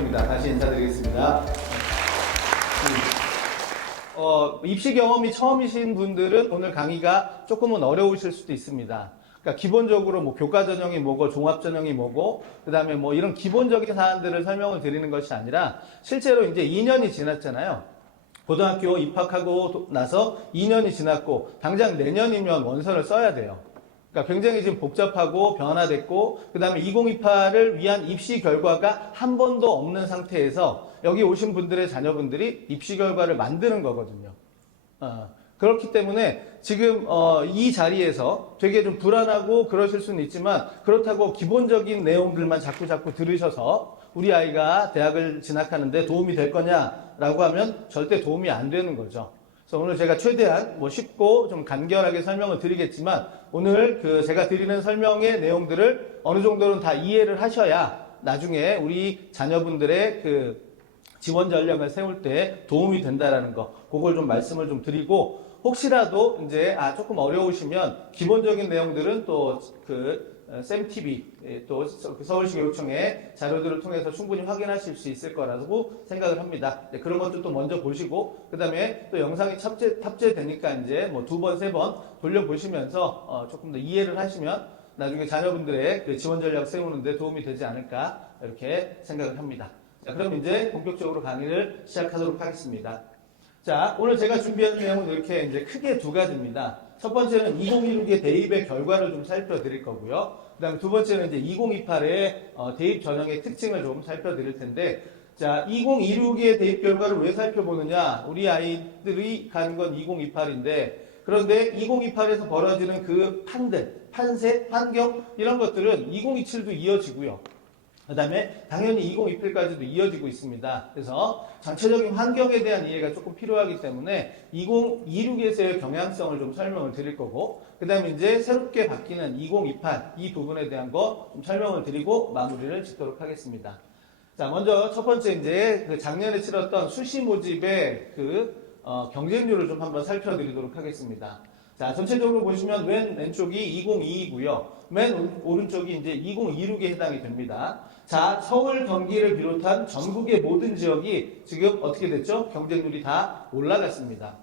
이상입니다. 다시 인사드리겠습니다. 입시 경험이 처음이신 분들은 오늘 강의가 조금은 어려우실 수도 있습니다. 그러니까 기본적으로 뭐 교과 전형이 뭐고 종합 전형이 뭐고 그다음에 뭐 이런 기본적인 사안들을 설명을 드리는 것이 아니라 실제로 이제 2년이 지났잖아요. 고등학교 입학하고 나서 2년이 지났고 당장 내년이면 원서를 써야 돼요. 그러니까 굉장히 지금 복잡하고 변화됐고 그다음에 2028을 위한 입시 결과가 한 번도 없는 상태에서 여기 오신 분들의 자녀분들이 입시 결과를 만드는 거거든요. 그렇기 때문에 지금 이 자리에서 되게 좀 불안하고 그러실 수는 있지만 그렇다고 기본적인 내용들만 자꾸 들으셔서 우리 아이가 대학을 진학하는데 도움이 될 거냐라고 하면 절대 도움이 안 되는 거죠. 그래서 오늘 제가 최대한 뭐 쉽고 좀 간결하게 설명을 드리겠지만 오늘 제가 드리는 설명의 내용들을 어느 정도는 다 이해를 하셔야 나중에 우리 자녀분들의 지원 전략을 세울 때 도움이 된다라는 거, 그걸 좀 말씀을 좀 드리고 혹시라도 이제 조금 어려우시면 기본적인 내용들은 또 쌤TV 또 서울시교육청의 자료들을 통해서 충분히 확인하실 수 있을 거라고 생각을 합니다. 네, 그런 것도 또 먼저 보시고 그 다음에 또 영상이 탑재되니까 이제 뭐 2번, 3번 돌려보시면서 조금 더 이해를 하시면 나중에 자녀분들의 지원 전략 세우는데 도움이 되지 않을까 이렇게 생각을 합니다. 자, 그럼 이제 본격적으로 강의를 시작하도록 하겠습니다. 자, 오늘 제가 준비한 내용은 이렇게 이제 크게 두 가지입니다. 첫 번째는 2016의 대입의 결과를 좀 살펴드릴 거고요. 그 다음 두 번째는 이제 2028의 대입 전형의 특징을 좀 살펴드릴 텐데, 자, 2016의 대입 결과를 왜 살펴보느냐? 우리 아이들이 가는 건 2028인데, 그런데 2028에서 벌어지는 그 판세, 환경, 이런 것들은 2027도 이어지고요. 그 다음에 당연히 2028까지도 이어지고 있습니다. 그래서 전체적인 환경에 대한 이해가 조금 필요하기 때문에 2026에서의 경향성을 좀 설명을 드릴 거고 그 다음에 이제 새롭게 바뀌는 2028 이 부분에 대한 거 좀 설명을 드리고 마무리를 짓도록 하겠습니다. 자, 먼저 첫 번째 이제 작년에 치렀던 수시 모집의 경쟁률을 좀 한번 살펴드리도록 하겠습니다. 자, 전체적으로 보시면 왼쪽이 2022고요. 맨 오른쪽이 이제 2026에 해당이 됩니다. 자, 서울, 경기를 비롯한 전국의 모든 지역이 지금 어떻게 됐죠? 경쟁률이 다 올라갔습니다.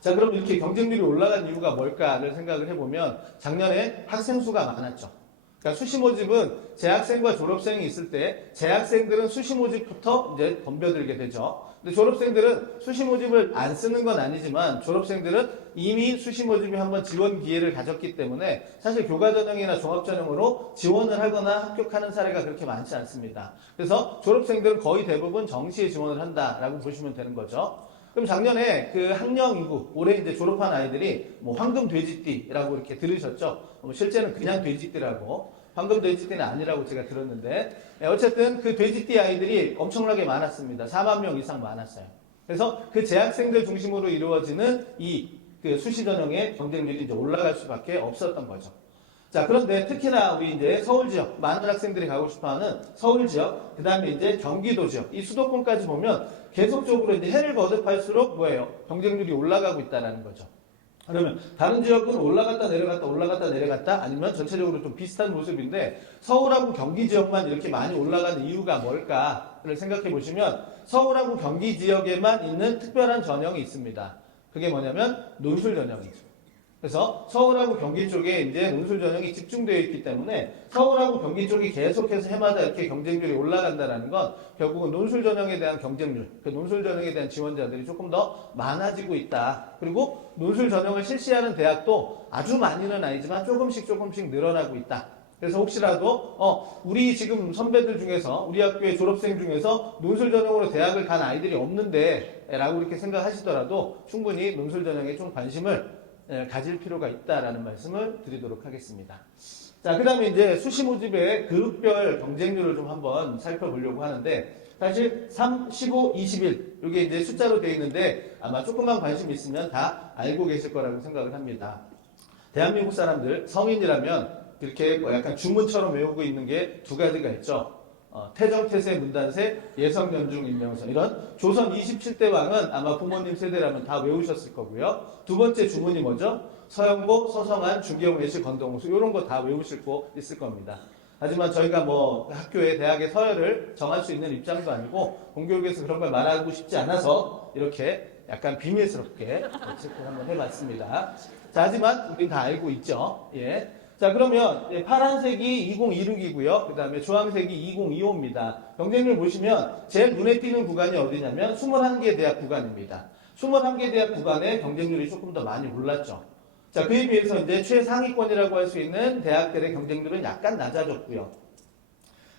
자, 그럼 이렇게 경쟁률이 올라간 이유가 뭘까를 생각을 해보면 작년에 학생 수가 많았죠. 그러니까 수시 모집은 재학생과 졸업생이 있을 때 재학생들은 수시 모집부터 이제 덤벼들게 되죠. 근데 졸업생들은 수시 모집을 안 쓰는 건 아니지만 졸업생들은 이미 수시 모집에 한번 지원 기회를 가졌기 때문에 사실 교과전형이나 종합전형으로 지원을 하거나 합격하는 사례가 그렇게 많지 않습니다. 그래서 졸업생들은 거의 대부분 정시에 지원을 한다라고 보시면 되는 거죠. 그럼 작년에 학령 인구, 올해 이제 졸업한 아이들이 뭐 황금 돼지띠라고 이렇게 들으셨죠? 실제는 그냥 돼지띠라고, 황금 돼지띠는 아니라고 제가 들었는데, 어쨌든 그 돼지띠 아이들이 엄청나게 많았습니다. 4만 명 이상 많았어요. 그래서 그 재학생들 중심으로 이루어지는 수시 전형의 경쟁률이 이제 올라갈 수밖에 없었던 거죠. 자, 그런데 특히나 우리 이제 서울 지역, 많은 학생들이 가고 싶어 하는 서울 지역, 그 다음에 이제 경기도 지역, 이 수도권까지 보면 계속적으로 이제 해를 거듭할수록 뭐예요? 경쟁률이 올라가고 있다는 거죠. 그러면 다른 지역은 올라갔다 내려갔다 아니면 전체적으로 좀 비슷한 모습인데 서울하고 경기 지역만 이렇게 많이 올라가는 이유가 뭘까를 생각해 보시면 서울하고 경기 지역에만 있는 특별한 전형이 있습니다. 그게 뭐냐면 논술 전형이죠. 그래서 서울하고 경기 쪽에 이제 논술 전형이 집중되어 있기 때문에 서울하고 경기 쪽이 계속해서 해마다 이렇게 경쟁률이 올라간다는 건 결국은 논술 전형에 대한 경쟁률, 그 논술 전형에 대한 지원자들이 조금 더 많아지고 있다. 그리고 논술 전형을 실시하는 대학도 아주 많이는 아니지만 조금씩 늘어나고 있다. 그래서 혹시라도 우리 지금 선배들 중에서 우리 학교의 졸업생 중에서 논술 전형으로 대학을 간 아이들이 없는데 라고 이렇게 생각하시더라도 충분히 논술 전형에 좀 관심을 가질 필요가 있다라는 말씀을 드리도록 하겠습니다. 자, 그 다음에 이제 수시 모집의 그룹별 경쟁률을 좀 한번 살펴보려고 하는데 사실 3, 15, 21 이게 이제 숫자로 되어 있는데 아마 조금만 관심 있으면 다 알고 계실 거라고 생각을 합니다. 대한민국 사람들 성인이라면 이렇게 약간 주문처럼 외우고 있는 게 두 가지가 있죠. 태정, 태세, 문단세, 예성, 연중, 임명선 이런 조선 27대 왕은 아마 부모님 세대라면 다 외우셨을 거고요. 두 번째 주문이 뭐죠? 서영고, 서성한, 중개용, 예시, 건동호수 이런 거 다 외우실 거 있을 겁니다. 하지만 저희가 뭐 학교에 대학의 서열을 정할 수 있는 입장도 아니고 공교육에서 그런 걸 말하고 싶지 않아서 이렇게 약간 비밀스럽게 체크를 한번 해봤습니다. 자, 하지만 우린 다 알고 있죠. 예. 자, 그러면 파란색이 2026이고요. 그 다음에 주황색이 2025입니다. 경쟁률 보시면 제일 눈에 띄는 구간이 어디냐면 21개 대학 구간입니다. 21개 대학 구간의 경쟁률이 조금 더 많이 올랐죠. 자, 그에 비해서 이제 최상위권이라고 할 수 있는 대학들의 경쟁률은 약간 낮아졌고요.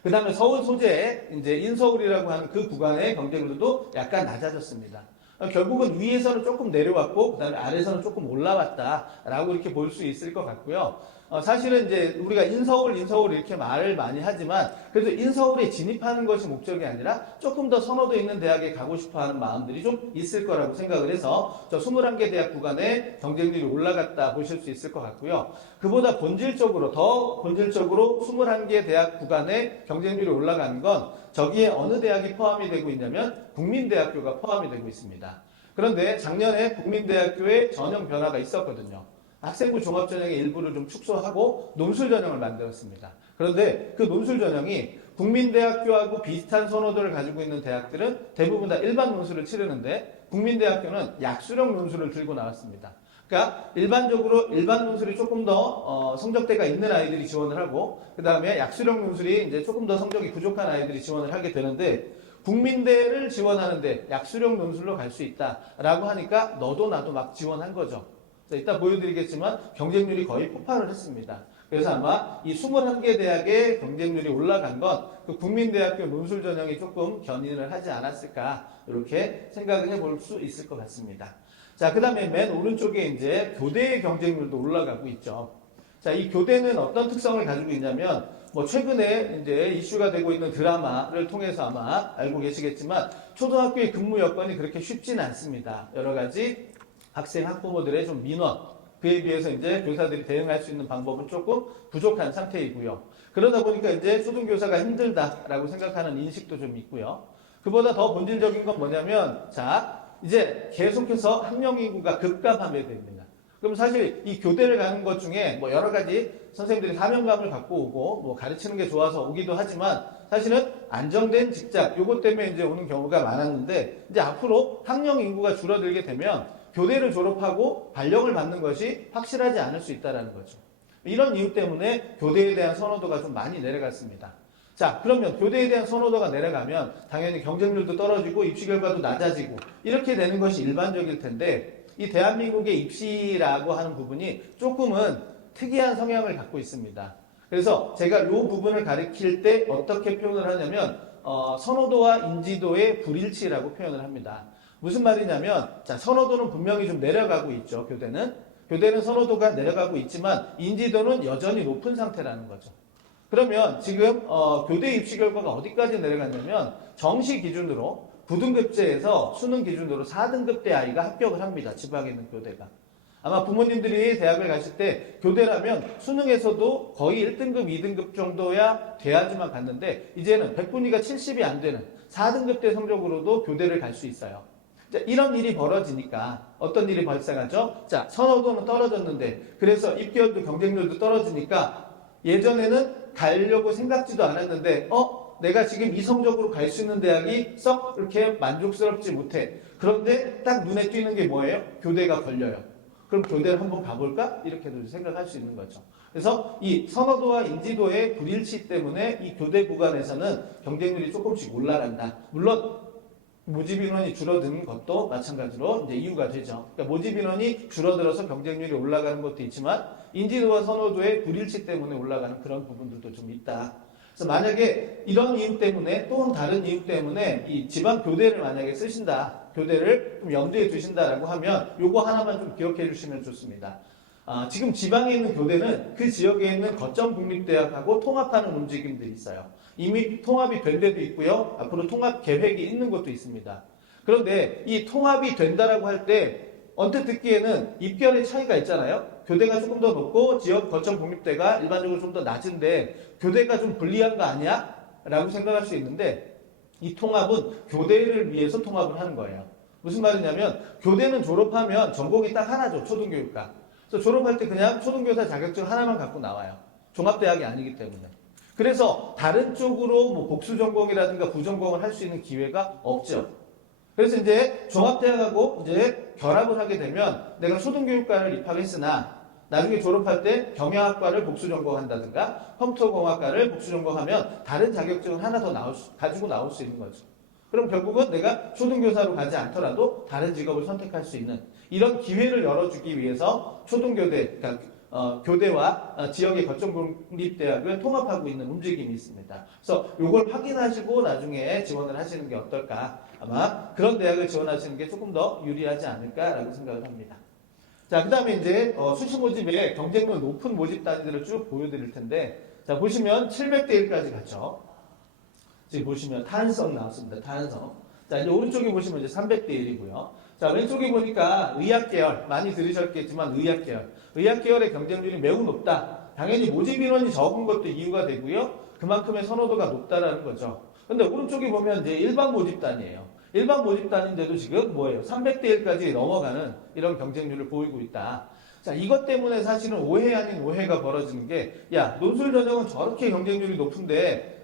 그 다음에 서울 소재, 이제 인서울이라고 하는 그 구간의 경쟁률도 약간 낮아졌습니다. 결국은 위에서는 조금 내려왔고, 그 다음에 아래에서는 조금 올라왔다라고 이렇게 볼 수 있을 것 같고요. 사실은 이제 우리가 인서울 이렇게 말을 많이 하지만, 그래도 인서울에 진입하는 것이 목적이 아니라 조금 더 선호도 있는 대학에 가고 싶어 하는 마음들이 좀 있을 거라고 생각을 해서 저 21개 대학 구간의 경쟁률이 올라갔다 보실 수 있을 것 같고요. 그보다 더 본질적으로 21개 대학 구간의 경쟁률이 올라가는 건 저기에 어느 대학이 포함이 되고 있냐면 국민대학교가 포함이 되고 있습니다. 그런데 작년에 국민대학교에 전형 변화가 있었거든요. 학생부 종합전형의 일부를 좀 축소하고 논술전형을 만들었습니다. 그런데 그 논술전형이 국민대학교하고 비슷한 선호도를 가지고 있는 대학들은 대부분 다 일반 논술을 치르는데 국민대학교는 약수령 논술을 들고 나왔습니다. 그러니까 일반적으로 일반 논술이 조금 더 성적대가 있는 아이들이 지원을 하고 그 다음에 약수령 논술이 이제 조금 더 성적이 부족한 아이들이 지원을 하게 되는데 국민대를 지원하는데 약수령 논술로 갈 수 있다라고 하니까 너도 나도 막 지원한 거죠. 이따 보여드리겠지만 경쟁률이 거의 폭발을 했습니다. 그래서 아마 이 21개 대학의 경쟁률이 올라간 건 그 국민대학교 논술 전형이 조금 견인을 하지 않았을까 이렇게 생각을 해볼 수 있을 것 같습니다. 자, 그 다음에 맨 오른쪽에 이제 교대의 경쟁률도 올라가고 있죠. 자, 이 교대는 어떤 특성을 가지고 있냐면 뭐 최근에 이제 이슈가 되고 있는 드라마를 통해서 아마 알고 계시겠지만 초등학교의 근무 여건이 그렇게 쉽지는 않습니다. 여러 가지 학생, 학부모들의 좀 민원, 그에 비해서 이제 교사들이 대응할 수 있는 방법은 조금 부족한 상태이고요. 그러다 보니까 이제 초등교사가 힘들다라고 생각하는 인식도 좀 있고요. 그보다 더 본질적인 건 뭐냐면, 자, 이제 계속해서 학령 인구가 급감하게 됩니다. 그럼 사실 이 교대를 가는 것 중에 뭐 여러 가지 선생님들이 사명감을 갖고 오고 뭐 가르치는 게 좋아서 오기도 하지만 사실은 안정된 직장, 요것 때문에 이제 오는 경우가 많았는데 이제 앞으로 학령 인구가 줄어들게 되면 교대를 졸업하고 발령을 받는 것이 확실하지 않을 수 있다는 거죠. 이런 이유 때문에 교대에 대한 선호도가 좀 많이 내려갔습니다. 자, 그러면 교대에 대한 선호도가 내려가면 당연히 경쟁률도 떨어지고 입시 결과도 낮아지고 이렇게 되는 것이 일반적일 텐데 이 대한민국의 입시라고 하는 부분이 조금은 특이한 성향을 갖고 있습니다. 그래서 제가 이 부분을 가리킬 때 어떻게 표현을 하냐면 선호도와 인지도의 불일치라고 표현을 합니다. 무슨 말이냐면 자, 선호도는 분명히 좀 내려가고 있죠. 교대는 선호도가 내려가고 있지만 인지도는 여전히 높은 상태라는 거죠. 그러면 지금 교대 입시 결과가 어디까지 내려갔냐면 정시 기준으로 9등급제에서 수능 기준으로 4등급대 아이가 합격을 합니다. 지방에 있는 교대가. 아마 부모님들이 대학을 가실 때 교대라면 수능에서도 거의 1등급, 2등급 정도야 돼야지만 갔는데 이제는 100분위가 70이 안 되는 4등급대 성적으로도 교대를 갈 수 있어요. 자, 이런 일이 벌어지니까 어떤 일이 발생하죠? 자, 선호도는 떨어졌는데 그래서 입결도 경쟁률도 떨어지니까 예전에는 가려고 생각지도 않았는데 내가 지금 이성적으로 갈 수 있는 대학이 썩 그렇게 만족스럽지 못해. 그런데 딱 눈에 띄는 게 뭐예요? 교대가 걸려요. 그럼 교대를 한번 가볼까? 이렇게도 생각할 수 있는 거죠. 그래서 이 선호도와 인지도의 불일치 때문에 이 교대 구간에서는 경쟁률이 조금씩 올라간다. 물론 모집 인원이 줄어드는 것도 마찬가지로 이제 이유가 되죠. 그러니까 모집 인원이 줄어들어서 경쟁률이 올라가는 것도 있지만 인지도와 선호도의 불일치 때문에 올라가는 그런 부분들도 좀 있다. 그래서 만약에 이런 이유 때문에 또 다른 이유 때문에 이 지방 교대를 만약에 쓰신다, 교대를 좀 염두에 두신다라고 하면 요거 하나만 좀 기억해 주시면 좋습니다. 지금 지방에 있는 교대는 그 지역에 있는 거점 국립대학하고 통합하는 움직임들이 있어요. 이미 통합이 된 데도 있고요. 앞으로 통합 계획이 있는 것도 있습니다. 그런데 이 통합이 된다라고 할 때 언뜻 듣기에는 입결의 차이가 있잖아요. 교대가 조금 더 높고 지역 거점 국립대가 일반적으로 좀 더 낮은데 교대가 좀 불리한 거 아니야? 라고 생각할 수 있는데 이 통합은 교대를 위해서 통합을 하는 거예요. 무슨 말이냐면 교대는 졸업하면 전공이 딱 하나죠. 초등교육과. 그래서 졸업할 때 그냥 초등교사 자격증 하나만 갖고 나와요. 종합대학이 아니기 때문에. 그래서 다른 쪽으로 뭐 복수 전공이라든가 부전공을 할 수 있는 기회가 없죠. 그래서 이제 종합대학하고 이제 결합을 하게 되면 내가 초등교육과를 입학했으나 나중에 졸업할 때 경영학과를 복수 전공한다든가 컴퓨터공학과를 복수 전공하면 다른 자격증을 하나 더 가지고 나올 수 있는 거죠. 그럼 결국은 내가 초등교사로 가지 않더라도 다른 직업을 선택할 수 있는 이런 기회를 열어주기 위해서 초등교대, 그러니까 교대와 지역의 거점공립대학을 통합하고 있는 움직임이 있습니다. 그래서 이걸 확인하시고 나중에 지원을 하시는 게 어떨까? 아마 그런 대학을 지원하시는 게 조금 더 유리하지 않을까라고 생각을 합니다. 자, 그 다음에 이제 수시 모집의 경쟁률 높은 모집 단위들을 쭉 보여드릴 텐데, 자, 보시면 700대 1까지 갔죠. 지금 보시면 탄성 나왔습니다. 탄성. 자, 이제 오른쪽에 보시면 이제 300대 1이고요. 자, 왼쪽에 보니까 의학계열, 많이 들으셨겠지만 의학계열. 의학계열의 경쟁률이 매우 높다. 당연히 모집 인원이 적은 것도 이유가 되고요. 그만큼의 선호도가 높다라는 거죠. 근데 오른쪽에 보면 이제 일반 모집단이에요. 일반 모집단인데도 지금 뭐예요? 300대 1까지 넘어가는 이런 경쟁률을 보이고 있다. 자, 이것 때문에 사실은 오해 아닌 오해가 벌어지는 게, 야, 논술 전형은 저렇게 경쟁률이 높은데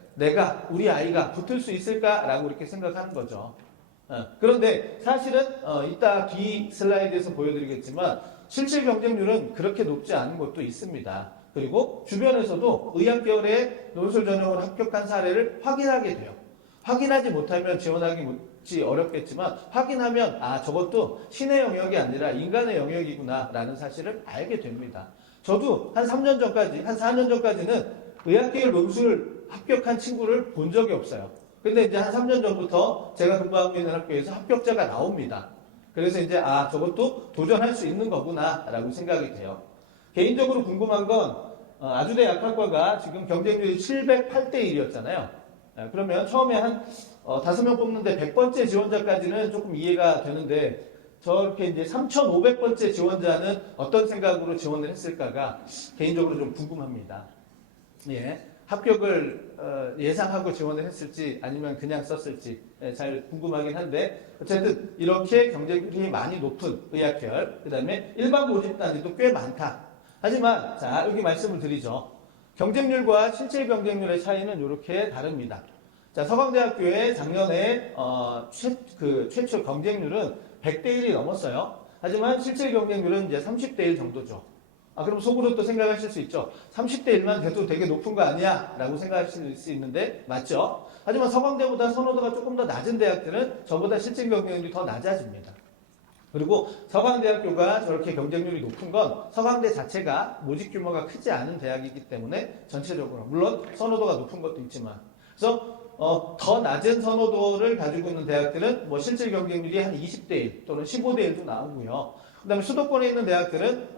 우리 아이가 붙을 수 있을까라고 이렇게 생각하는 거죠. 그런데 사실은 이따 뒤 슬라이드에서 보여드리겠지만 실질 경쟁률은 그렇게 높지 않은 것도 있습니다. 그리고 주변에서도 의학계열의 논술 전형으로 합격한 사례를 확인하게 돼요. 확인하지 못하면 지원하기 어렵겠지만 확인하면 저것도 신의 영역이 아니라 인간의 영역이구나 라는 사실을 알게 됩니다. 저도 한 3년 전까지, 한 4년 전까지는 의학계열 논술 합격한 친구를 본 적이 없어요. 근데 이제 한 3년 전부터 제가 근무하고 있는 학교에서 합격자가 나옵니다. 그래서 이제 저것도 도전할 수 있는 거구나 라고 생각이 돼요. 개인적으로 궁금한 건 아주대 약학과가 지금 경쟁률이 708대 1이었잖아요. 그러면 처음에 한 5명 뽑는데 100번째 지원자까지는 조금 이해가 되는데 저렇게 이제 3,500번째 지원자는 어떤 생각으로 지원을 했을까가 개인적으로 좀 궁금합니다. 예. 합격을 예상하고 지원을 했을지 아니면 그냥 썼을지 잘 궁금하긴 한데 어쨌든 이렇게 경쟁률이 많이 높은 의학계열 그 다음에 일반 모집단위도 꽤 많다. 하지만 자 여기 말씀을 드리죠. 경쟁률과 실질 경쟁률의 차이는 이렇게 다릅니다. 자 서강대학교의 작년에 최초 경쟁률은 100대 1이 넘었어요. 하지만 실질 경쟁률은 이제 30대 1 정도죠. 그럼 속으로 또 생각하실 수 있죠. 30대 1만 돼도 되게 높은 거 아니야? 라고 생각하실 수 있는데 맞죠? 하지만 서강대보다 선호도가 조금 더 낮은 대학들은 저보다 실질 경쟁률이 더 낮아집니다. 그리고 서강대학교가 저렇게 경쟁률이 높은 건 서강대 자체가 모집 규모가 크지 않은 대학이기 때문에 전체적으로 물론 선호도가 높은 것도 있지만 그래서 더 낮은 선호도를 가지고 있는 대학들은 뭐 실질 경쟁률이 한 20대 1 또는 15대 1도 나오고요. 그 다음에 수도권에 있는 대학들은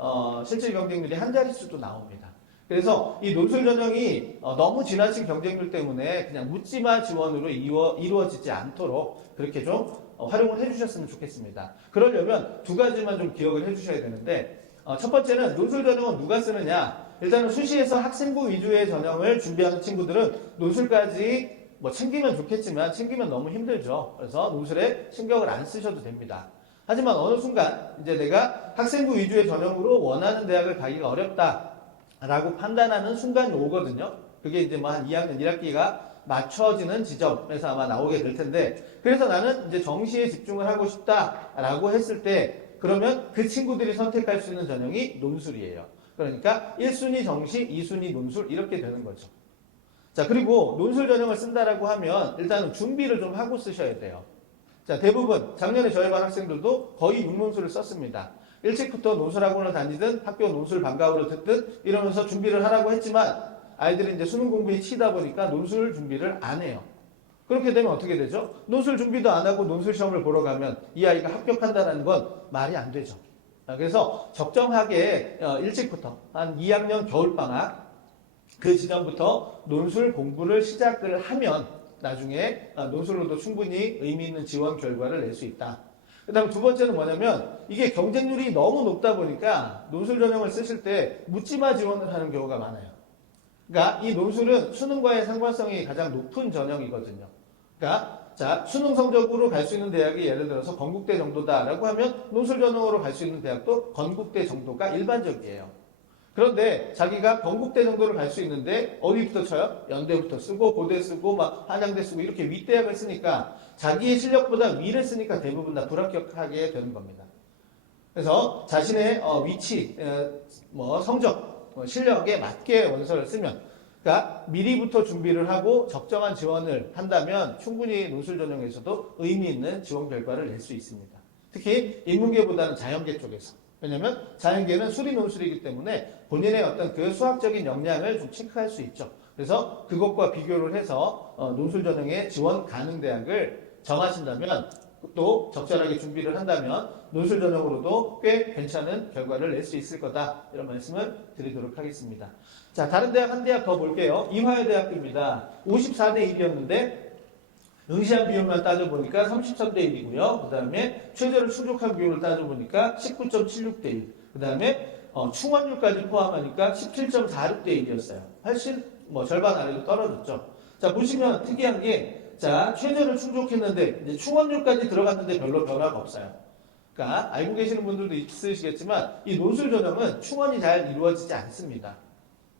실질 경쟁률이 한 자릿수도 나옵니다. 그래서 이 논술 전형이 너무 지나친 경쟁률 때문에 그냥 묻지마 지원으로 이루어지지 않도록 그렇게 좀 활용을 해주셨으면 좋겠습니다. 그러려면 두 가지만 좀 기억을 해주셔야 되는데 첫 번째는 논술 전형은 누가 쓰느냐. 일단은 수시에서 학생부 위주의 전형을 준비하는 친구들은 논술까지 뭐 챙기면 좋겠지만 챙기면 너무 힘들죠. 그래서 논술에 신경을 안 쓰셔도 됩니다. 하지만 어느 순간 이제 내가 학생부 위주의 전형으로 원하는 대학을 가기가 어렵다라고 판단하는 순간이 오거든요. 그게 이제 뭐 한 2학년 1학기가 맞춰지는 지점에서 아마 나오게 될 텐데 그래서 나는 이제 정시에 집중을 하고 싶다라고 했을 때 그러면 그 친구들이 선택할 수 있는 전형이 논술이에요. 그러니까 1순위 정시, 2순위 논술 이렇게 되는 거죠. 자, 그리고 논술 전형을 쓴다라고 하면 일단은 준비를 좀 하고 쓰셔야 돼요. 자, 대부분 작년에 저희 반 학생들도 거의 육논술을 썼습니다. 일찍부터 논술학원을 다니든 학교 논술 방과후를 듣든 이러면서 준비를 하라고 했지만 아이들이 이제 수능 공부에 치다 보니까 논술 준비를 안 해요. 그렇게 되면 어떻게 되죠? 논술 준비도 안 하고 논술 시험을 보러 가면 이 아이가 합격한다는 건 말이 안 되죠. 그래서 적정하게 일찍부터 한 2학년 겨울방학 그 지점부터 논술 공부를 시작을 하면 나중에 논술로도 충분히 의미 있는 지원 결과를 낼 수 있다. 그 다음에 두 번째는 뭐냐면 이게 경쟁률이 너무 높다 보니까 논술 전형을 쓰실 때 묻지마 지원을 하는 경우가 많아요. 그러니까 이 논술은 수능과의 상관성이 가장 높은 전형이거든요. 그러니까 자 수능 성적으로 갈 수 있는 대학이 예를 들어서 건국대 정도다라고 하면 논술 전형으로 갈 수 있는 대학도 건국대 정도가 일반적이에요. 그런데 자기가 건국대 정도를 갈 수 있는데 어디부터 쳐요? 연대부터 쓰고 고대 쓰고 막 한양대 쓰고 이렇게 윗대학을 쓰니까 자기의 실력보다 위를 쓰니까 대부분 다 불합격하게 되는 겁니다. 그래서 자신의 위치, 성적, 실력에 맞게 원서를 쓰면, 그러니까 미리부터 준비를 하고 적정한 지원을 한다면 충분히 논술 전형에서도 의미 있는 지원 결과를 낼 수 있습니다. 특히 인문계보다는 자연계 쪽에서. 왜냐하면 자연계는 수리 논술이기 때문에 본인의 어떤 그 수학적인 역량을 좀 체크할 수 있죠. 그래서 그것과 비교를 해서 논술 전형에 지원 가능 대학을 정하신다면 또 적절하게 준비를 한다면 논술 전형으로도 꽤 괜찮은 결과를 낼 수 있을 거다. 이런 말씀을 드리도록 하겠습니다. 자, 다른 대학 한 대학 더 볼게요. 이화여대학교입니다. 54대 1이었는데 응시한 비율만 따져보니까 33대 1이고요. 그 다음에 최저를 충족한 비율을 따져보니까 19.76대 1. 그 다음에 충원율까지 포함하니까 17.46대 1이었어요. 훨씬 절반 아래로 떨어졌죠. 자, 보시면 특이한 게 자, 최저를 충족했는데 이제 충원율까지 들어갔는데 별로 변화가 없어요. 그러니까 알고 계시는 분들도 있으시겠지만 이 논술 전형은 충원이 잘 이루어지지 않습니다.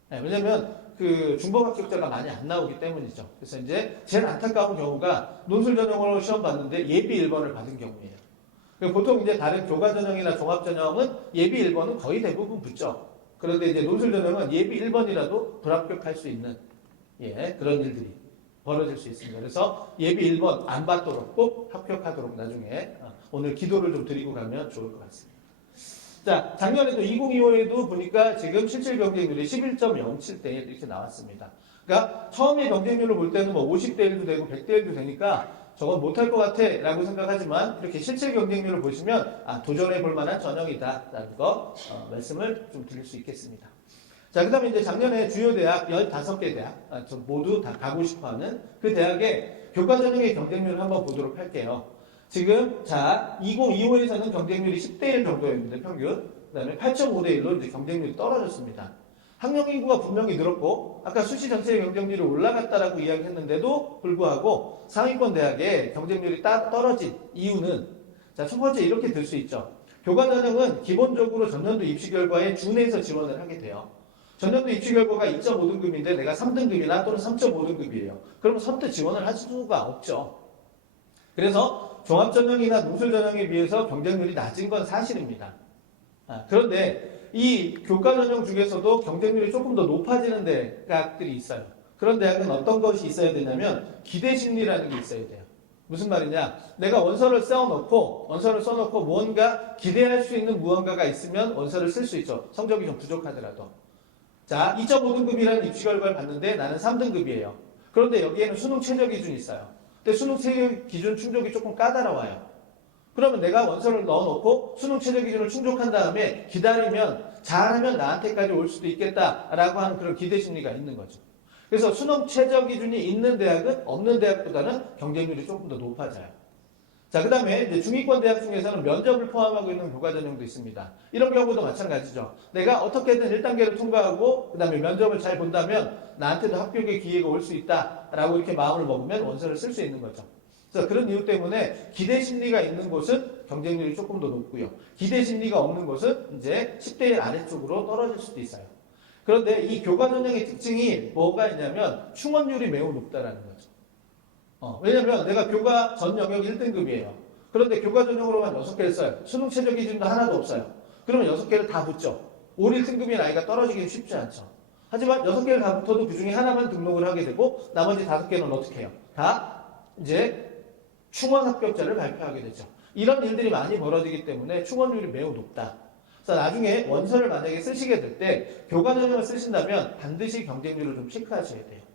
네, 왜냐면 그 중복 합격자가 많이 안 나오기 때문이죠. 그래서 이제 제일 안타까운 경우가 논술 전형으로 시험 봤는데 예비 1번을 받은 경우예요. 보통 이제 다른 교과 전형이나 종합 전형은 예비 1번은 거의 대부분 붙죠. 그런데 이제 논술 전형은 예비 1번이라도 불합격할 수 있는 그런 일들이 벌어질 수 있습니다. 그래서 예비 1번 안 받도록 꼭 합격하도록 나중에 오늘 기도를 좀 드리고 가면 좋을 것 같습니다. 자, 작년에도 2025에도 보니까 지금 실질 경쟁률이 11.07대 1 이렇게 나왔습니다. 그러니까 처음에 경쟁률을 볼 때는 50대 1도 되고 100대 1도 되니까 저건 못할 것 같아 라고 생각하지만 이렇게 실질 경쟁률을 보시면 도전해 볼 만한 전형이다 라는 거 말씀을 좀 드릴 수 있겠습니다. 자, 그 다음에 이제 작년에 주요 대학 15개 대학 모두 다 가고 싶어하는 그 대학의 교과 전형의 경쟁률을 한번 보도록 할게요. 지금 자 2025에서는 경쟁률이 10대 1 정도였는데 평균 그 다음에 8.5대 1로 이제 경쟁률이 떨어졌습니다. 학령 인구가 분명히 늘었고 아까 수시 전체의 경쟁률이 올라갔다라고 이야기했는데도 불구하고 상위권 대학의 경쟁률이 떨어진 이유는 자, 첫 번째 이렇게 들 수 있죠. 교과 전형은 기본적으로 전년도 입시 결과에 준해서 지원을 하게 돼요. 전년도 입시 결과가 2.5등급인데 내가 3등급이나 또는 3.5등급이에요. 그러면 선뜻 지원을 할 수가 없죠. 그래서 종합전형이나 논술전형에 비해서 경쟁률이 낮은 건 사실입니다. 그런데 이 교과전형 중에서도 경쟁률이 조금 더 높아지는 대학들이 있어요. 그런 대학은 어떤 것이 있어야 되냐면 기대심리라는 게 있어야 돼요. 무슨 말이냐? 내가 원서를 써놓고 무언가 기대할 수 있는 무언가가 있으면 원서를 쓸 수 있죠. 성적이 좀 부족하더라도. 자, 2.5등급이라는 입시 결과를 봤는데 나는 3등급이에요. 그런데 여기에는 수능 최저 기준이 있어요. 근데 수능 최저 기준 충족이 조금 까다로워요. 그러면 내가 원서를 넣어놓고 수능 최저 기준을 충족한 다음에 기다리면 잘하면 나한테까지 올 수도 있겠다라고 하는 그런 기대 심리가 있는 거죠. 그래서 수능 최저 기준이 있는 대학은 없는 대학보다는 경쟁률이 조금 더 높아져요. 자, 그 다음에 이제 중위권 대학 중에서는 면접을 포함하고 있는 교과 전형도 있습니다. 이런 경우도 마찬가지죠. 내가 어떻게든 1단계를 통과하고 그 다음에 면접을 잘 본다면 나한테도 합격의 기회가 올 수 있다라고 이렇게 마음을 먹으면 원서를 쓸 수 있는 거죠. 그래서 그런 이유 때문에 기대 심리가 있는 곳은 경쟁률이 조금 더 높고요. 기대 심리가 없는 곳은 이제 10대 1 아래쪽으로 떨어질 수도 있어요. 그런데 이 교과 전형의 특징이 뭐가 있냐면 충원율이 매우 높다라는 거죠. 왜냐면 내가 교과 전 영역 1등급이에요. 그런데 교과 전형으로만 6개를 써요. 수능 최저 기준도 하나도 없어요. 그러면 6개를 다 붙죠. 올 1등급인 아이가 떨어지기는 쉽지 않죠. 하지만 6개를 다 붙어도 그 중에 하나만 등록을 하게 되고 나머지 5개는 어떻게 해요? 다 이제 충원 합격자를 발표하게 되죠. 이런 일들이 많이 벌어지기 때문에 충원율이 매우 높다. 그래서 나중에 원서를 만약에 쓰시게 될 때 교과 전형을 쓰신다면 반드시 경쟁률을 좀 체크하셔야 돼요.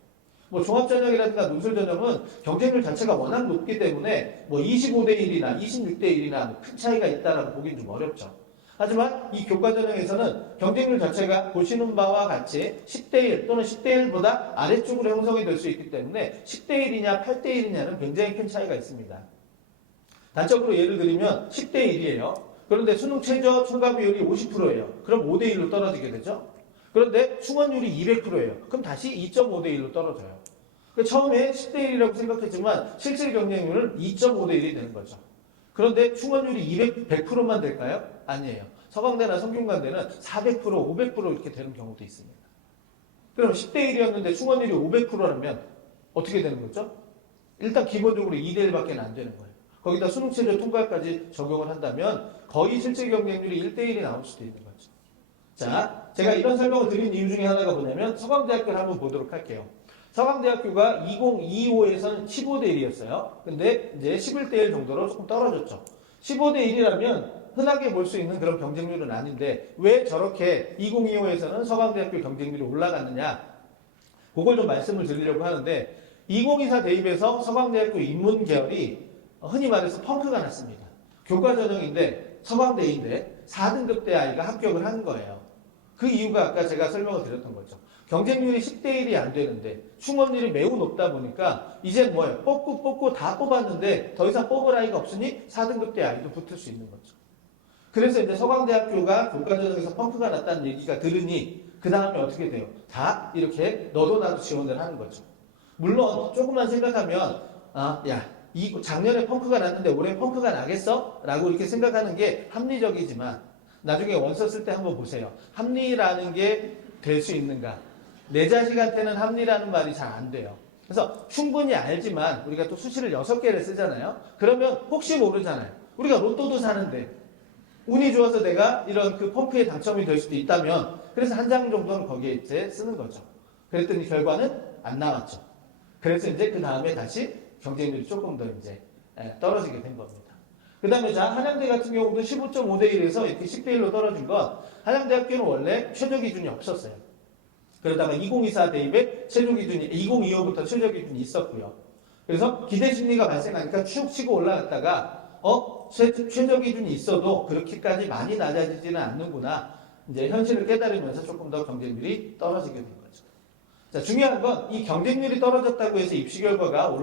종합전형이라든가 논술전형은 경쟁률 자체가 워낙 높기 때문에 25대 1이나 26대 1이나 큰 차이가 있다라고 보기는 좀 어렵죠. 하지만 이 교과전형에서는 경쟁률 자체가 보시는 바와 같이 10대 1 또는 10대 1보다 아래쪽으로 형성이 될 수 있기 때문에 10대 1이냐 8대 1이냐는 굉장히 큰 차이가 있습니다. 단적으로 예를 들면 10대 1이에요. 그런데 수능 최저 통과 비율이 50%예요. 그럼 5대 1로 떨어지게 되죠. 그런데 충원율이 200%예요. 그럼 다시 2.5대 1로 떨어져요. 처음에 10대 1이라고 생각했지만 실질 경쟁률은 2.5대 1이 되는 거죠. 그런데 충원율이 100%만 될까요? 아니에요. 서강대나 성균관대는 400%, 500% 이렇게 되는 경우도 있습니다. 그럼 10대 1이었는데 충원율이 500%라면 어떻게 되는 거죠? 일단 기본적으로 2대 1밖에 안 되는 거예요. 거기다 수능체제 통과까지 적용을 한다면 거의 실제 경쟁률이 1대 1이 나올 수도 있는 거죠. 자, 제가 이런 설명을 드린 이유 중에 하나가 뭐냐면 서강대학교를 한번 보도록 할게요. 서강대학교가 2025에서는 15대 1이었어요. 근데 이제 11대 1 정도로 조금 떨어졌죠. 15대 1이라면 흔하게 볼 수 있는 그런 경쟁률은 아닌데 왜 저렇게 2025에서는 서강대학교 경쟁률이 올라갔느냐, 그걸 좀 말씀을 드리려고 하는데 2024 대입에서 서강대학교 인문 계열이 흔히 말해서 펑크가 났습니다. 교과 전형인데 서강대인데 4등급 대 아이가 합격을 하는 거예요. 그 이유가 아까 제가 설명을 드렸던 거죠. 경쟁률이 10대 1이 안 되는데 충원율이 매우 높다 보니까 이젠 뭐예요? 뽑고 다 뽑았는데 더 이상 뽑을 아이가 없으니 4등급 대 아이도 붙을 수 있는 거죠. 그래서 이제 서강대학교가 교과전형에서 펑크가 났다는 얘기가 들으니 그 다음에 어떻게 돼요? 다 이렇게 너도 나도 지원을 하는 거죠. 물론 조금만 생각하면 이 작년에 펑크가 났는데 올해 펑크가 나겠어? 라고 이렇게 생각하는 게 합리적이지만 나중에 원서 쓸 때 한번 보세요. 합리라는 게 될 수 있는가? 내 자식한테는 합리라는 말이 잘 안 돼요. 그래서 충분히 알지만 우리가 또 수시를 6개를 쓰잖아요. 그러면 혹시 모르잖아요. 우리가 로또도 사는데 운이 좋아서 내가 이런 그 펑크에 당첨이 될 수도 있다면 그래서 한 장 정도는 거기에 이제 쓰는 거죠. 그랬더니 결과는 안 나왔죠. 그래서 이제 그 다음에 다시 경쟁률이 조금 더 이제 떨어지게 된 겁니다. 그 다음에 한양대 같은 경우도 15.5대 1에서 이렇게 10대 1로 떨어진 건 한양대학교는 원래 최저 기준이 없었어요. 그러다가 2024 대입에 최저 기준이 2025부터 최저 기준이 있었고요. 그래서 기대 심리가 발생하니까 쭉 치고 올라갔다가 최저 기준이 있어도 그렇게까지 많이 낮아지지는 않는구나. 이제 현실을 깨달으면서 조금 더 경쟁률이 떨어지게 된 거죠. 자, 중요한 건 이 경쟁률이 떨어졌다고 해서 입시 결과가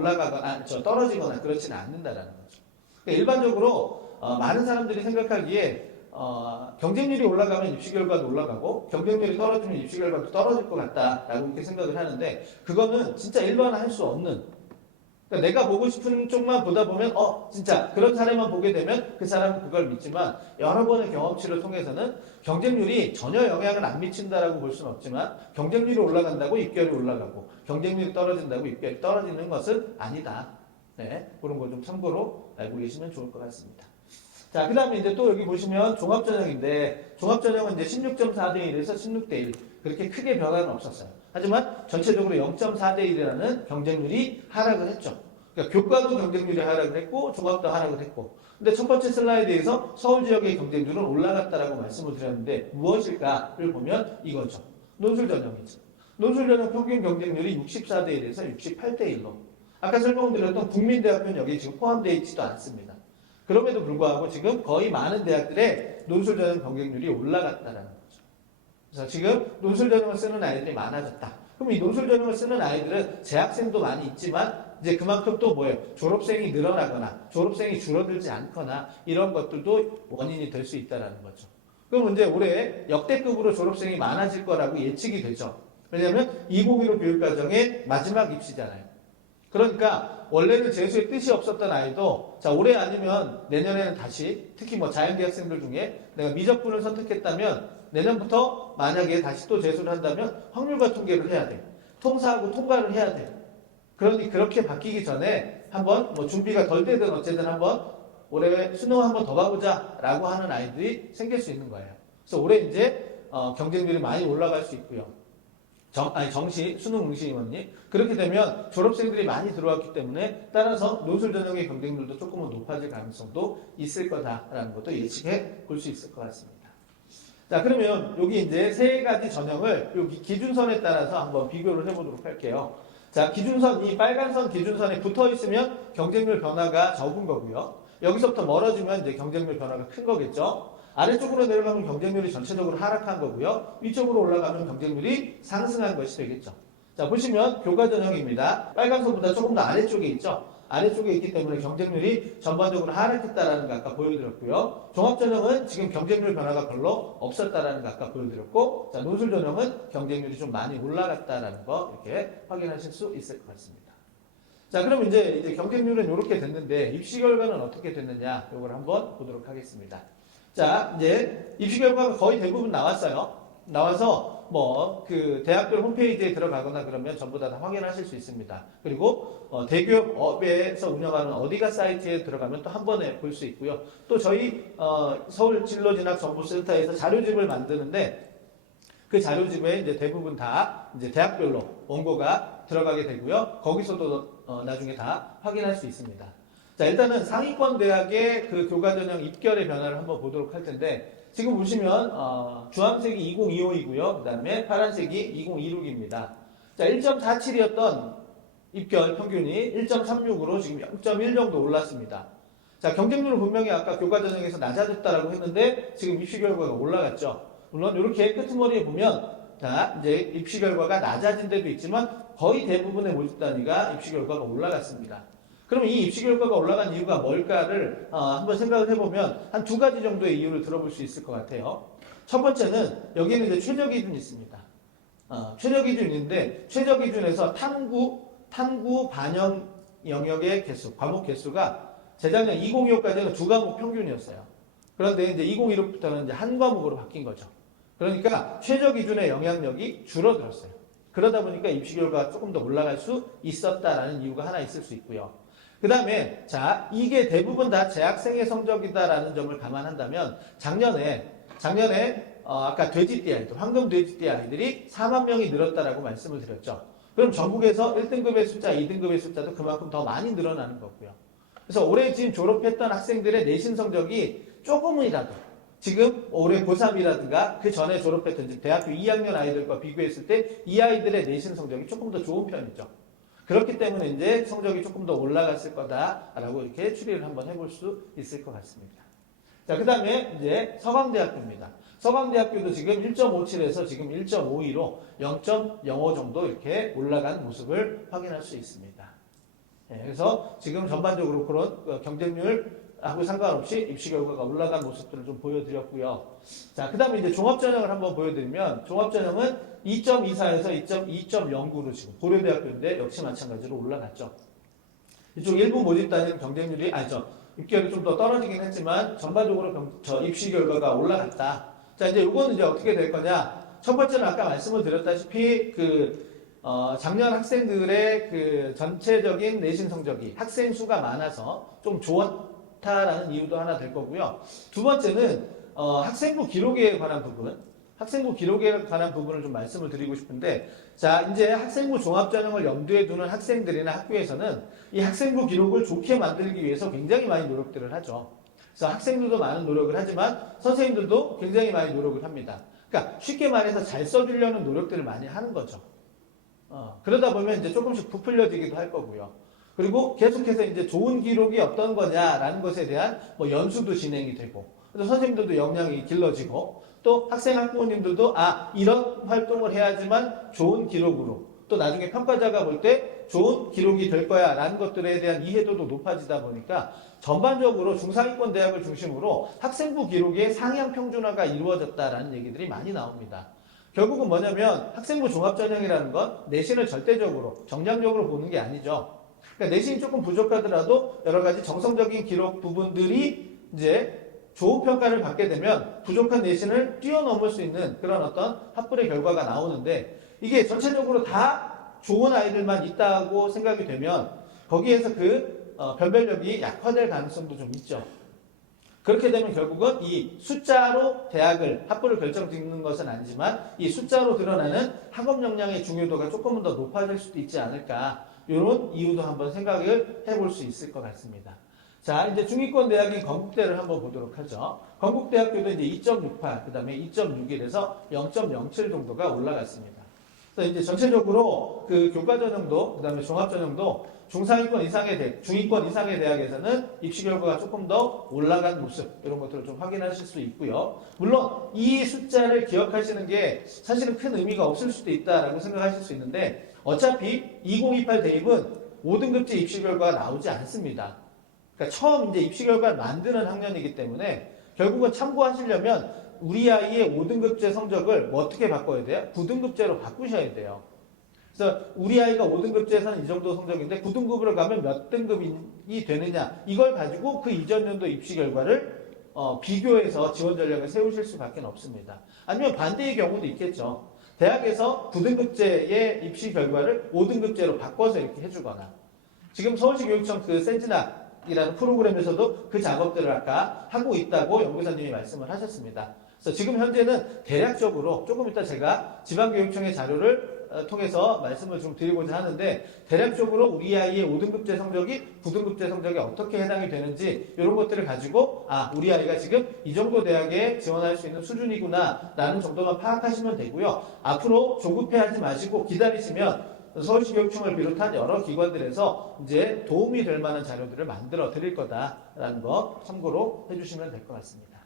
떨어지거나 그렇지는 않는다라는 거죠. 그러니까 일반적으로 많은 사람들이 생각하기에 경쟁률이 올라가면 입시 결과도 올라가고 경쟁률이 떨어지면 입시 결과도 떨어질 것 같다라고 이렇게 생각을 하는데 그거는 진짜 일반화할 수 없는, 그러니까 내가 보고 싶은 쪽만 보다 보면 진짜 그런 사례만 보게 되면 그 사람은 그걸 믿지만 여러 번의 경험치를 통해서는 경쟁률이 전혀 영향을 안 미친다라고 볼 수는 없지만 경쟁률이 올라간다고 입결이 올라가고 경쟁률이 떨어진다고 입결이 떨어지는 것은 아니다. 네, 그런 거 좀 참고로 알고 계시면 좋을 것 같습니다. 자, 그 다음에 이제 또 여기 보시면 종합전형인데 종합전형은 이제 16.4대 1에서 16대 1 그렇게 크게 변화는 없었어요. 하지만 전체적으로 0.4대 1이라는 경쟁률이 하락을 했죠. 그러니까 교과도 경쟁률이 하락을 했고 종합도 하락을 했고, 근데 첫 번째 슬라이드에서 서울 지역의 경쟁률은 올라갔다라고 말씀을 드렸는데 무엇일까를 보면 이거죠. 논술전형이죠. 논술전형 평균 경쟁률이 64대 1에서 68대 1로, 아까 설명드렸던 국민대학교는 여기 지금 포함되어 있지도 않습니다. 그럼에도 불구하고 지금 거의 많은 대학들의 논술전형 경쟁률이 올라갔다라는 거죠. 그래서 지금 논술전형을 쓰는 아이들이 많아졌다. 그럼 이 논술전형을 쓰는 아이들은 재학생도 많이 있지만 이제 그만큼 또 뭐예요? 졸업생이 늘어나거나 졸업생이 줄어들지 않거나 이런 것들도 원인이 될 수 있다는 거죠. 그럼 이제 올해 역대급으로 졸업생이 많아질 거라고 예측이 되죠. 왜냐하면 2015 교육과정의 마지막 입시잖아요. 그러니까 원래는 재수에 뜻이 없었던 아이도 올해 아니면 내년에는 다시, 특히 뭐 자연계 학생들 중에 내가 미적분을 선택했다면 내년부터 만약에 다시 또 재수를 한다면 확률과 통계를 해야 돼. 통사하고 통과를 해야 돼. 그러니 그렇게 바뀌기 전에 한번 뭐 준비가 덜 되든 어쨌든 한번 올해 수능 한번 더 가보자 라고 하는 아이들이 생길 수 있는 거예요. 그래서 올해 이제 경쟁률이 많이 올라갈 수 있고요. 수능 응시위원님. 그렇게 되면 졸업생들이 많이 들어왔기 때문에 따라서 논술 전형의 경쟁률도 조금은 높아질 가능성도 있을 거다라는 것도 예측해 볼 수 있을 것 같습니다. 자, 그러면 여기 이제 세 가지 전형을 여기 기준선에 따라서 한번 비교를 해보도록 할게요. 자, 기준선, 이 빨간 선 기준선에 붙어 있으면 경쟁률 변화가 적은 거고요. 여기서부터 멀어지면 이제 경쟁률 변화가 큰 거겠죠. 아래쪽으로 내려가면 경쟁률이 전체적으로 하락한 거고요. 위쪽으로 올라가면 경쟁률이 상승한 것이 되겠죠. 자, 보시면 교과전형입니다. 빨간 선보다 조금 더 아래쪽에 있죠. 아래쪽에 있기 때문에 경쟁률이 전반적으로 하락했다라는 거 아까 보여드렸고요. 종합전형은 지금 경쟁률 변화가 별로 없었다라는 거 아까 보여드렸고, 자, 논술전형은 경쟁률이 좀 많이 올라갔다라는 거 이렇게 확인하실 수 있을 것 같습니다. 자, 그럼 이제 경쟁률은 이렇게 됐는데 입시 결과는 어떻게 됐느냐, 이걸 한번 보도록 하겠습니다. 자, 이제 입시 결과가 거의 대부분 나왔어요. 나와서 뭐 그 대학교 홈페이지에 들어가거나 그러면 전부 다 확인하실 수 있습니다. 그리고 대기업에서 운영하는 어디가 사이트에 들어가면 또 한 번에 볼 수 있고요. 또 저희 서울 진로진학정보센터에서 자료집을 만드는데 그 자료집에 이제 대부분 다 이제 대학별로 원고가 들어가게 되고요. 거기서도 나중에 다 확인할 수 있습니다. 자, 일단은 상위권 대학의 그 교과 전형 입결의 변화를 한번 보도록 할 텐데 지금 보시면 주황색이 2025이고요. 그 다음에 파란색이 2026입니다. 자, 1.47이었던 입결 평균이 1.36으로 지금 0.1 정도 올랐습니다. 자, 경쟁률은 분명히 아까 교과 전형에서 낮아졌다라고 했는데 지금 입시 결과가 올라갔죠. 물론 이렇게 끄트머리에 보면 자, 이제 입시 결과가 낮아진 데도 있지만 거의 대부분의 모집 단위가 입시 결과가 올라갔습니다. 그럼 이 입시 결과가 올라간 이유가 뭘까를 한번 생각을 해보면 한 두 가지 정도의 이유를 들어볼 수 있을 것 같아요. 첫 번째는 여기는 이제 최저 기준이 있습니다. 최저 기준인데 최저 기준에서 탐구 반영 영역의 개수, 과목 개수가 재작년 2025까지는 두 과목 평균이었어요. 그런데 이제 2016부터는 이제 한 과목으로 바뀐 거죠. 그러니까 최저 기준의 영향력이 줄어들었어요. 그러다 보니까 입시 결과가 조금 더 올라갈 수 있었다라는 이유가 하나 있을 수 있고요. 그 다음에 자, 이게 대부분 다 재학생의 성적이다라는 점을 감안한다면 작년에 아까 돼지띠 아이들, 황금 돼지띠 아이들이 4만 명이 늘었다라고 말씀을 드렸죠. 그럼 전국에서 1등급의 숫자, 2등급의 숫자도 그만큼 더 많이 늘어나는 거고요. 그래서 올해 지금 졸업했던 학생들의 내신 성적이 조금이라도 지금 올해 고3이라든가 그 전에 졸업했던 대학교 2학년 아이들과 비교했을 때 이 아이들의 내신 성적이 조금 더 좋은 편이죠. 그렇기 때문에 이제 성적이 조금 더 올라갔을 거다라고 이렇게 추리를 한번 해볼 수 있을 것 같습니다. 자, 그 다음에 이제 서강대학교입니다. 서강대학교도 지금 1.57에서 지금 1.52로 0.05 정도 이렇게 올라간 모습을 확인할 수 있습니다. 네, 그래서 지금 전반적으로 그런 경쟁률하고 상관없이 입시 결과가 올라간 모습들을 좀 보여드렸고요. 자, 그 다음에 이제 종합전형을 한번 보여드리면 종합전형은 2.24에서 2.09로 지금 고려대학교인데 역시 마찬가지로 올라갔죠. 이쪽 일부 모집단위는 경쟁률이 입결이 좀 더 떨어지긴 했지만 전반적으로 입시 결과가 올라갔다. 자, 이제 이거는 이제 어떻게 될 거냐? 첫 번째는 아까 말씀을 드렸다시피 작년 학생들의 그 전체적인 내신 성적이 학생 수가 많아서 좀 좋았다라는 이유도 하나 될 거고요. 두 번째는 학생부 기록에 관한 부분을 좀 말씀을 드리고 싶은데, 자, 이제 학생부 종합전형을 염두에 두는 학생들이나 학교에서는 이 학생부 기록을 좋게 만들기 위해서 굉장히 많이 노력들을 하죠. 그래서 학생들도 많은 노력을 하지만 선생님들도 굉장히 많이 노력을 합니다. 그러니까 쉽게 말해서 잘 써주려는 노력들을 많이 하는 거죠. 그러다 보면 이제 조금씩 부풀려지기도 할 거고요. 그리고 계속해서 이제 좋은 기록이 어떤 거냐라는 것에 대한 뭐 연수도 진행이 되고, 그래서 선생님들도 역량이 길러지고, 또 학생 학부모님들도 이런 활동을 해야지만 좋은 기록으로 또 나중에 평가자가 볼 때 좋은 기록이 될 거야 라는 것들에 대한 이해도도 높아지다 보니까 전반적으로 중상위권 대학을 중심으로 학생부 기록의 상향 평준화가 이루어졌다라는 얘기들이 많이 나옵니다. 결국은 뭐냐면 학생부 종합전형이라는 건 내신을 절대적으로 정량적으로 보는 게 아니죠. 그러니까 내신이 조금 부족하더라도 여러 가지 정성적인 기록 부분들이 이제 좋은 평가를 받게 되면 부족한 내신을 뛰어넘을 수 있는 그런 어떤 합불의 결과가 나오는데, 이게 전체적으로 다 좋은 아이들만 있다고 생각이 되면 거기에서 변별력이 약화될 가능성도 좀 있죠. 그렇게 되면 결국은 이 숫자로 합불을 결정짓는 것은 아니지만 이 숫자로 드러나는 학업 역량의 중요도가 조금은 더 높아질 수도 있지 않을까, 이런 이유도 한번 생각을 해볼 수 있을 것 같습니다. 자, 이제 중위권 대학인 건국대를 한번 보도록 하죠. 건국대학교도 이제 2.68, 그 다음에 2.61에서 0.07 정도가 올라갔습니다. 그래서 이제 전체적으로 그 교과전형도, 그 다음에 종합전형도 중위권 이상의 대학에서는 입시 결과가 조금 더 올라간 모습, 이런 것들을 좀 확인하실 수 있고요. 물론 이 숫자를 기억하시는 게 사실은 큰 의미가 없을 수도 있다라고 생각하실 수 있는데, 어차피 2028 대입은 5등급제 입시 결과가 나오지 않습니다. 그러니까 처음 이제 입시 결과를 만드는 학년이기 때문에 결국은 참고하시려면 우리 아이의 5등급제 성적을 어떻게 바꿔야 돼요? 9등급제로 바꾸셔야 돼요. 그래서 우리 아이가 5등급제에서는 이 정도 성적인데 9등급으로 가면 몇 등급이 되느냐, 이걸 가지고 그 이전 연도 입시 결과를 비교해서 지원 전략을 세우실 수밖에 없습니다. 아니면 반대의 경우도 있겠죠. 대학에서 9등급제의 입시 결과를 5등급제로 바꿔서 이렇게 해주거나, 지금 서울시 교육청 그 센진학이라는 프로그램에서도 그 작업들을 아까 하고 있다고 연구사님이 말씀을 하셨습니다. 그래서 지금 현재는 대략적으로 조금 이따 제가 지방교육청의 자료를 통해서 말씀을 좀 드리고자 하는데, 대략적으로 우리 아이의 5등급제 성적이 9등급제 성적에 어떻게 해당이 되는지 이런 것들을 가지고 우리 아이가 지금 이 정도 대학에 지원할 수 있는 수준이구나 라는 정도만 파악하시면 되고요. 앞으로 조급해하지 마시고 기다리시면 서울시 교육청을 비롯한 여러 기관들에서 이제 도움이 될 만한 자료들을 만들어 드릴 거다라는 거 참고로 해주시면 될 것 같습니다.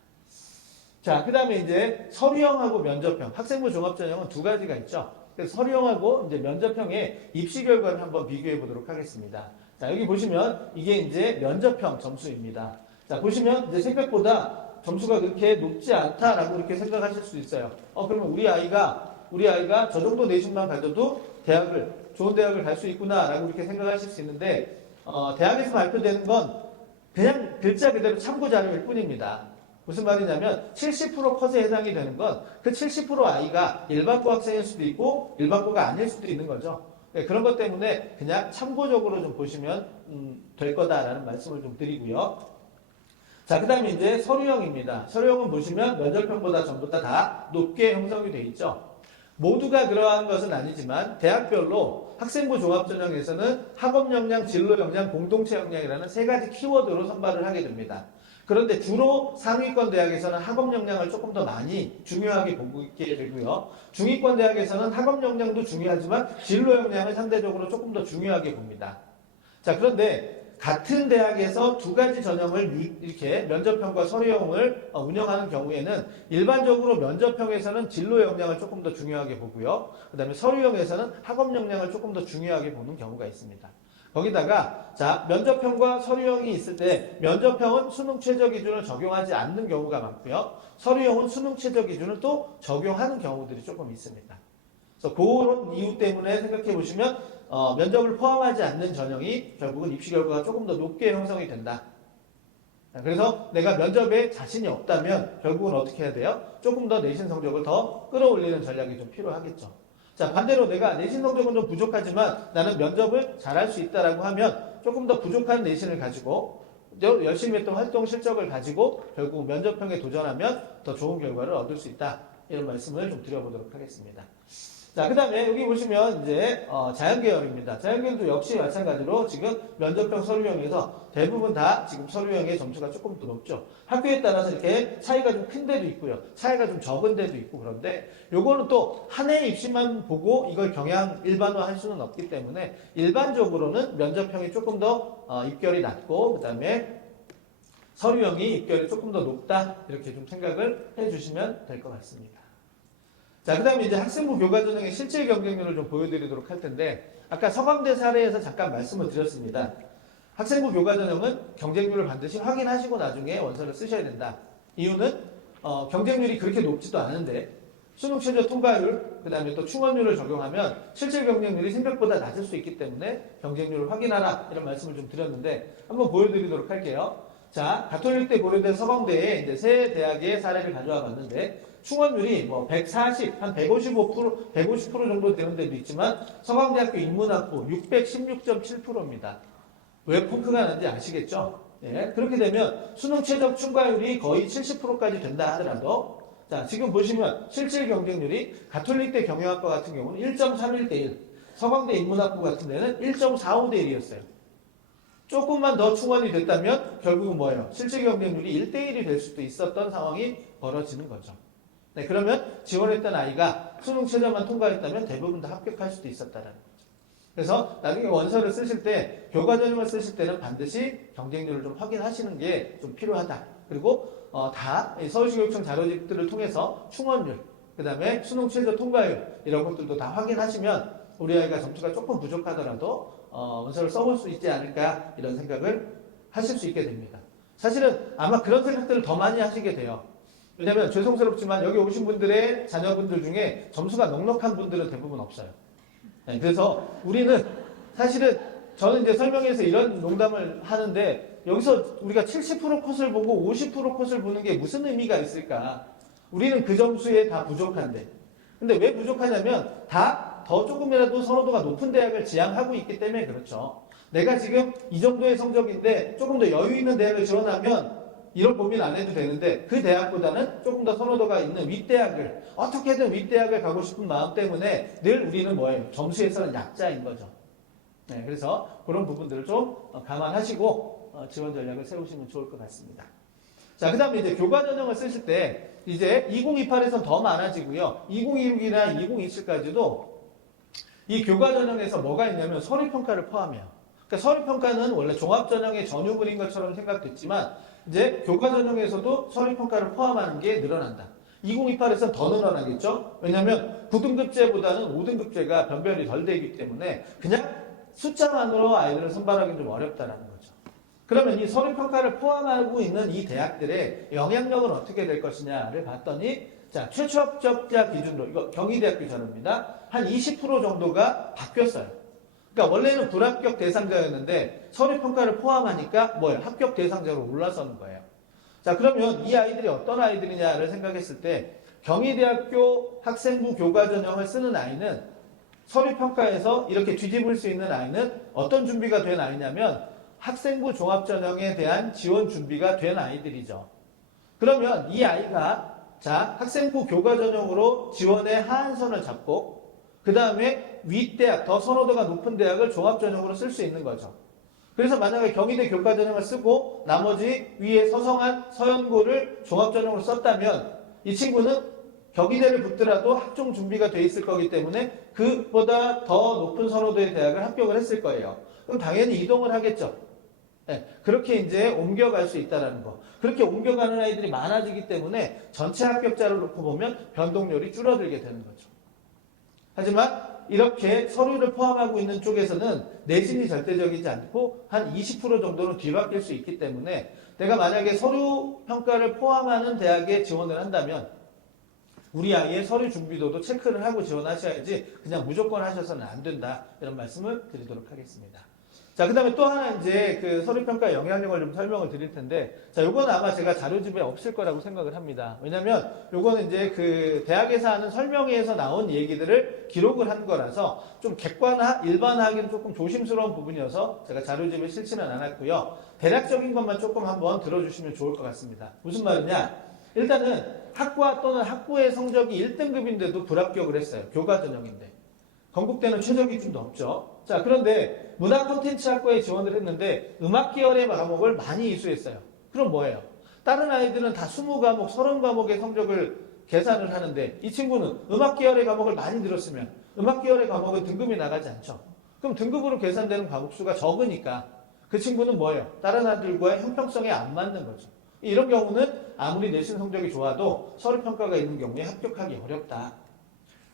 자, 그 다음에 이제 서류형하고 면접형, 학생부 종합전형은 두 가지가 있죠. 그래서 서류형하고 이제 면접형의 입시 결과를 한번 비교해 보도록 하겠습니다. 자, 여기 보시면 이게 이제 면접형 점수입니다. 자, 보시면 이제 생각보다 점수가 그렇게 높지 않다라고 이렇게 생각하실 수 있어요. 그러면 우리 아이가 저 정도 내신만 가져도 좋은 대학을 갈 수 있구나라고 이렇게 생각하실 수 있는데, 대학에서 발표되는 건 그냥 글자 그대로 참고 자료일 뿐입니다. 무슨 말이냐면 70% 컷에 해당이 되는 건 그 70% 아이가 일반고 학생일 수도 있고 일반고가 아닐 수도 있는 거죠. 네, 그런 것 때문에 그냥 참고적으로 좀 보시면 될 거다라는 말씀을 좀 드리고요. 자, 그 다음에 이제 서류형입니다. 서류형은 보시면 면접형보다 전부 다 높게 형성이 돼 있죠. 모두가 그러한 것은 아니지만 대학별로 학생부 종합전형에서는 학업 역량, 진로 역량, 공동체 역량이라는 세 가지 키워드로 선발을 하게 됩니다. 그런데 주로 상위권 대학에서는 학업 역량을 조금 더 많이 중요하게 보고 있게 되고요. 중위권 대학에서는 학업 역량도 중요하지만 진로 역량을 상대적으로 조금 더 중요하게 봅니다. 자, 그런데 같은 대학에서 두 가지 전형을 이렇게 면접형과 서류형을 운영하는 경우에는 일반적으로 면접형에서는 진로 역량을 조금 더 중요하게 보고요. 그 다음에 서류형에서는 학업 역량을 조금 더 중요하게 보는 경우가 있습니다. 거기다가 자, 면접형과 서류형이 있을 때 면접형은 수능 최저 기준을 적용하지 않는 경우가 많고요. 서류형은 수능 최저 기준을 또 적용하는 경우들이 조금 있습니다. 그래서 그런 이유 때문에 생각해 보시면 면접을 포함하지 않는 전형이 결국은 입시 결과가 조금 더 높게 형성이 된다. 그래서 내가 면접에 자신이 없다면 결국은 어떻게 해야 돼요? 조금 더 내신 성적을 더 끌어올리는 전략이 좀 필요하겠죠. 자, 반대로 내가 내신 성적은 좀 부족하지만 나는 면접을 잘할 수 있다라고 하면 조금 더 부족한 내신을 가지고 열심히 했던 활동 실적을 가지고 결국 면접형에 도전하면 더 좋은 결과를 얻을 수 있다. 이런 말씀을 좀 드려보도록 하겠습니다. 자, 그 다음에 여기 보시면 이제 자연계열입니다. 자연계열도 역시 마찬가지로 지금 면접형 서류형에서 대부분 다 지금 서류형의 점수가 조금 더 높죠. 학교에 따라서 이렇게 차이가 좀 큰 데도 있고요. 차이가 좀 적은 데도 있고, 그런데 요거는 또 한 해 입시만 보고 이걸 경향 일반화 할 수는 없기 때문에 일반적으로는 면접형이 조금 더 입결이 낮고, 그 다음에 서류형이 입결이 조금 더 높다, 이렇게 좀 생각을 해주시면 될 것 같습니다. 자, 그 다음에 이제 학생부 교과전형의 실질 경쟁률을 좀 보여드리도록 할 텐데, 아까 서강대 사례에서 잠깐 말씀을 드렸습니다. 학생부 교과전형은 경쟁률을 반드시 확인하시고 나중에 원서를 쓰셔야 된다. 이유는 경쟁률이 그렇게 높지도 않은데 수능 최저 통과율, 그 다음에 또 충원율을 적용하면 실질 경쟁률이 생각보다 낮을 수 있기 때문에 경쟁률을 확인하라, 이런 말씀을 좀 드렸는데 한번 보여드리도록 할게요. 자, 가톨릭대, 고려대, 서강대에 이제 세 대학의 사례를 가져와 봤는데 충원율이 뭐 140, 한 150% 정도 되는 데도 있지만 서강대학교 인문학부 616.7%입니다. 왜 펑크가 나는지 아시겠죠? 예, 그렇게 되면 수능 최저 충과율이 거의 70%까지 된다 하더라도, 자, 지금 보시면 실질 경쟁률이 가톨릭대 경영학과 같은 경우는 1.31대 1, 서강대 인문학부 같은 데는 1.45대 1이었어요. 조금만 더 충원이 됐다면 결국은 뭐예요? 실질 경쟁률이 1대 1이 될 수도 있었던 상황이 벌어지는 거죠. 네, 그러면 지원했던 아이가 수능 최저만 통과했다면 대부분 다 합격할 수도 있었다는 거죠. 그래서 나중에 원서를 쓰실 때, 교과전형을 쓰실 때는 반드시 경쟁률을 좀 확인하시는 게 좀 필요하다. 그리고 다 서울시교육청 자료집들을 통해서 충원율, 그 다음에 수능 최저 통과율, 이런 것들도 다 확인하시면 우리 아이가 점수가 조금 부족하더라도 원서를 써볼 수 있지 않을까, 이런 생각을 하실 수 있게 됩니다. 사실은 아마 그런 생각들을 더 많이 하시게 돼요. 왜냐면 죄송스럽지만 여기 오신 분들의 자녀분들 중에 점수가 넉넉한 분들은 대부분 없어요. 네, 그래서 우리는 사실은 저는 이제 설명해서 이런 농담을 하는데 여기서 우리가 70% 컷을 보고 50% 컷을 보는 게 무슨 의미가 있을까? 우리는 그 점수에 다 부족한데. 근데 왜 부족하냐면 다 더 조금이라도 선호도가 높은 대학을 지향하고 있기 때문에 그렇죠. 내가 지금 이 정도의 성적인데 조금 더 여유 있는 대학을 지원하면 이런 고민 안 해도 되는데 그 대학보다는 조금 더 선호도가 있는 윗대학을 어떻게든 윗대학을 가고 싶은 마음 때문에 늘 우리는 뭐예요? 점수에서는 약자인 거죠. 네, 그래서 그런 부분들을 좀 감안하시고 지원 전략을 세우시면 좋을 것 같습니다. 자, 그 다음에 이제 교과 전형을 쓰실 때 이제 2028에선 더 많아지고요. 2026이나 2027까지도 이 교과 전형에서 뭐가 있냐면 서류 평가를 포함해요. 그러니까 서류 평가는 원래 종합 전형의 전유물인 것처럼 생각됐지만 이제 교과 전형에서도 서류 평가를 포함하는 게 늘어난다. 2028에서는 더 늘어나겠죠? 왜냐하면 9등급제보다는 5등급제가 변별이 덜 되기 때문에 그냥 숫자만으로 아이들을 선발하기는 좀 어렵다라는 거죠. 그러면 이 서류 평가를 포함하고 있는 이 대학들의 영향력은 어떻게 될 것이냐를 봤더니 자, 최초 합격자 기준으로 이거 경희대학교 자료입니다. 한 20% 정도가 바뀌었어요. 그러니까 원래는 불합격 대상자였는데 서류 평가를 포함하니까 뭐예요? 합격 대상자로 올라서는 거예요. 자, 그러면 이 아이들이 어떤 아이들이냐를 생각했을 때 경희대학교 학생부 교과 전형을 쓰는 아이는 서류 평가에서 이렇게 뒤집을 수 있는 아이는 어떤 준비가 된 아이냐면 학생부 종합 전형에 대한 지원 준비가 된 아이들이죠. 그러면 이 아이가 자, 학생부 교과 전형으로 지원의 하한선을 잡고 그 다음에 윗대학, 더 선호도가 높은 대학을 종합 전형으로 쓸 수 있는 거죠. 그래서 만약에 경희대 교과 전형을 쓰고 나머지 위에 서성한 서연고를 종합 전형으로 썼다면 이 친구는 경희대를 붙더라도 학종 준비가 돼 있을 거기 때문에 그보다 더 높은 선호도의 대학을 합격을 했을 거예요. 그럼 당연히 이동을 하겠죠. 네, 그렇게 이제 옮겨갈 수 있다는 거. 그렇게 옮겨가는 아이들이 많아지기 때문에 전체 합격자를 놓고 보면 변동률이 줄어들게 되는 거죠. 하지만 이렇게 서류를 포함하고 있는 쪽에서는 내신이 절대적이지 않고 한 20% 정도는 뒤바뀔 수 있기 때문에 내가 만약에 서류 평가를 포함하는 대학에 지원을 한다면 우리 아이의 서류 준비도도 체크를 하고 지원하셔야지 그냥 무조건 하셔서는 안 된다. 이런 말씀을 드리도록 하겠습니다. 자, 그 다음에 또 하나 이제 그 서류평가 영향력을 좀 설명을 드릴 텐데, 자, 요거는 아마 제가 자료집에 없을 거라고 생각을 합니다. 왜냐면 요거는 이제 그 대학에서 하는 설명회에서 나온 얘기들을 기록을 한 거라서 좀 객관화, 일반화하기는 조금 조심스러운 부분이어서 제가 자료집에 실지는 않았고요. 대략적인 것만 조금 한번 들어주시면 좋을 것 같습니다. 무슨 말이냐? 일단은 학과 또는 학부의 성적이 1등급인데도 불합격을 했어요. 교과 전형인데. 건국대는 최저 기준도 없죠. 자, 그런데 문화 콘텐츠 학과에 지원을 했는데 음악 계열의 과목을 많이 이수했어요. 그럼 뭐예요? 다른 아이들은 다 20과목, 30과목의 성적을 계산을 하는데 이 친구는 음악 계열의 과목을 많이 들었으면 음악 계열의 과목은 등급이 나가지 않죠. 그럼 등급으로 계산되는 과목 수가 적으니까 그 친구는 뭐예요? 다른 아이들과의 형평성에 안 맞는 거죠. 이런 경우는 아무리 내신 성적이 좋아도 서류평가가 있는 경우에 합격하기 어렵다.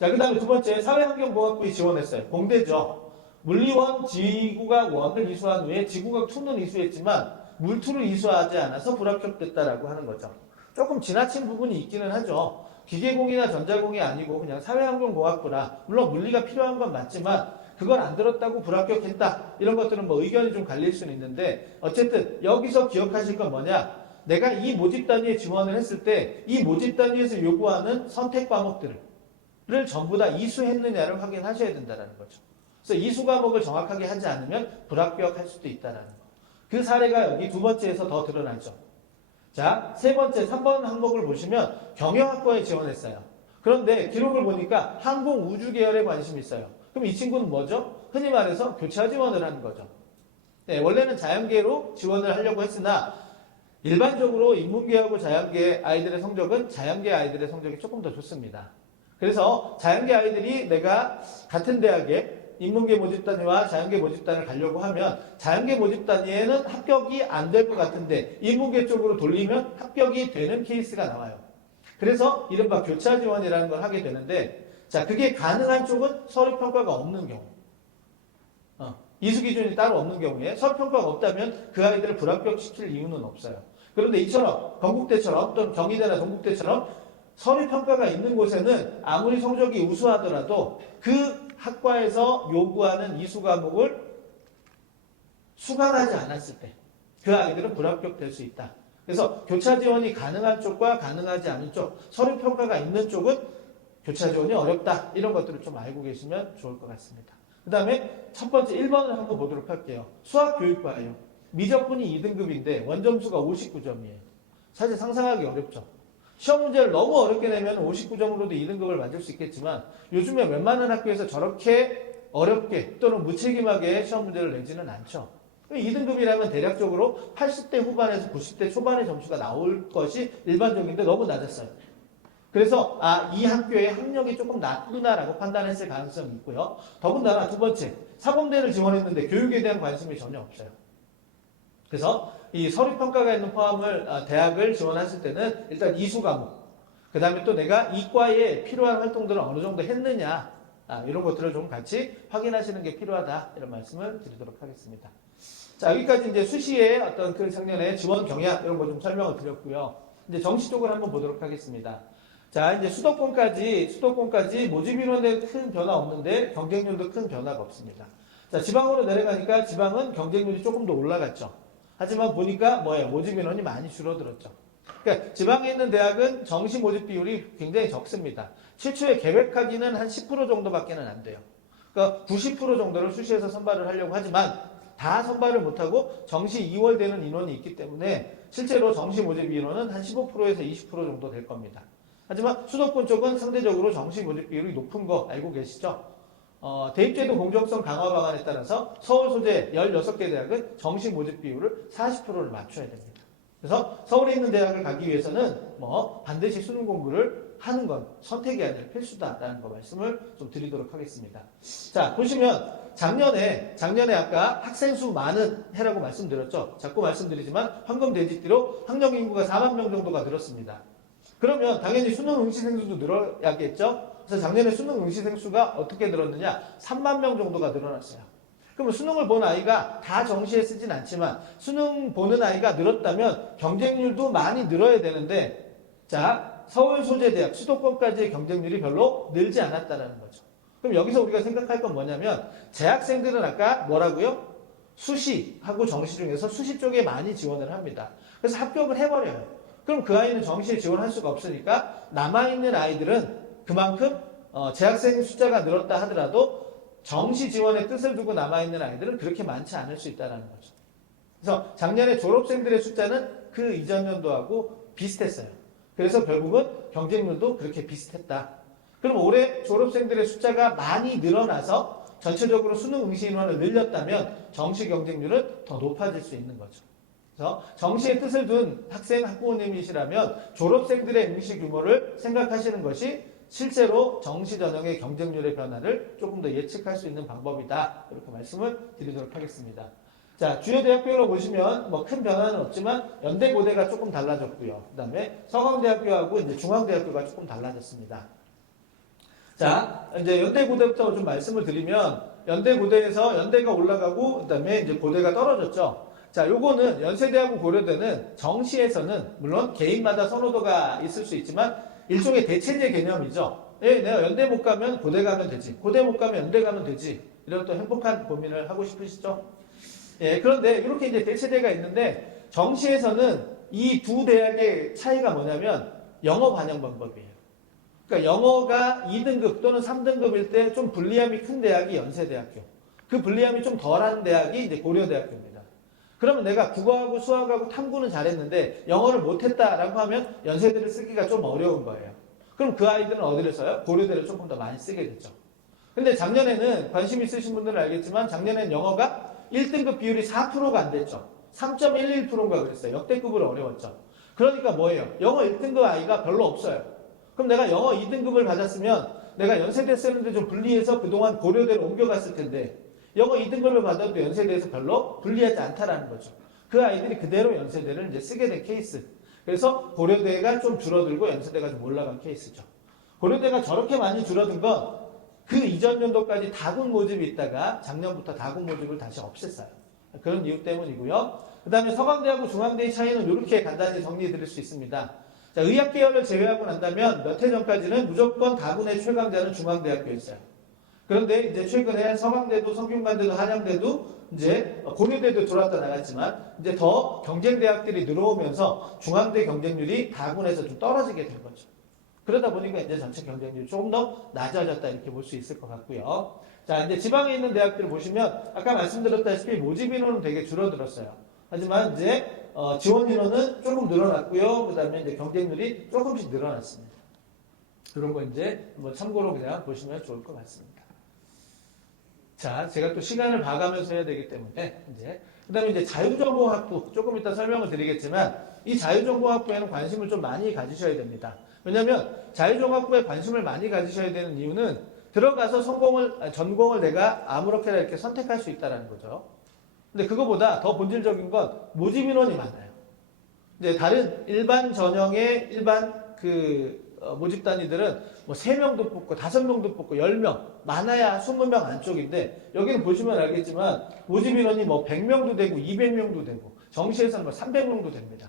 자, 그 다음에 두 번째, 사회환경공학부에 지원했어요. 공대죠. 물리원, 지구학 1을 이수한 후에 지구학 2는 이수했지만 물2를 이수하지 않아서 불합격됐다라고 하는 거죠. 조금 지나친 부분이 있기는 하죠. 기계공이나 전자공이 아니고 그냥 사회환경공학부라 물론 물리가 필요한 건 맞지만 그걸 안 들었다고 불합격했다. 이런 것들은 뭐 의견이 좀 갈릴 수는 있는데 어쨌든 여기서 기억하실 건 뭐냐? 내가 이 모집 단위에 지원을 했을 때 이 모집 단위에서 요구하는 선택 과목들을 전부 다 이수했느냐를 확인하셔야 된다는 거죠. 그래서 이수 과목을 정확하게 하지 않으면 불합격할 수도 있다는 거. 그 사례가 여기 두 번째에서 더 드러나죠. 자, 세 번째, 3번 항목을 보시면 경영학과에 지원했어요. 그런데 기록을 보니까 항공 우주 계열에 관심이 있어요. 그럼 이 친구는 뭐죠? 흔히 말해서 교차 지원을 하는 거죠. 네, 원래는 자연계로 지원을 하려고 했으나 일반적으로 인문계하고 자연계 아이들의 성적은 자연계 아이들의 성적이 조금 더 좋습니다. 그래서 자연계 아이들이 내가 같은 대학에 인문계 모집단위와 자연계 모집단을 가려고 하면 자연계 모집단위에는 합격이 안 될 것 같은데 인문계 쪽으로 돌리면 합격이 되는 케이스가 나와요. 그래서 이른바 교차 지원이라는 걸 하게 되는데 자, 그게 가능한 쪽은 서류평가가 없는 경우. 이수 기준이 따로 없는 경우에 서류평가가 없다면 그 아이들을 불합격시킬 이유는 없어요. 그런데 이처럼 건국대처럼 또는 경희대나 동국대처럼 서류평가가 있는 곳에는 아무리 성적이 우수하더라도 그 학과에서 요구하는 이수 과목을 수강하지 않았을 때 그 아이들은 불합격될 수 있다. 그래서 교차 지원이 가능한 쪽과 가능하지 않은 쪽, 서류 평가가 있는 쪽은 교차 지원이 어렵다. 이런 것들을 좀 알고 계시면 좋을 것 같습니다. 그 다음에 첫 번째 1번을 한번 보도록 할게요. 수학교육과예요. 미적분이 2등급인데 원점수가 59점이에요. 사실 상상하기 어렵죠. 시험 문제를 너무 어렵게 내면 59점으로도 2등급을 만들 수 있겠지만 요즘에 웬만한 학교에서 저렇게 어렵게 또는 무책임하게 시험 문제를 내지는 않죠. 2등급이라면 대략적으로 80대 후반에서 90대 초반의 점수가 나올 것이 일반적인데 너무 낮았어요. 그래서 이 학교의 학력이 조금 낮구나라고 판단했을 가능성이 있고요. 더군다나 두 번째, 사범대를 지원했는데 교육에 대한 관심이 전혀 없어요. 그래서 이 서류평가가 있는 대학을 지원했을 때는 일단 이수 과목, 그 다음에 또 내가 이과에 필요한 활동들을 어느 정도 했느냐, 이런 것들을 좀 같이 확인하시는 게 필요하다, 이런 말씀을 드리도록 하겠습니다. 자, 여기까지 이제 수시의 어떤 그 작년의 지원 경향, 이런 거 좀 설명을 드렸고요. 이제 정시 쪽을 한번 보도록 하겠습니다. 자, 이제 수도권까지 모집 인원에 큰 변화 없는데 경쟁률도 큰 변화가 없습니다. 자, 지방으로 내려가니까 지방은 경쟁률이 조금 더 올라갔죠. 하지만 보니까 모집 인원이 많이 줄어들었죠. 그러니까 지방에 있는 대학은 정시 모집 비율이 굉장히 적습니다. 최초에 계획하기는 한 10% 정도밖에는 안 돼요. 그러니까 90% 정도를 수시에서 선발을 하려고 하지만 다 선발을 못하고 정시 2월 되는 인원이 있기 때문에 실제로 정시 모집 인원은 한 15%에서 20% 정도 될 겁니다. 하지만 수도권 쪽은 상대적으로 정시 모집 비율이 높은 거 알고 계시죠? 대입제도 공정성 강화 방안에 따라서 서울 소재 16개 대학은 정시 모집 비율을 40%를 맞춰야 됩니다. 그래서 서울에 있는 대학을 가기 위해서는 반드시 수능 공부를 하는 건 선택이 아니라 필수다라는 거 말씀을 좀 드리도록 하겠습니다. 자, 보시면 작년에 아까 학생 수 많은 해라고 말씀드렸죠. 자꾸 말씀드리지만 황금 돼지띠로 학령 인구가 4만 명 정도가 늘었습니다. 그러면 당연히 수능 응시생 수도 늘어야겠죠. 그래서 작년에 수능 응시생 수가 어떻게 늘었느냐? 3만 명 정도가 늘어났어요. 그러면 수능을 본 아이가 다 정시에 쓰진 않지만 수능 보는 아이가 늘었다면 경쟁률도 많이 늘어야 되는데, 자, 서울 소재대학 수도권까지의 경쟁률이 별로 늘지 않았다는 거죠. 그럼 여기서 우리가 생각할 건 뭐냐면 재학생들은 아까 뭐라고요? 수시하고 정시 중에서 수시 쪽에 많이 지원을 합니다. 그래서 합격을 해버려요. 그럼 그 아이는 정시에 지원할 수가 없으니까 남아있는 아이들은 그만큼 재학생 숫자가 늘었다 하더라도 정시 지원의 뜻을 두고 남아있는 아이들은 그렇게 많지 않을 수 있다는 거죠. 그래서 작년에 졸업생들의 숫자는 그 이전 연도하고 비슷했어요. 그래서 결국은 경쟁률도 그렇게 비슷했다. 그럼 올해 졸업생들의 숫자가 많이 늘어나서 전체적으로 수능 응시 인원을 늘렸다면 정시 경쟁률은 더 높아질 수 있는 거죠. 그래서 정시의 뜻을 둔 학부모님이시라면 졸업생들의 응시 규모를 생각하시는 것이 실제로 정시 전형의 경쟁률의 변화를 조금 더 예측할 수 있는 방법이다. 이렇게 말씀을 드리도록 하겠습니다. 자, 주요 대학별로 보시면 큰 변화는 없지만 연대 고대가 조금 달라졌고요. 그 다음에 서강대학교하고 이제 중앙대학교가 조금 달라졌습니다. 자, 이제 연대 고대부터 좀 말씀을 드리면 연대 고대에서 연대가 올라가고 그 다음에 이제 고대가 떨어졌죠. 자, 요거는 연세대하고 고려대는 정시에서는 물론 개인마다 선호도가 있을 수 있지만 일종의 대체제 개념이죠. 내가 연대 못 가면 고대 가면 되지. 고대 못 가면 연대 가면 되지. 이런 또 행복한 고민을 하고 싶으시죠? 그런데 이렇게 이제 대체제가 있는데 정시에서는 이 두 대학의 차이가 뭐냐면 영어 반영 방법이에요. 그러니까 영어가 2등급 또는 3등급일 때 좀 불리함이 큰 대학이 연세대학교. 그 불리함이 좀 덜한 대학이 이제 고려대학교입니다. 그러면 내가 국어하고 수학하고 탐구는 잘했는데 영어를 못했다라고 하면 연세대를 쓰기가 좀 어려운 거예요. 그럼 그 아이들은 어디를 써요? 고려대를 조금 더 많이 쓰게 되죠. 근데 작년에는 관심 있으신 분들은 알겠지만 작년에는 영어가 1등급 비율이 4%가 안 됐죠. 3.11%인가 그랬어요. 역대급으로 어려웠죠. 그러니까 뭐예요? 영어 1등급 아이가 별로 없어요. 그럼 내가 영어 2등급을 받았으면 내가 연세대 쓰는데 좀 불리해서 그동안 고려대로 옮겨갔을 텐데 영어 2등급을 받아도 연세대에서 별로 불리하지 않다라는 거죠. 그 아이들이 그대로 연세대를 이제 쓰게 된 케이스. 그래서 고려대가 좀 줄어들고 연세대가 좀 올라간 케이스죠. 고려대가 저렇게 많이 줄어든 건 그 이전 연도까지 다군 모집이 있다가 작년부터 다군 모집을 다시 없앴어요. 그런 이유 때문이고요. 그 다음에 서강대하고 중앙대의 차이는 이렇게 간단히 정리해 드릴 수 있습니다. 자, 의학 계열을 제외하고 난다면 몇 해 전까지는 무조건 다군의 최강자는 중앙대학교였어요. 그런데 이제 최근에 서강대도 성균관대도 한양대도 이제 고려대도 들어왔다 나갔지만 이제 더 경쟁대학들이 늘어오면서 중앙대 경쟁률이 다군에서 좀 떨어지게 된 거죠. 그러다 보니까 이제 전체 경쟁률이 조금 더 낮아졌다 이렇게 볼 수 있을 것 같고요. 자, 이제 지방에 있는 대학들을 보시면 아까 말씀드렸다시피 모집 인원은 되게 줄어들었어요. 하지만 이제 지원 인원은 조금 늘어났고요. 그다음에 이제 경쟁률이 조금씩 늘어났습니다. 그런 거 이제 뭐 참고로 그냥 보시면 좋을 것 같습니다. 자, 제가 또 시간을 봐가면서 해야 되기 때문에 이제 그다음에 이제 자유전공학부 조금 이따 설명을 드리겠지만 이 자유전공학부에는 관심을 좀 많이 가지셔야 됩니다. 왜냐하면 자유전공학부에 관심을 많이 가지셔야 되는 이유는 들어가서 전공을 내가 아무렇게나 이렇게 선택할 수 있다는 거죠. 근데 그거보다 더 본질적인 건 모집 인원이 많아요. 이제 다른 일반 전형의 일반 모집 단위들은 뭐 3명도 뽑고 5명도 뽑고 10명, 많아야 20명 안쪽인데 여기는 보시면 알겠지만 모집 인원이 뭐 100명도 되고 200명도 되고 정시에서는 뭐 300명도 됩니다.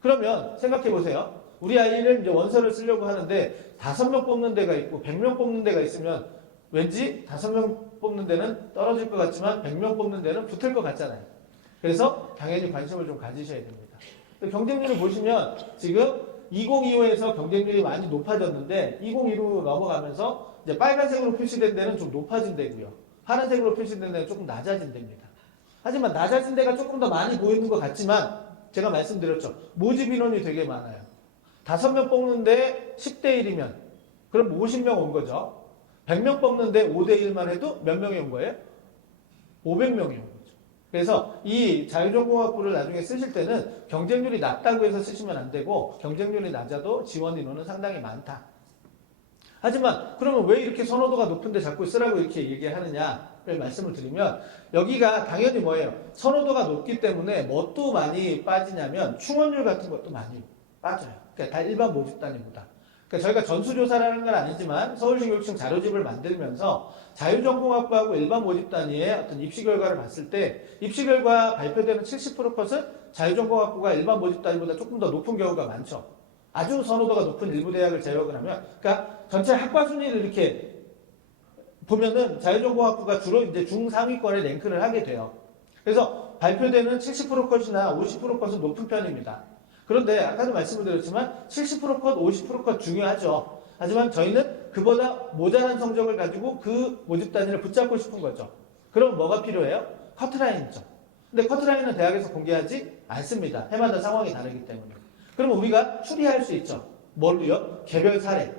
그러면 생각해 보세요. 우리 아이는 이제 원서를 쓰려고 하는데 5명 뽑는 데가 있고 100명 뽑는 데가 있으면 왠지 5명 뽑는 데는 떨어질 것 같지만 100명 뽑는 데는 붙을 것 같잖아요. 그래서 당연히 관심을 좀 가지셔야 됩니다. 경쟁률을 보시면 지금 2025에서 경쟁률이 많이 높아졌는데 2025로 넘어가면서 이제 빨간색으로 표시된 데는 좀 높아진 데고요. 파란색으로 표시된 데는 조금 낮아진 데입니다. 하지만 낮아진 데가 조금 더 많이 보이는 것 같지만 제가 말씀드렸죠. 모집 인원이 되게 많아요. 5명 뽑는데 10대 1이면 그럼 50명 온 거죠. 100명 뽑는데 5대 1만 해도 몇 명이 온 거예요? 500명이 온 거죠. 그래서 이 자유전공학부를 나중에 쓰실 때는 경쟁률이 낮다고 해서 쓰시면 안 되고 경쟁률이 낮아도 지원 인원은 상당히 많다. 하지만 그러면 왜 이렇게 선호도가 높은데 자꾸 쓰라고 이렇게 얘기하느냐를 말씀을 드리면 여기가 당연히 뭐예요? 선호도가 높기 때문에 뭣도 많이 빠지냐면 충원율 같은 것도 많이 빠져요. 그러니까 다 일반 모집 단위보다. 그러니까 저희가 전수조사라는 건 아니지만 서울시 교육청 자료집을 만들면서 자유전공학부하고 일반 모집 단위의 어떤 입시 결과를 봤을 때 입시 결과 발표되는 70% 컷은 자유전공학부가 일반 모집 단위보다 조금 더 높은 경우가 많죠. 아주 선호도가 높은 일부 대학을 제외하고 나면, 그러니까 전체 학과 순위를 이렇게 보면은 자유전공학부가 주로 이제 중상위권에 랭크를 하게 돼요. 그래서 발표되는 70% 컷이나 50% 컷은 높은 편입니다. 그런데 아까도 말씀을 드렸지만 70% 컷, 50% 컷 중요하죠. 하지만 저희는 그보다 모자란 성적을 가지고 그 모집 단위를 붙잡고 싶은 거죠. 그럼 뭐가 필요해요? 커트라인이죠. 근데 커트라인은 대학에서 공개하지 않습니다. 해마다 상황이 다르기 때문에. 그러면 우리가 추리할 수 있죠. 뭘로요? 개별 사례.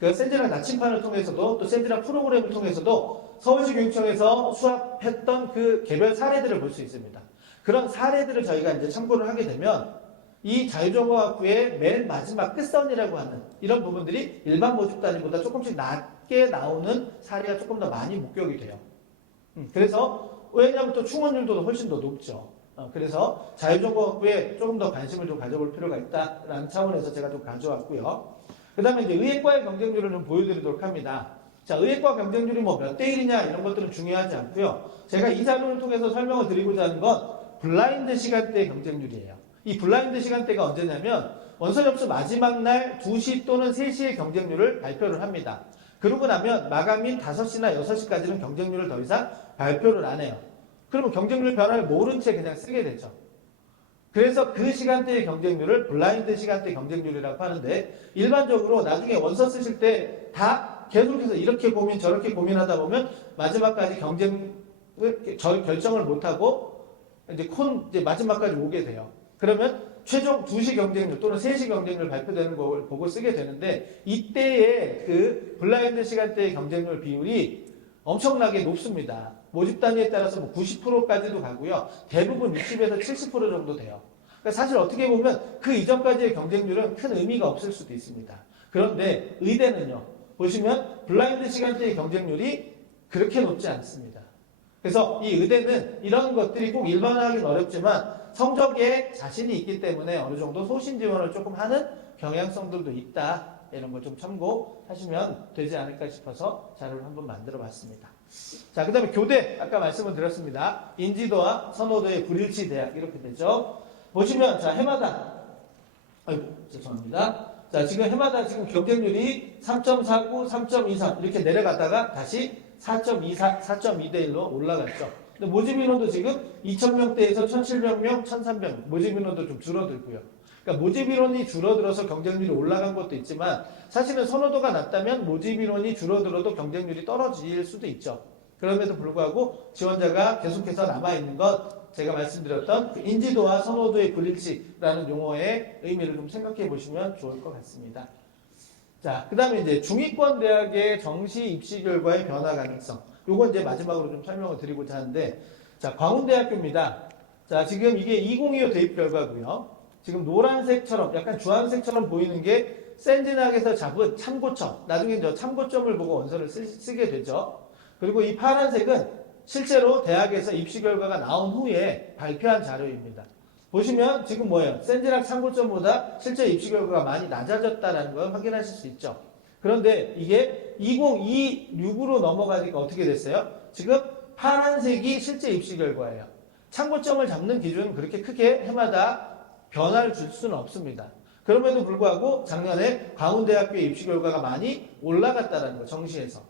그 센지랑 나침판을 통해서도 또 센지랑 프로그램을 통해서도 서울시 교육청에서 수합했던 그 개별 사례들을 볼 수 있습니다. 그런 사례들을 저희가 이제 참고를 하게 되면 이 자유전공학부의 맨 마지막 끝선이라고 하는 이런 부분들이 일반 모집 단위보다 조금씩 낮게 나오는 사례가 조금 더 많이 목격이 돼요. 그래서 왜냐하면 또 충원율도 훨씬 더 높죠. 그래서 자유전공학부에 조금 더 관심을 좀 가져볼 필요가 있다라는 차원에서 제가 좀 가져왔고요. 그 다음에 이제 의예과의 경쟁률을 좀 보여드리도록 합니다. 자, 의예과 경쟁률이 뭐 몇 대 1이냐 이런 것들은 중요하지 않고요. 제가 이 자료를 통해서 설명을 드리고자 하는 건 블라인드 시간대의 경쟁률이에요. 이 블라인드 시간대가 언제냐면 원서 접수 마지막 날 2시 또는 3시의 경쟁률을 발표를 합니다. 그러고 나면 마감인 5시나 6시까지는 경쟁률을 더 이상 발표를 안 해요. 그러면 경쟁률 변화를 모른 채 그냥 쓰게 되죠. 그래서 그 시간대의 경쟁률을 블라인드 시간대 경쟁률이라고 하는데 일반적으로 나중에 원서 쓰실 때 다 계속해서 이렇게 고민 저렇게 고민하다 보면 마지막까지 결정을 못하고 이제 마지막까지 오게 돼요. 그러면 최종 2시 경쟁률 또는 3시 경쟁률 발표되는 걸 보고 쓰게 되는데 이때의 그 블라인드 시간대의 경쟁률 비율이 엄청나게 높습니다. 모집 단위에 따라서 뭐 90%까지도 가고요. 대부분 60에서 70% 정도 돼요. 그러니까 사실 어떻게 보면 그 이전까지의 경쟁률은 큰 의미가 없을 수도 있습니다. 그런데 의대는요. 보시면 블라인드 시간대의 경쟁률이 그렇게 높지 않습니다. 그래서 이 의대는 이런 것들이 꼭 일반화하기는 어렵지만 성적에 자신이 있기 때문에 어느 정도 소신 지원을 조금 하는 경향성들도 있다. 이런 거 좀 참고하시면 되지 않을까 싶어서 자료를 한번 만들어 봤습니다. 자, 그 다음에 교대, 아까 말씀을 드렸습니다. 인지도와 선호도의 불일치 대학, 이렇게 되죠. 보시면, 자, 해마다, 죄송합니다. 자, 지금 해마다 지금 경쟁률이 3.49, 3.23 이렇게 내려갔다가 다시 4.24, 4.2대 1로 올라갔죠. 근데 모집 인원도 지금 2,000명대에서 1,700명, 1,300명 모집 인원도 좀 줄어들고요. 그러니까 모집 인원이 줄어들어서 경쟁률이 올라간 것도 있지만 사실은 선호도가 낮다면 모집 인원이 줄어들어도 경쟁률이 떨어질 수도 있죠. 그럼에도 불구하고 지원자가 계속해서 남아있는 것 제가 말씀드렸던 그 인지도와 선호도의 불일치라는 용어의 의미를 좀 생각해 보시면 좋을 것 같습니다. 자, 그 다음에 이제 중위권 대학의 정시 입시 결과의 변화 가능성. 요건 이제 마지막으로 좀 설명을 드리고자 하는데, 자, 광운대학교입니다. 자, 지금 이게 2025 대입 결과고요. 지금 노란색처럼, 약간 주황색처럼 보이는 게 센진학에서 잡은 참고점. 나중에 저 참고점을 보고 원서를 쓰게 되죠. 그리고 이 파란색은 실제로 대학에서 입시 결과가 나온 후에 발표한 자료입니다. 보시면 지금 뭐예요? 센진학 참고점보다 실제 입시 결과가 많이 낮아졌다는 걸 확인하실 수 있죠. 그런데 이게 2026으로 넘어가니까 어떻게 됐어요? 지금 파란색이 실제 입시 결과예요. 참고점을 잡는 기준은 그렇게 크게 해마다 변화를 줄 수는 없습니다. 그럼에도 불구하고 작년에 광운대학교의 입시 결과가 많이 올라갔다는 거, 정시에서.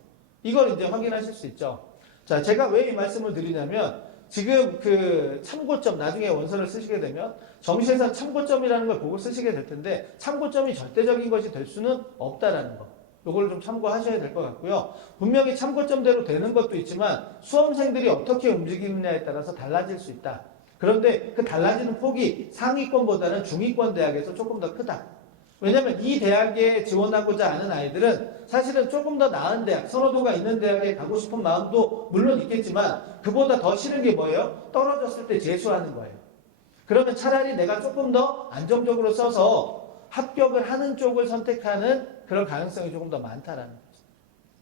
이걸 이제 확인하실 수 있죠. 자, 제가 왜 이 말씀을 드리냐면 지금 그 참고점, 나중에 원서를 쓰시게 되면 정시에서 참고점이라는 걸 보고 쓰시게 될 텐데 참고점이 절대적인 것이 될 수는 없다라는 거. 이걸 좀 참고하셔야 될 것 같고요. 분명히 참고점대로 되는 것도 있지만 수험생들이 어떻게 움직이느냐에 따라서 달라질 수 있다. 그런데 그 달라지는 폭이 상위권보다는 중위권 대학에서 조금 더 크다. 왜냐하면 이 대학에 지원하고자 하는 아이들은 사실은 조금 더 나은 대학, 선호도가 있는 대학에 가고 싶은 마음도 물론 있겠지만 그보다 더 싫은 게 뭐예요? 떨어졌을 때 재수하는 거예요. 그러면 차라리 내가 조금 더 안정적으로 써서 합격을 하는 쪽을 선택하는 그런 가능성이 조금 더 많다라는 거죠.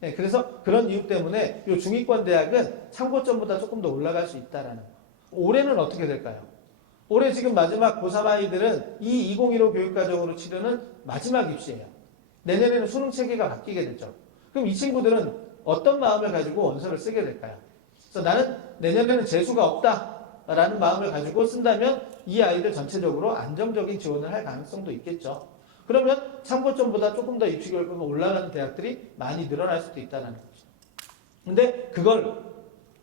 네, 그래서 그런 이유 때문에 이 중위권 대학은 참고점보다 조금 더 올라갈 수 있다라는 거. 올해는 어떻게 될까요? 올해 지금 마지막 고3 아이들은 이 2015 교육과정으로 치르는 마지막 입시예요. 내년에는 수능 체계가 바뀌게 되죠. 그럼 이 친구들은 어떤 마음을 가지고 원서를 쓰게 될까요? 그래서 나는 내년에는 재수가 없다라는 마음을 가지고 쓴다면 이 아이들 전체적으로 안정적인 지원을 할 가능성도 있겠죠. 그러면 참고점보다 조금 더 입시 결과가 올라가는 대학들이 많이 늘어날 수도 있다는 거죠. 근데 그걸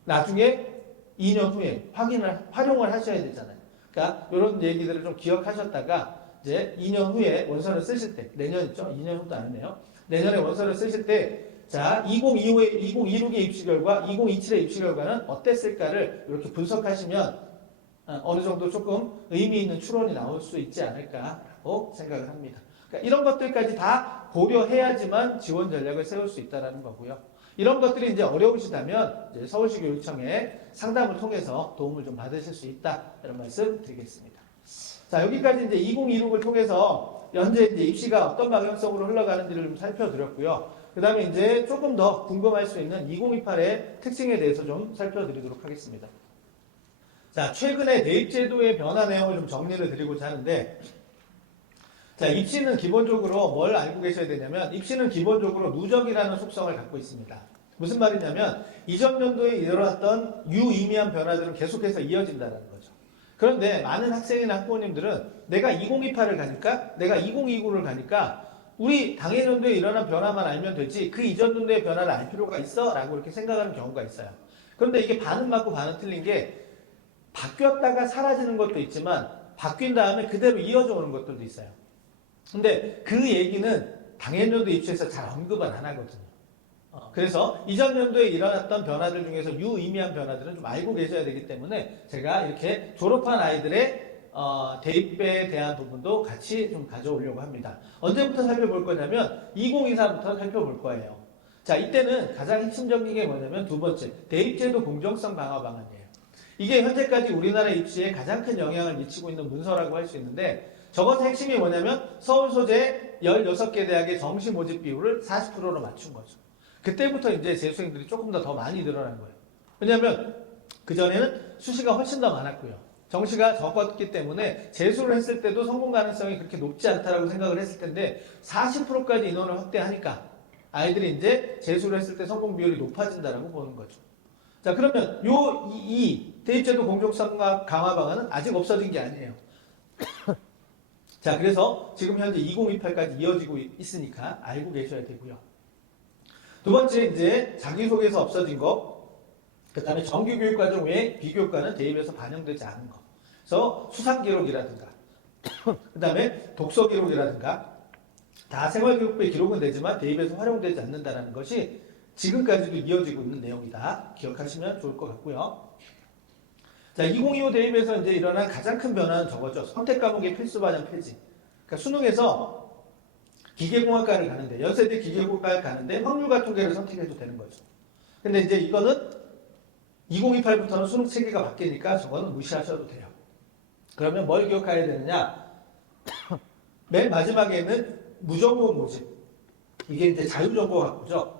나중에 2년 후에 활용을 하셔야 되잖아요. 그러니까 이런 얘기들을 좀 기억하셨다가 이제 2년 후에 원서를 쓰실 때, 내년이죠? 2년 후도 아니네요. 내년에 원서를 쓰실 때, 자, 2025의, 2026의 입시 결과, 2027의 입시 결과는 어땠을까를 이렇게 분석하시면 어느 정도 조금 의미 있는 추론이 나올 수 있지 않을까라고 생각을 합니다. 그러니까 이런 것들까지 다 고려해야지만 지원 전략을 세울 수 있다는 거고요. 이런 것들이 이제 어려우시다면 이제 서울시 교육청의 상담을 통해서 도움을 좀 받으실 수 있다. 이런 말씀 드리겠습니다. 자, 여기까지 이제 2026을 통해서 현재 이제 입시가 어떤 방향성으로 흘러가는지를 좀 살펴드렸고요. 그 다음에 이제 조금 더 궁금할 수 있는 2028의 특징에 대해서 좀 살펴드리도록 하겠습니다. 자, 최근에 대입제도의 변화 내용을 좀 정리를 드리고자 하는데, 자, 입시는 기본적으로 뭘 알고 계셔야 되냐면, 입시는 기본적으로 누적이라는 속성을 갖고 있습니다. 무슨 말이냐면, 이전 연도에 일어났던 유의미한 변화들은 계속해서 이어진다는 거죠. 그런데 많은 학생이나 학부모님들은 내가 2028을 가니까, 내가 2029를 가니까, 우리 당해 연도에 일어난 변화만 알면 되지, 그 이전 연도의 변화를 알 필요가 있어? 라고 이렇게 생각하는 경우가 있어요. 그런데 이게 반은 맞고 반은 틀린 게, 바뀌었다가 사라지는 것도 있지만, 바뀐 다음에 그대로 이어져 오는 것들도 있어요. 근데 그 얘기는 당해년도 입시에서 잘 언급은 안 하거든요. 그래서 이전 연도에 일어났던 변화들 중에서 유의미한 변화들은 좀 알고 계셔야 되기 때문에 제가 이렇게 졸업한 아이들의 대입에 대한 부분도 같이 좀 가져오려고 합니다. 언제부터 살펴볼 거냐면 2024부터 살펴볼 거예요. 자, 이때는 가장 핵심적인 게 뭐냐면 두 번째, 대입제도 공정성 강화 방안이에요. 이게 현재까지 우리나라 입시에 가장 큰 영향을 미치고 있는 문서라고 할 수 있는데 저것의 핵심이 뭐냐면 서울 소재 16개 대학의 정시 모집 비율을 40%로 맞춘 거죠. 그때부터 이제 재수생들이 조금 더 많이 늘어난 거예요. 왜냐하면 그전에는 수시가 훨씬 더 많았고요. 정시가 적었기 때문에 재수를 했을 때도 성공 가능성이 그렇게 높지 않다라고 생각을 했을 텐데 40%까지 인원을 확대하니까 아이들이 이제 재수를 했을 때 성공 비율이 높아진다라고 보는 거죠. 자, 그러면 이 대입제도 공정성 강화 방안은 아직 없어진 게 아니에요. 자, 그래서 지금 현재 2028까지 이어지고 있으니까 알고 계셔야 되고요. 두 번째, 이제 자기소개서 없어진 거. 그 다음에 정규교육과정 외에 비교육과는 대입에서 반영되지 않은 거. 그래서 수상기록이라든가, 그 다음에 독서기록이라든가, 다 생활교육부에 기록은 되지만 대입에서 활용되지 않는다는 것이 지금까지도 이어지고 있는 내용이다. 기억하시면 좋을 것 같고요. 자, 2025 대입에서 이제 일어난 가장 큰 변화는 저거죠. 선택 과목의 필수 반영 폐지. 그러니까 수능에서 기계공학과를 가는데, 연세대 기계공학과를 가는데 확률과 통계를 선택해도 되는 거죠. 근데 이제 이거는 2028부터는 수능 체계가 바뀌니까 저거는 무시하셔도 돼요. 그러면 뭘 기억해야 되느냐? 맨 마지막에는 무정보 모집. 이게 이제 자유전공학부죠.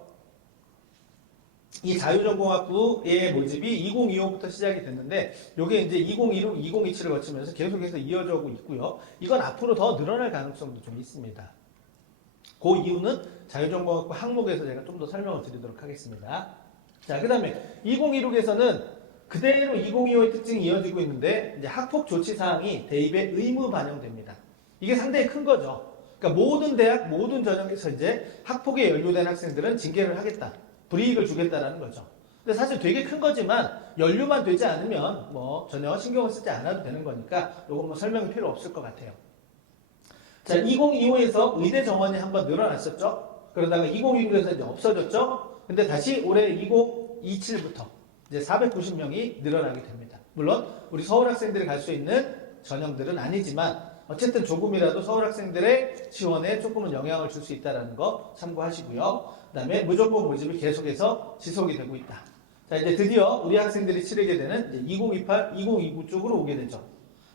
이 자유전공학부의 모집이 2025부터 시작이 됐는데, 이게 이제 2026, 2027을 거치면서 계속해서 이어져 오고 있고요. 이건 앞으로 더 늘어날 가능성도 좀 있습니다. 그 이유는 자유전공학부 항목에서 제가 좀 더 설명을 드리도록 하겠습니다. 자, 그 다음에 2026에서는 그대로 2025의 특징이 이어지고 있는데, 이제 학폭 조치 사항이 대입에 의무 반영됩니다. 이게 상당히 큰 거죠. 그러니까 모든 대학, 모든 전형에서 이제 학폭에 연루된 학생들은 징계를 하겠다. 불이익을 주겠다라는 거죠. 근데 사실 되게 큰 거지만 연루만 되지 않으면 뭐 전혀 신경을 쓰지 않아도 되는 거니까 이건 뭐 설명이 필요 없을 것 같아요. 자, 2025에서 의대 정원이 한번 늘어났었죠. 그러다가 2026에서 이제 없어졌죠. 근데 다시 올해 2027부터 이제 490명이 늘어나게 됩니다. 물론 우리 서울 학생들이 갈 수 있는 전형들은 아니지만 어쨌든 조금이라도 서울 학생들의 지원에 조금은 영향을 줄 수 있다는 거 참고하시고요. 그 다음에 무조건 모집이 계속해서 지속이 되고 있다. 자, 이제 드디어 우리 학생들이 치르게 되는 이제 2028, 2029 쪽으로 오게 되죠.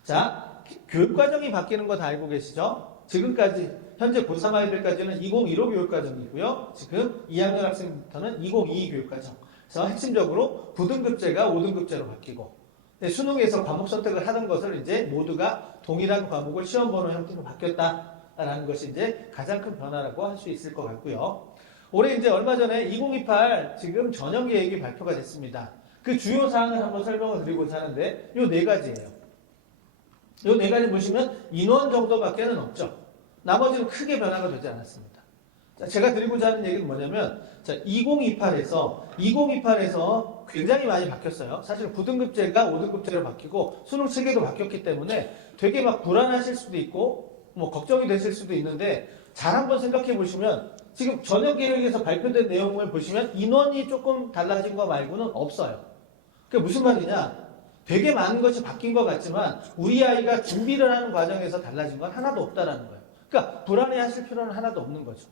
자, 교육과정이 바뀌는 거 다 알고 계시죠? 지금까지 현재 고3 아이들까지는 2015 교육과정이고요. 지금 2학년 학생부터는 2022 교육과정. 그래서 핵심적으로 9등급제가 5등급제로 바뀌고, 수능에서 과목 선택을 하던 것을 이제 모두가 동일한 과목을 시험번호 형태로 바뀌었다라는 것이 이제 가장 큰 변화라고 할 수 있을 것 같고요. 올해 이제 얼마 전에 2028 지금 전형 계획이 발표가 됐습니다. 그 주요 사항을 한번 설명을 드리고자 하는데, 요 네 가지예요. 요 네 가지 보시면 인원 정도밖에는 없죠. 나머지는 크게 변화가 되지 않았습니다. 자, 제가 드리고자 하는 얘기는 뭐냐면, 자, 2028에서 굉장히 많이 바뀌었어요. 사실 9등급제가 5등급제로 바뀌고 수능 체계도 바뀌었기 때문에 되게 막 불안하실 수도 있고 뭐 걱정이 되실 수도 있는데, 잘 한번 생각해 보시면 지금 전형 계획에서 발표된 내용을 보시면 인원이 조금 달라진 거 말고는 없어요. 그게 무슨 말이냐? 되게 많은 것이 바뀐 것 같지만 우리 아이가 준비를 하는 과정에서 달라진 건 하나도 없다라는 거예요. 그러니까 불안해하실 필요는 하나도 없는 거죠.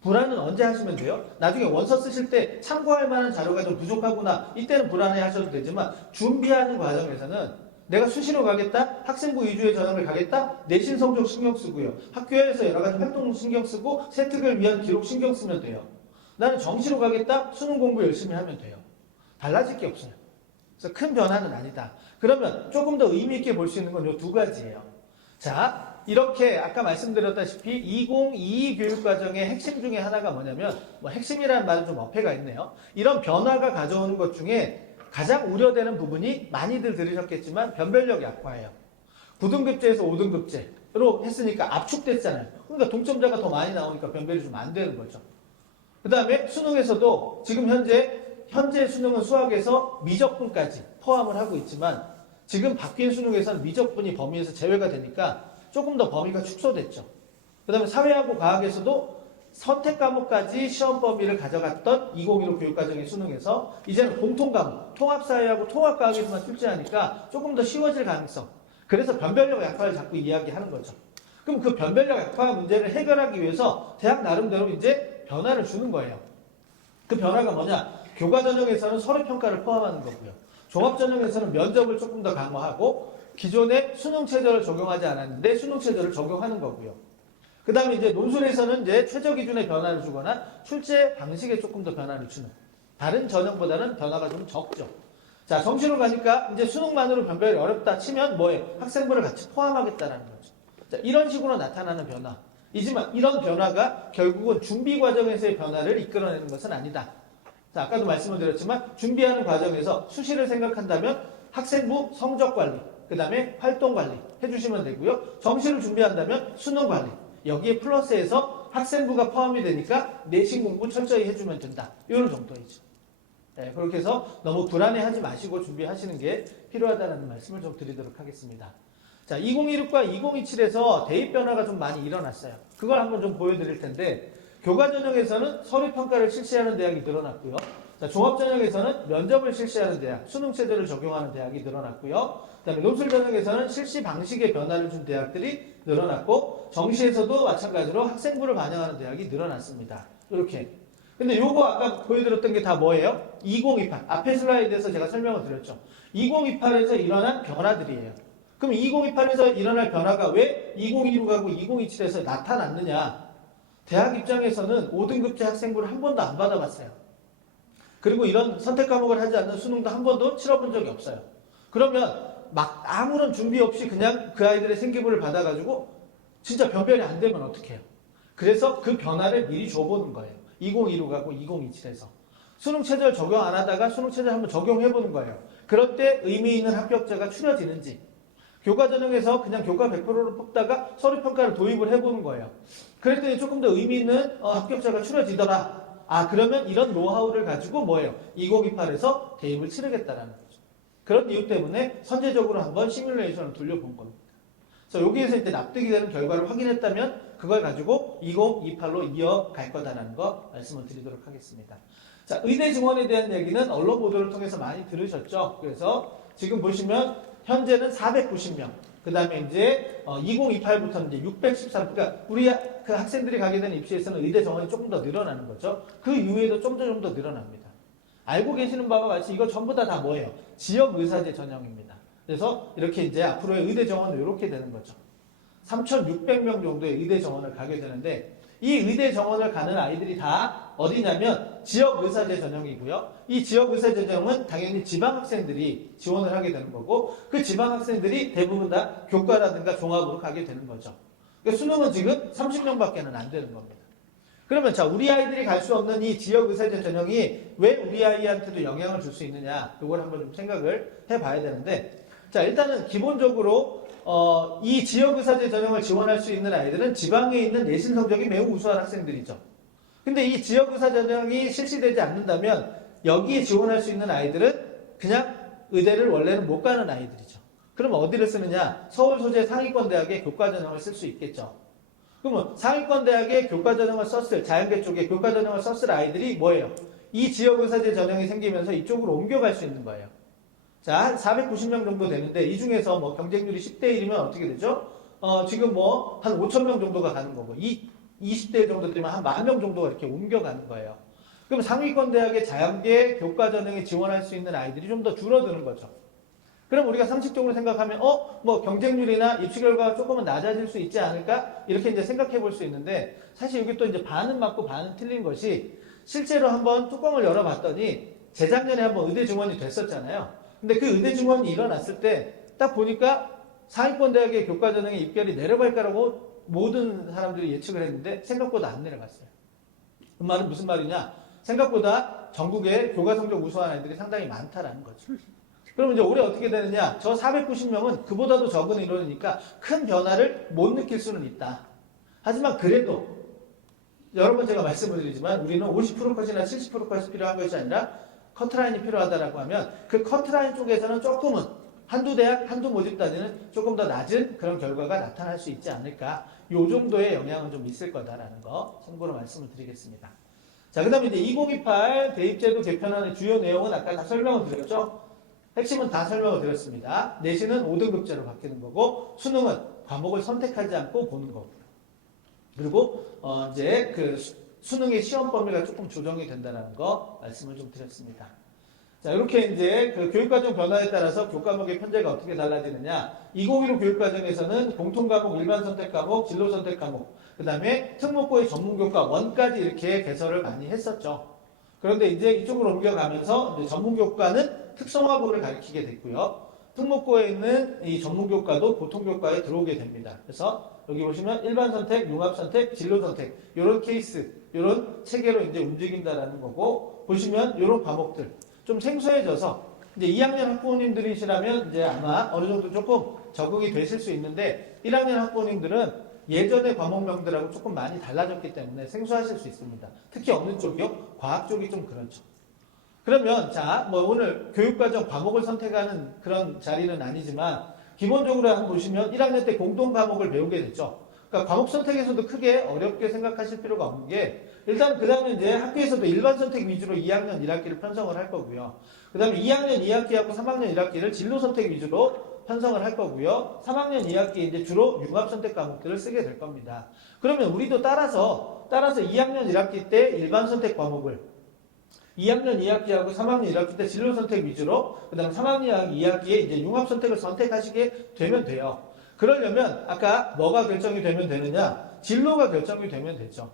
불안은 언제 하시면 돼요? 나중에 원서 쓰실 때 참고할 만한 자료가 좀 부족하구나. 이때는 불안해 하셔도 되지만 준비하는 과정에서는 내가 수시로 가겠다, 학생부 위주의 전형을 가겠다, 내신 성적 신경 쓰고요. 학교에서 여러 가지 활동 신경 쓰고 세특을 위한 기록 신경 쓰면 돼요. 나는 정시로 가겠다, 수능 공부 열심히 하면 돼요. 달라질 게 없어요. 그래서 큰 변화는 아니다. 그러면 조금 더 의미 있게 볼 수 있는 건 이 두 가지예요. 자, 이렇게 아까 말씀드렸다시피 2022 교육과정의 핵심 중에 하나가 뭐냐면, 뭐 핵심이라는 말은 좀 어폐가 있네요. 이런 변화가 가져오는 것 중에 가장 우려되는 부분이 많이들 들으셨겠지만 변별력 약화예요. 9등급제에서 5등급제로 했으니까 압축됐잖아요. 그러니까 동점자가 더 많이 나오니까 변별이 좀 안 되는 거죠. 그 다음에 수능에서도 지금 현재 수능은 수학에서 미적분까지 포함을 하고 있지만 지금 바뀐 수능에서는 미적분이 범위에서 제외가 되니까 조금 더 범위가 축소됐죠. 그 다음에 사회하고 과학에서도 선택 과목까지 시험 범위를 가져갔던 2015 교육과정의 수능에서 이제는 공통 과목, 통합사회하고 통합과학에서만 출제하니까 조금 더 쉬워질 가능성. 그래서 변별력 약화를 자꾸 이야기하는 거죠. 그럼 그 변별력 약화 문제를 해결하기 위해서 대학 나름대로 이제 변화를 주는 거예요. 그 변화가 뭐냐? 교과 전형에서는 서류 평가를 포함하는 거고요. 종합 전형에서는 면접을 조금 더 강화하고 기존의 수능 체제를 적용하지 않았는데 수능 체제를 적용하는 거고요. 그 다음에 이제 논술에서는 이제 최저 기준의 변화를 주거나 출제 방식에 조금 더 변화를 주는, 다른 전형보다는 변화가 좀 적죠. 자, 정시로 가니까 이제 수능만으로 변별이 어렵다 치면 뭐예요? 학생부를 같이 포함하겠다라는 거죠. 자, 이런 식으로 나타나는 변화이지만 이런 변화가 결국은 준비 과정에서의 변화를 이끌어내는 것은 아니다. 자, 아까도 말씀을 드렸지만 준비하는 과정에서 수시를 생각한다면 학생부 성적 관리, 그 다음에 활동 관리 해주시면 되고요. 정시를 준비한다면 수능 관리, 여기에 플러스해서 학생부가 포함이 되니까 내신 공부 철저히 해주면 된다. 이런 정도이죠. 네, 그렇게 해서 너무 불안해하지 마시고 준비하시는 게 필요하다는 말씀을 좀 드리도록 하겠습니다. 자, 2026과 2027에서 대입 변화가 좀 많이 일어났어요. 그걸 한번 좀 보여드릴 텐데, 교과 전형에서는 서류 평가를 실시하는 대학이 늘어났고요. 자, 종합 전형에서는 면접을 실시하는 대학, 수능 체제를 적용하는 대학이 늘어났고요. 그다음에 논술 전형에서는 실시 방식의 변화를 준 대학들이 늘어났고, 정시에서도 마찬가지로 학생부를 반영하는 대학이 늘어났습니다. 이렇게. 근데 요거 아까 보여드렸던 게 다 뭐예요? 2028. 앞에 슬라이드에서 제가 설명을 드렸죠. 2028에서 일어난 변화들이에요. 그럼 2028에서 일어날 변화가 왜 2026하고 2027에서 나타났느냐? 대학 입장에서는 5등급제 학생부를 한 번도 안 받아봤어요. 그리고 이런 선택 과목을 하지 않는 수능도 한 번도 치러본 적이 없어요. 그러면 막 아무런 준비 없이 그냥 그 아이들의 생기부를 받아가지고 진짜 변별이 안 되면 어떡해요? 그래서 그 변화를 미리 줘보는 거예요. 2026하고 2027에서. 수능 체제를 적용 안 하다가 수능 체제를 한번 적용해보는 거예요. 그럴 때 의미 있는 합격자가 추려지는지. 교과 전형에서 그냥 교과 100%로 뽑다가 서류 평가를 도입을 해보는 거예요. 그랬더니 조금 더 의미 있는 합격자가 추려지더라. 아, 그러면 이런 노하우를 가지고 뭐예요? 2028에서 대입을 치르겠다라는 거죠. 그런 이유 때문에 선제적으로 한번 시뮬레이션을 돌려본 겁니다. 그래서 여기에서 이제 납득이 되는 결과를 확인했다면 그걸 가지고 2028로 이어갈 거다라는 거 말씀을 드리도록 하겠습니다. 자, 의대 증원에 대한 얘기는 언론 보도를 통해서 많이 들으셨죠? 그래서 지금 보시면 현재는 490명. 그 다음에 이제 2028부터는 이제 613. 그러니까 우리 그 학생들이 가게 되는 입시에서는 의대 정원이 조금 더 늘어나는 거죠. 그 이후에도 좀 더 늘어납니다. 알고 계시는 바와 같이 이거 전부 다 뭐예요? 지역 의사제 전형입니다. 그래서 이렇게 이제 앞으로의 의대 정원은 이렇게 되는 거죠. 3,600명 정도의 의대 정원을 가게 되는데 이 의대 정원을 가는 아이들이 다 어디냐면 지역 의사제 전형이고요. 이 지역 의사제 전형은 당연히 지방 학생들이 지원을 하게 되는 거고 그 지방 학생들이 대부분 다 교과라든가 종합으로 가게 되는 거죠. 그러니까 수능은 지금 30명밖에는 안 되는 겁니다. 그러면 자, 우리 아이들이 갈 수 없는 이 지역 의사제 전형이 왜 우리 아이한테도 영향을 줄 수 있느냐, 이걸 한번 좀 생각을 해봐야 되는데, 자, 일단은 기본적으로 이 지역 의사제 전형을 지원할 수 있는 아이들은 지방에 있는 내신 성적이 매우 우수한 학생들이죠. 근데 이 지역 의사 전형이 실시되지 않는다면 여기에 지원할 수 있는 아이들은 그냥 의대를 원래는 못 가는 아이들이죠. 그럼 어디를 쓰느냐? 서울 소재 상위권 대학의 교과 전형을 쓸 수 있겠죠. 그러면 상위권 대학의 교과 전형을 썼을, 자연계 쪽에 교과 전형을 썼을 아이들이 뭐예요? 이 지역 의사제 전형이 생기면서 이쪽으로 옮겨갈 수 있는 거예요. 자, 한 490명 정도 되는데 이 중에서 뭐 경쟁률이 10대 1이면 어떻게 되죠? 지금 뭐 한 5,000명 정도가 가는 거고 20대 정도 되면 한 10,000명 정도가 이렇게 옮겨가는 거예요. 그럼 상위권 대학의 자연계 교과 전형에 지원할 수 있는 아이들이 좀 더 줄어드는 거죠. 그럼 우리가 상식적으로 생각하면 뭐 경쟁률이나 입시 결과가 조금은 낮아질 수 있지 않을까? 이렇게 이제 생각해 볼 수 있는데 사실 여기 또 이제 반은 맞고 반은 틀린 것이 실제로 한번 뚜껑을 열어봤더니 재작년에 한번 의대 증원이 됐었잖아요. 근데 그 의대 증원이 일어났을 때 딱 보니까 상위권 대학의 교과 전형의 입결이 내려갈 거라고 모든 사람들이 예측을 했는데 생각보다 안 내려갔어요. 그 말은 무슨 말이냐? 생각보다 전국에 교과 성적 우수한 아이들이 상당히 많다라는 거죠. 그럼 이제 올해 어떻게 되느냐? 저 490명은 그보다도 적은 인원이니까 큰 변화를 못 느낄 수는 있다. 하지만 그래도 여러 번 제가 말씀을 드리지만 우리는 50% 컷이나 70% 컷이 필요한 것이 아니라 커트라인이 필요하다라고 하면 그 커트라인 쪽에서는 조금은 한두 대학, 한두 모집단위는 조금 더 낮은 그런 결과가 나타날 수 있지 않을까. 요 정도의 영향은 좀 있을 거다라는 거 참고로 말씀을 드리겠습니다. 자, 그 다음에 이제 2028 대입제도 개편안의 주요 내용은 아까 다 설명을 드렸죠? 핵심은 다 설명을 드렸습니다. 내신은 5등급제로 바뀌는 거고, 수능은 과목을 선택하지 않고 보는 거고요. 그리고, 이제 그 수능의 시험 범위가 조금 조정이 된다는 거 말씀을 좀 드렸습니다. 자, 이렇게 이제 그 교육과정 변화에 따라서 교과목의 편제가 어떻게 달라지느냐. 2015 교육과정에서는 공통과목, 일반선택과목, 진로선택과목, 그 다음에 특목고의 전문교과 1까지 이렇게 개설을 많이 했었죠. 그런데 이제 이쪽으로 옮겨가면서 이제 전문교과는 특성화고를 가리키게 됐고요. 특목고에 있는 이 전문교과도 보통교과에 들어오게 됩니다. 그래서 여기 보시면 일반선택, 융합선택, 진로선택 이런 케이스, 이런 체계로 이제 움직인다라는 거고 보시면 이런 과목들 좀 생소해져서 이제 2학년 학부모님들이시라면 이제 아마 어느 정도 조금 적응이 되실 수 있는데 1학년 학부모님들은 예전의 과목명들하고 조금 많이 달라졌기 때문에 생소하실 수 있습니다. 특히 어느 쪽이요? 과학 쪽이 좀 그렇죠. 그러면 자, 뭐 오늘 교육과정 과목을 선택하는 그런 자리는 아니지만 기본적으로 한번 보시면 1학년 때 공동 과목을 배우게 됐죠. 그러니까 과목 선택에서도 크게 어렵게 생각하실 필요가 없는 게 일단 그 다음에 이제 학교에서도 일반 선택 위주로 2학년 1학기를 편성을 할 거고요. 그 다음에 2학년 2학기하고 3학년 1학기를 진로 선택 위주로 편성을 할 거고요. 3학년 2학기 이제 주로 융합 선택 과목들을 쓰게 될 겁니다. 그러면 우리도 따라서 2학년 1학기 때 일반 선택 과목을 2학년 2학기하고 3학년 1학기 때 진로 선택 위주로 그 다음 3학년 2학기에 이제 융합 선택을 선택하시게 되면 돼요. 그러려면 아까 뭐가 결정이 되면 되느냐? 진로가 결정이 되면 되죠.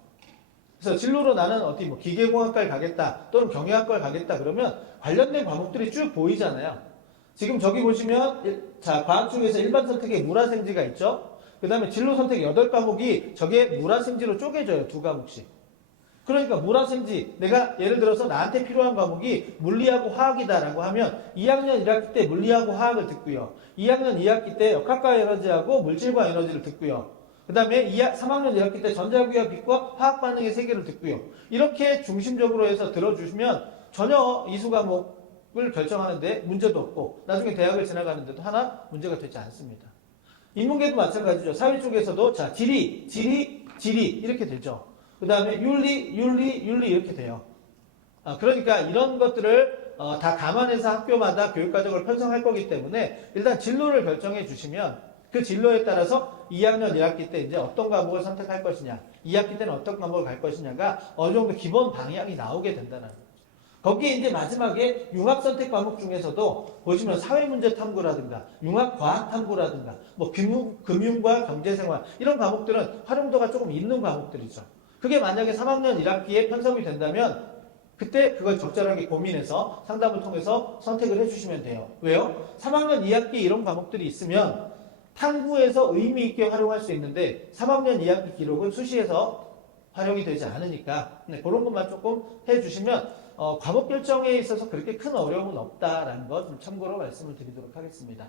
그래서 진로로 나는 어디 뭐 기계공학과를 가겠다 또는 경영학과를 가겠다 그러면 관련된 과목들이 쭉 보이잖아요. 지금 저기 보시면 자 과학 중에서 일반 선택에 물화생지가 있죠. 그 다음에 진로 선택 8과목이 저게 물화생지로 쪼개져요. 2과목씩. 그러니까 물화생지 내가 예를 들어서 나한테 필요한 과목이 물리하고 화학이다라고 하면 2학년 1학기 때 물리하고 화학을 듣고요. 2학년 2학기 때 역학과 에너지하고 물질과 에너지를 듣고요. 그 다음에 3학년 1학기 때 전자기와 빛과 화학 반응의 세계를 듣고요. 이렇게 중심적으로 해서 들어주시면 전혀 이수 과목을 결정하는데 문제도 없고 나중에 대학을 지나가는데도 하나 문제가 되지 않습니다. 인문계도 마찬가지죠. 사회 쪽에서도 자 지리 이렇게 되죠. 그 다음에 윤리 이렇게 돼요. 그러니까 이런 것들을 다 감안해서 학교마다 교육과정을 편성할 거기 때문에 일단 진로를 결정해 주시면 그 진로에 따라서 2학년 1학기 때 이제 어떤 과목을 선택할 것이냐, 2학기 때는 어떤 과목을 갈 것이냐가 어느 정도 기본 방향이 나오게 된다는 거죠. 거기에 이제 마지막에 융합 선택 과목 중에서도 보시면 사회문제 탐구라든가 융합과학 탐구라든가 뭐 금융과 경제생활 이런 과목들은 활용도가 조금 있는 과목들이죠. 그게 만약에 3학년 1학기에 편성이 된다면 그때 그걸 적절하게 고민해서 상담을 통해서 선택을 해주시면 돼요. 왜요? 3학년 2학기 이런 과목들이 있으면 탐구에서 의미 있게 활용할 수 있는데 3학년 2학기 기록은 수시에서 활용이 되지 않으니까 그런 것만 조금 해주시면 과목 결정에 있어서 그렇게 큰 어려움은 없다라는 것 좀 참고로 말씀을 드리도록 하겠습니다.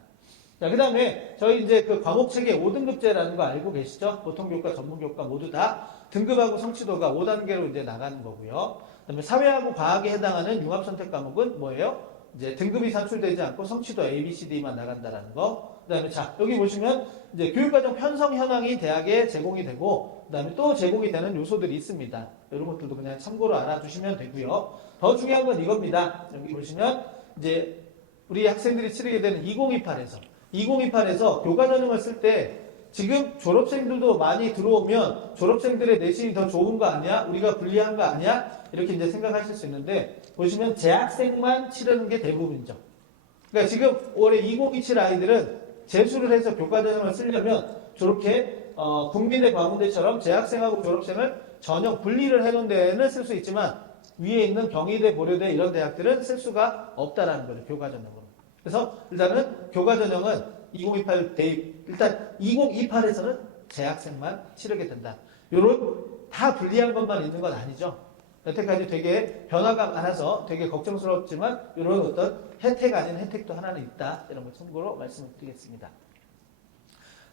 자, 그 다음에 저희 이제 그 과목 체계 5등급제라는 거 알고 계시죠? 보통교과, 전문교과 모두 다 등급하고 성취도가 5단계로 이제 나가는 거고요. 그 다음에 사회하고 과학에 해당하는 융합선택 과목은 뭐예요? 이제 등급이 산출되지 않고 성취도 A, B, C, D만 나간다라는 거. 그 다음에 자, 여기 보시면 이제 교육과정 편성 현황이 대학에 제공이 되고, 그 다음에 또 제공이 되는 요소들이 있습니다. 이런 것들도 그냥 참고로 알아두시면 되고요. 더 중요한 건 이겁니다. 여기 보시면 이제 우리 학생들이 치르게 되는 2028에서 교과전형을 쓸 때 지금 졸업생들도 많이 들어오면 졸업생들의 내신이 더 좋은 거 아니야? 우리가 불리한 거 아니야? 이렇게 이제 생각하실 수 있는데 보시면 재학생만 치르는 게 대부분이죠. 그러니까 지금 올해 2027 아이들은 재수를 해서 교과전형을 쓰려면 저렇게 국민대 과문대처럼 재학생하고 졸업생을 전형 분리를 해놓은 데는 쓸 수 있지만 위에 있는 경희대, 고려대 이런 대학들은 쓸 수가 없다라는 거죠. 교과전형으로. 그래서 일단은 교과전형은 2028 대입, 일단 2028에서는 재학생만 치르게 된다. 요런 다 불리한 것만 있는 건 아니죠. 여태까지 되게 변화가 많아서 되게 걱정스럽지만 이런 어떤 혜택 아닌 혜택도 하나는 있다. 이런 거 참고로 말씀을 드리겠습니다.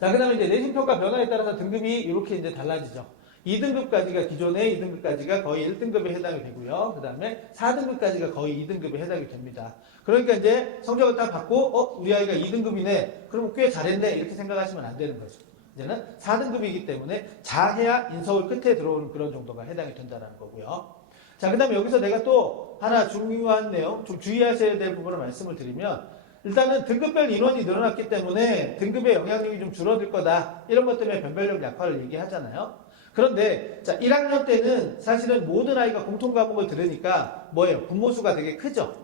자, 그 다음에 이제 내신평가 변화에 따라서 등급이 이렇게 이제 달라지죠. 2등급까지가 기존의 2등급까지가 거의 1등급에 해당이 되고요. 그 다음에 4등급까지가 거의 2등급에 해당이 됩니다. 그러니까 이제 성적을 딱 받고 우리 아이가 2등급이네. 그러면 꽤 잘했네. 이렇게 생각하시면 안 되는 거죠. 이제는 4등급이기 때문에 자해야 인서울 끝에 들어오는 그런 정도가 해당이 된다는 거고요. 자, 그 다음에 여기서 내가 또 하나 중요한 내용, 좀 주의하셔야 될 부분을 말씀을 드리면 일단은 등급별 인원이 늘어났기 때문에 등급의 영향력이 좀 줄어들 거다. 이런 것 때문에 변별력 약화를 얘기하잖아요. 그런데 자 1학년 때는 사실은 모든 아이가 공통 과목을 들으니까 뭐예요? 분모 수가 되게 크죠.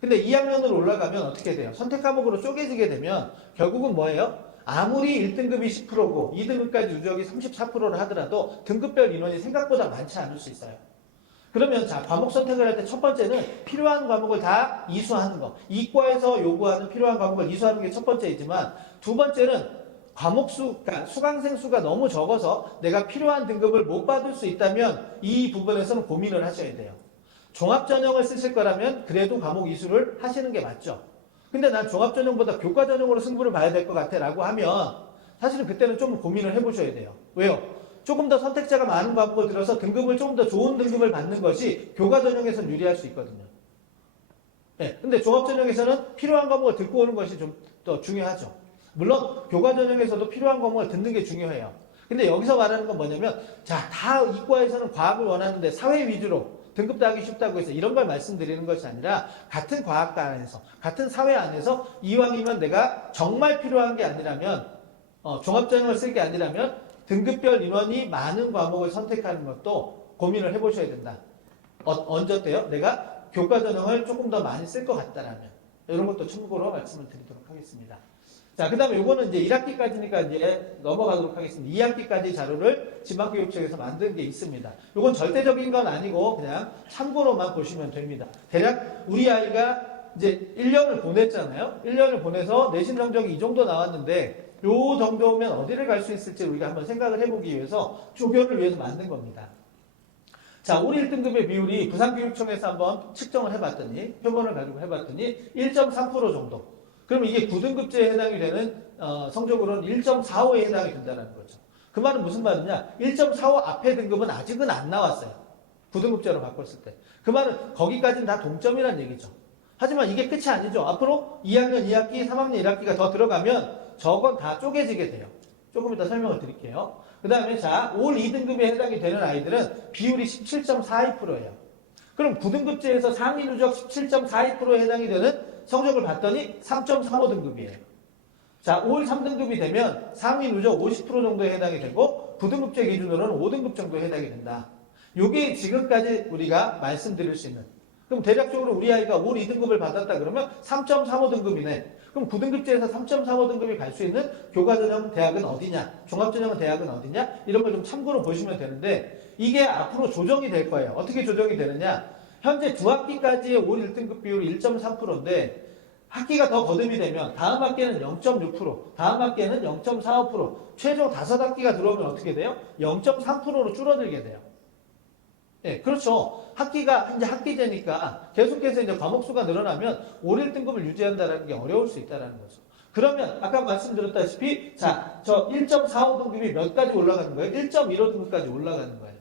근데 2학년으로 올라가면 어떻게 돼요? 선택 과목으로 쪼개지게 되면 결국은 뭐예요? 아무리 1등급이 10%고 2등급까지 누적이 34%를 하더라도 등급별 인원이 생각보다 많지 않을 수 있어요. 그러면 자 과목 선택을 할 때 첫 번째는 필요한 과목을 다 이수하는 거. 이과에서 요구하는 필요한 과목을 이수하는 게 첫 번째이지만 두 번째는 과목 수, 그러니까 수강생 수가 너무 적어서 내가 필요한 등급을 못 받을 수 있다면 이 부분에서는 고민을 하셔야 돼요. 종합전형을 쓰실 거라면 그래도 과목 이수를 하시는 게 맞죠. 근데 난 종합전형보다 교과전형으로 승부를 봐야 될 것 같아 라고 하면 사실은 그때는 좀 고민을 해보셔야 돼요. 왜요? 조금 더 선택자가 많은 과목을 들어서 등급을 조금 더 좋은 등급을 받는 것이 교과전형에서는 유리할 수 있거든요. 네, 근데 종합전형에서는 필요한 과목을 듣고 오는 것이 좀 더 중요하죠. 물론 교과전형에서도 필요한 과목을 듣는 게 중요해요. 근데 여기서 말하는 건 뭐냐면, 자, 다 이과에서는 과학을 원하는데 사회 위주로 등급 따기 쉽다고 해서 이런 걸 말씀드리는 것이 아니라, 같은 과학과 안에서, 같은 사회 안에서 이왕이면 내가 정말 필요한 게 아니라면, 종합전형을 쓸 게 아니라면 등급별 인원이 많은 과목을 선택하는 것도 고민을 해보셔야 된다. 언제 때요? 내가 교과전형을 조금 더 많이 쓸 것 같다라면. 이런 것도 참고로 말씀을 드리도록 하겠습니다. 자, 그 다음에 요거는 이제 1학기까지니까 이제 넘어가도록 하겠습니다. 2학기까지 자료를 지방교육청에서 만든 게 있습니다. 요건 절대적인 건 아니고 그냥 참고로만 보시면 됩니다. 대략 우리 아이가 이제 1년을 보냈잖아요. 1년을 보내서 내신 성적이 이 정도 나왔는데 요 정도면 어디를 갈 수 있을지 우리가 한번 생각을 해보기 위해서 조교를 위해서 만든 겁니다. 자, 올 1등급의 비율이 부산교육청에서 한번 측정을 해봤더니, 표본을 가지고 해봤더니 1.3% 정도. 그럼 이게 9등급제에 해당이 되는 성적으로는 1.45에 해당이 된다는 거죠. 그 말은 무슨 말이냐? 1.45 앞에 등급은 아직은 안 나왔어요. 9등급제로 바꿨을 때. 그 말은 거기까지는 다 동점이란 얘기죠. 하지만 이게 끝이 아니죠. 앞으로 2학년 2학기, 3학년 1학기가 더 들어가면 저건 다 쪼개지게 돼요. 조금 이따 설명을 드릴게요. 그 다음에 자, 올 2등급에 해당이 되는 아이들은 비율이 17.42%예요. 그럼 9등급제에서 상위 누적 17.42%에 해당이 되는 성적을 봤더니 3.35등급이에요. 자, 올 3등급이 되면 상위 누적 50% 정도에 해당이 되고 9등급제 기준으로는 5등급 정도에 해당이 된다. 요게 지금까지 우리가 말씀드릴 수 있는. 그럼 대략적으로 우리 아이가 올 2등급을 받았다 그러면 3.35등급이네. 그럼 9등급제에서 3.35등급이 갈 수 있는 교과전형 대학은 어디냐? 종합전형 대학은 어디냐? 이런 걸 좀 참고로 보시면 되는데 이게 앞으로 조정이 될 거예요. 어떻게 조정이 되느냐? 현재 두 학기까지의 올 1등급 비율이 1.3%인데 학기가 더 거듭이 되면 다음 학기에는 0.6%, 다음 학기에는 0.45%, 최종 5학기가 들어오면 어떻게 돼요? 0.3%로 줄어들게 돼요. 예, 그렇죠. 학기가 이제 학기제니까 계속해서 이제 과목 수가 늘어나면 올 1등급을 유지한다는 게 어려울 수 있다는 거죠. 그러면 아까 말씀드렸다시피 자, 저 1.45등급이 몇 가지 올라가는 거예요? 1.15등급까지 올라가는 거예요.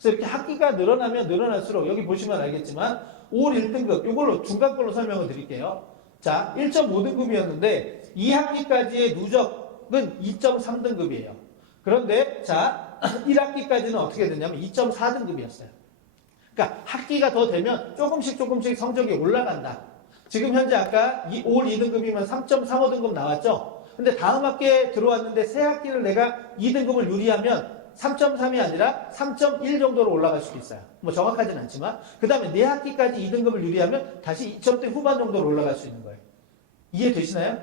그래서 이렇게 학기가 늘어나면 늘어날수록 여기 보시면 알겠지만 올 1등급 이걸로 중간꼴로 설명을 드릴게요. 자, 1.5등급이었는데 2학기까지의 누적은 2.3등급이에요. 그런데 자, 1학기까지는 어떻게 됐냐면 2.4등급이었어요. 그러니까 학기가 더 되면 조금씩 성적이 올라간다. 지금 현재 아까 올 2등급이면 3.35등급 나왔죠? 근데 다음 학기에 들어왔는데 새 학기를 내가 2등급을 유리하면 3.3이 아니라 3.1 정도로 올라갈 수도 있어요. 뭐 정확하진 않지만. 그 다음에 내 학기까지 2등급을 유리하면 다시 2점대 후반 정도로 올라갈 수 있는 거예요. 이해되시나요?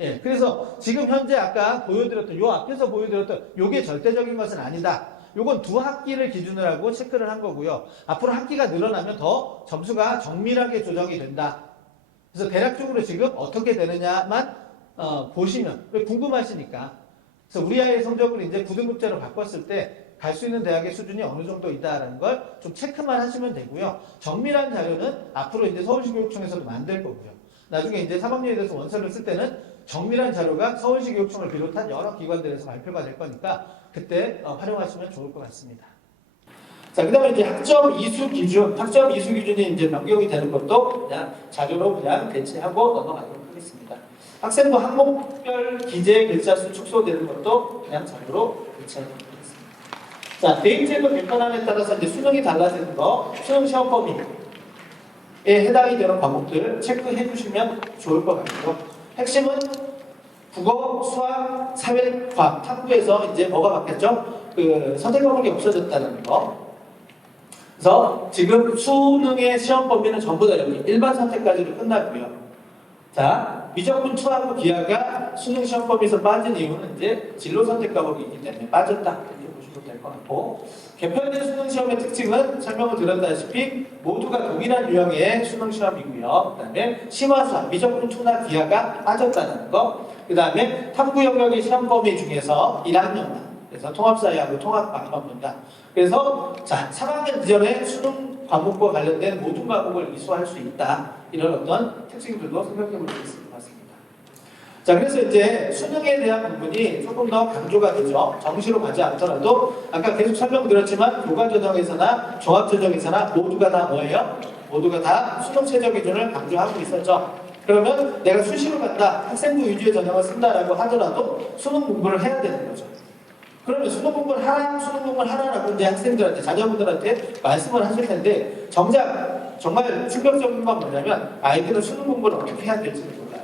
예. 그래서 지금 현재 아까 보여드렸던, 요 앞에서 보여드렸던 요게 절대적인 것은 아니다. 요건 두 학기를 기준으로 하고 체크를 한 거고요. 앞으로 학기가 늘어나면 더 점수가 정밀하게 조정이 된다. 그래서 대략적으로 지금 어떻게 되느냐만 보시면 궁금하시니까. 그래서 우리 아이의 성적을 이제 9등급제로 바꿨을 때 갈 수 있는 대학의 수준이 어느 정도 있다라는 걸 좀 체크만 하시면 되고요. 정밀한 자료는 앞으로 이제 서울시 교육청에서도 만들 거고요. 나중에 이제 3학년에 대해서 원서를 쓸 때는 정밀한 자료가 서울시 교육청을 비롯한 여러 기관들에서 발표가 될 거니까 그때 활용하시면 좋을 것 같습니다. 자, 그 다음에 이제 학점 이수 기준이 이제 변경이 되는 것도 그냥 자료로 그냥 대체하고 넘어가도록 하겠습니다. 학생부 항목별 기재 글자수 축소되는 것도 그냥 자료로 대체하도록 하겠습니다. 자, 대입제도 개편안에 따라서 이제 수능이 달라지는 거, 수능 시험 범위에 해당이 되는 과목들 체크해 주시면 좋을 것 같고요. 핵심은 국어, 수학, 사회, 과학, 탐구에서 이제 뭐가 바뀌었죠? 그 선택 과목이 없어졌다는 거. 그래서 지금 수능의 시험 범위는 전부 다 여기 일반 선택까지도 끝났고요. 자, 미적분 투하고 기하가 수능 시험 범위에서 빠진 이유는 이제 진로 선택 과목이 있기 때문에 빠졌다. 이렇게 보시면 될 것 같고, 개편된 수능 시험의 특징은 설명을 드렸다시피 모두가 동일한 유형의 수능 시험이고요. 그 다음에 심화수학, 미적분 투나 기하가 빠졌다는 거. 그 다음에 탐구 영역의 시험 범위 중에서 1학년만, 그래서 통합사회하고 통합과학만 본다. 그래서 자, 3학년 이전에 수능 과목과 관련된 모든 과목을 이수할 수 있다. 이런 어떤 특징들도 생각해 볼 수 있을 것 같습니다. 자, 그래서 이제 수능에 대한 부분이 조금 더 강조가 되죠. 정시로 가지 않더라도 아까 계속 설명드렸지만 교과전형에서나 종합전형에서나 모두가 다 뭐예요? 모두가 다 수능 최저 기준을 강조하고 있었죠. 그러면 내가 수시로 간다, 학생부 위주의 전형을 쓴다라고 하더라도 수능 공부를 해야 되는 거죠. 그러면 수능 공부를 하라, 수능 공부를 하라라고 이제 학생들한테, 자녀분들한테 말씀을 하실 텐데, 정작 정말 충격적인 건 뭐냐면 아이들은 수능 공부를 어떻게 해야 될지를 몰라요.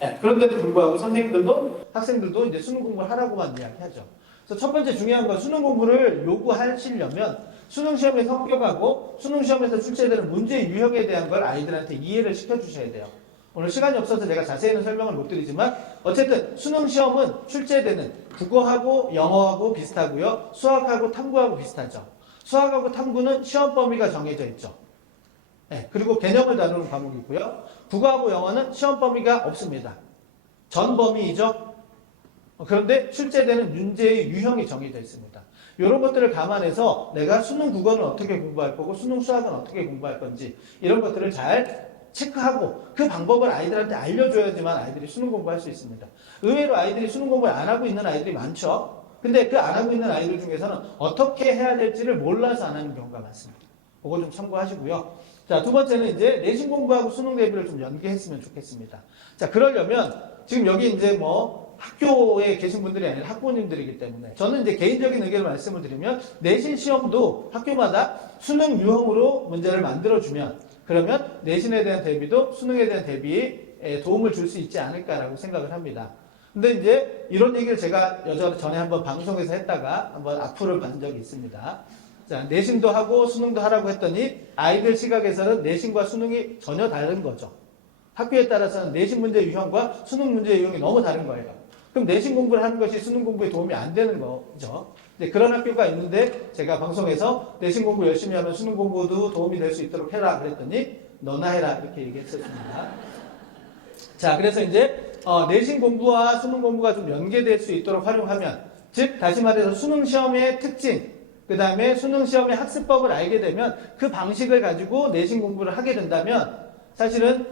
네, 그런데도 불구하고 선생님들도 학생들도 이제 수능 공부를 하라고만 이야기하죠. 그래서 첫 번째 중요한 건 수능 공부를 요구하시려면 수능 시험에서 합격하고 수능 시험에서 출제되는 문제 유형에 대한 걸 아이들한테 이해를 시켜주셔야 돼요. 오늘 시간이 없어서 제가 자세히는 설명을 못 드리지만 어쨌든 수능 시험은 출제되는 국어하고 영어하고 비슷하고요. 수학하고 탐구하고 비슷하죠. 수학하고 탐구는 시험 범위가 정해져 있죠. 네, 그리고 개념을 다루는 과목이고요. 국어하고 영어는 시험 범위가 없습니다. 전 범위이죠. 그런데 출제되는 문제의 유형이 정해져 있습니다. 이런 것들을 감안해서 내가 수능 국어는 어떻게 공부할 거고 수능 수학은 어떻게 공부할 건지 이런 것들을 잘 체크하고 그 방법을 아이들한테 알려줘야지만 아이들이 수능 공부할 수 있습니다. 의외로 아이들이 수능 공부를 안 하고 있는 아이들이 많죠. 근데 그 안 하고 있는 아이들 중에서는 어떻게 해야 될지를 몰라서 안 하는 경우가 많습니다. 그거 좀 참고하시고요. 자, 두 번째는 이제 내신 공부하고 수능 대비를 좀 연계했으면 좋겠습니다. 자, 그러려면 지금 여기 이제 뭐 학교에 계신 분들이 아니라 학부모님들이기 때문에 저는 이제 개인적인 의견을 말씀을 드리면 내신 시험도 학교마다 수능 유형으로 문제를 만들어주면 그러면 내신에 대한 대비도 수능에 대한 대비에 도움을 줄 수 있지 않을까라고 생각을 합니다. 근데 이제 이런 얘기를 제가 전에 한번 방송에서 했다가 한번 악플을 받은 적이 있습니다. 자, 내신도 하고 수능도 하라고 했더니 아이들 시각에서는 내신과 수능이 전혀 다른 거죠. 학교에 따라서는 내신 문제 유형과 수능 문제 유형이 너무 다른 거예요. 그럼 내신 공부를 하는 것이 수능 공부에 도움이 안 되는 거죠. 근데 그런 학교가 있는데 제가 방송에서 내신 공부 열심히 하면 수능 공부도 도움이 될 수 있도록 해라 그랬더니 너나 해라 이렇게 얘기했었습니다. 자, 그래서 이제 내신 공부와 수능 공부가 좀 연계될 수 있도록 활용하면 즉 다시 말해서 수능 시험의 특징 그 다음에 수능 시험의 학습법을 알게 되면 그 방식을 가지고 내신 공부를 하게 된다면 사실은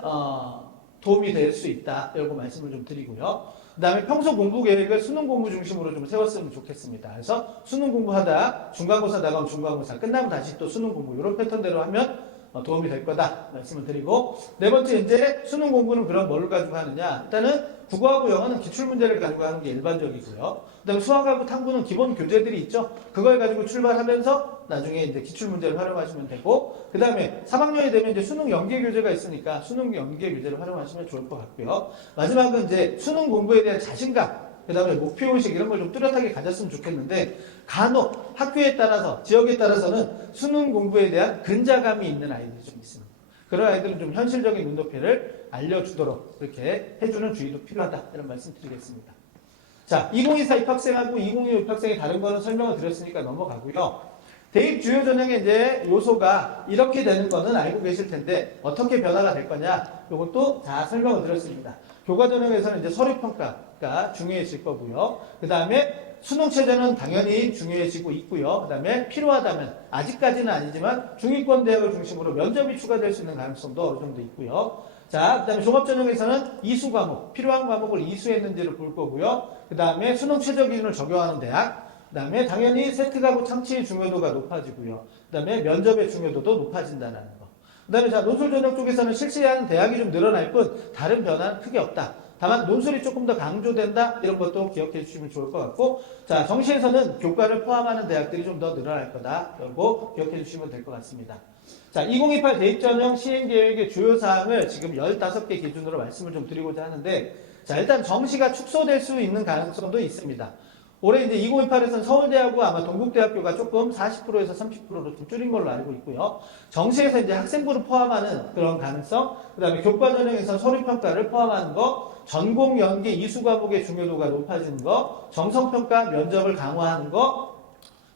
도움이 될 수 있다 이라고 말씀을 좀 드리고요. 그 다음에 평소 공부 계획을 수능 공부 중심으로 좀 세웠으면 좋겠습니다. 그래서 수능 공부하다 중간고사 나가면 중간고사 끝나면 다시 또 수능 공부 이런 패턴대로 하면 도움이 될 거다 말씀을 드리고 네 번째 이제 수능 공부는 그럼 뭘 가지고 하느냐 일단은 국어하고 영어는 기출문제를 가지고 하는 게 일반적이고요. 그 다음에 수학하고 탐구는 기본 교재들이 있죠. 그걸 가지고 출발하면서 나중에 이제 기출문제를 활용하시면 되고 그 다음에 3학년이 되면 이제 수능 연계 교재가 있으니까 수능 연계 교재를 활용하시면 좋을 것 같고요. 마지막은 이제 수능 공부에 대한 자신감 그 다음에 목표의식 이런 걸 좀 뚜렷하게 가졌으면 좋겠는데 간혹 학교에 따라서 지역에 따라서는 수능 공부에 대한 근자감이 있는 아이들이 좀 있습니다. 그런 아이들은 좀 현실적인 눈높이를 알려주도록 이렇게 해주는 주의도 필요하다 이런 말씀 드리겠습니다. 자, 2024 입학생하고 2025 입학생의 다른 거는 설명을 드렸으니까 넘어가고요. 대입 주요 전형의 이제 요소가 이렇게 되는 거는 알고 계실 텐데 어떻게 변화가 될 거냐 이것도 다 설명을 드렸습니다. 교과 전형에서는 이제 서류 평가가 중요해질 거고요. 그 다음에 수능 체제는 당연히 중요해지고 있고요. 그 다음에 필요하다면 아직까지는 아니지만 중위권 대학을 중심으로 면접이 추가될 수 있는 가능성도 어느 정도 있고요. 자, 그 다음에 종합전형에서는 이수 과목, 필요한 과목을 이수했는지를 볼 거고요. 그 다음에 수능 최저 기준을 적용하는 대학, 그 다음에 당연히 세특하고 창치의 중요도가 높아지고요. 그 다음에 면접의 중요도도 높아진다는 거. 그 다음에 자, 논술 전형 쪽에서는 실시하는 대학이 좀 늘어날 뿐 다른 변화는 크게 없다. 다만 논술이 조금 더 강조된다 이런 것도 기억해 주시면 좋을 것 같고 자 정시에서는 교과를 포함하는 대학들이 좀 더 늘어날 거다 그리고 기억해 주시면 될 것 같습니다. 자 2028 대입전형 시행계획의 주요 사항을 지금 15개 기준으로 말씀을 좀 드리고자 하는데 자 일단 정시가 축소될 수 있는 가능성도 있습니다. 올해 이제 2028에서는 서울대하고 아마 동국대학교가 조금 40%에서 30%로 좀 줄인 걸로 알고 있고요. 정시에서 이제 학생부를 포함하는 그런 가능성, 그 다음에 교과 전형에서 서류평가를 포함하는 거, 전공 연계 이수 과목의 중요도가 높아지는 거, 정성평가 면접을 강화하는 거,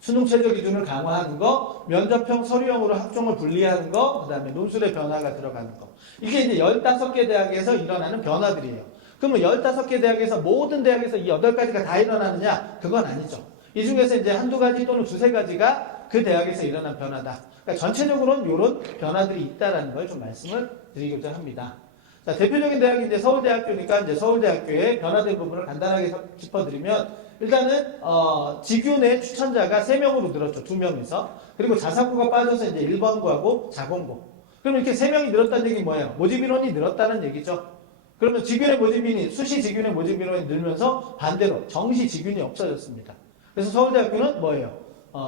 수능 최저 기준을 강화하는 거, 면접형 서류형으로 학종을 분리하는 거, 그 다음에 논술의 변화가 들어가는 거. 이게 이제 15개 대학에서 일어나는 변화들이에요. 그러면 15개 대학에서 모든 대학에서 이 8가지가 다 일어나느냐? 그건 아니죠. 이 중에서 이제 한두 가지 또는 두세 가지가 그 대학에서 일어난 변화다. 그러니까 전체적으로는 이런 변화들이 있다라는 걸 좀 말씀을 드리고자 합니다. 자, 대표적인 대학이 이제 서울대학교니까 이제 서울대학교의 변화된 부분을 간단하게 짚어드리면 일단은 직윤의 추천자가 3명으로 늘었죠. 2명에서. 그리고 자사고가 빠져서 이제 일반고하고 자공고. 그러면 이렇게 3명이 늘었다는 얘기는 뭐예요? 모집 인원이 늘었다는 얘기죠. 그러면 직윤의 모집인이, 수시 직윤의 모집 인원이 늘면서 반대로 정시 직윤이 없어졌습니다. 그래서 서울대학교는 뭐예요?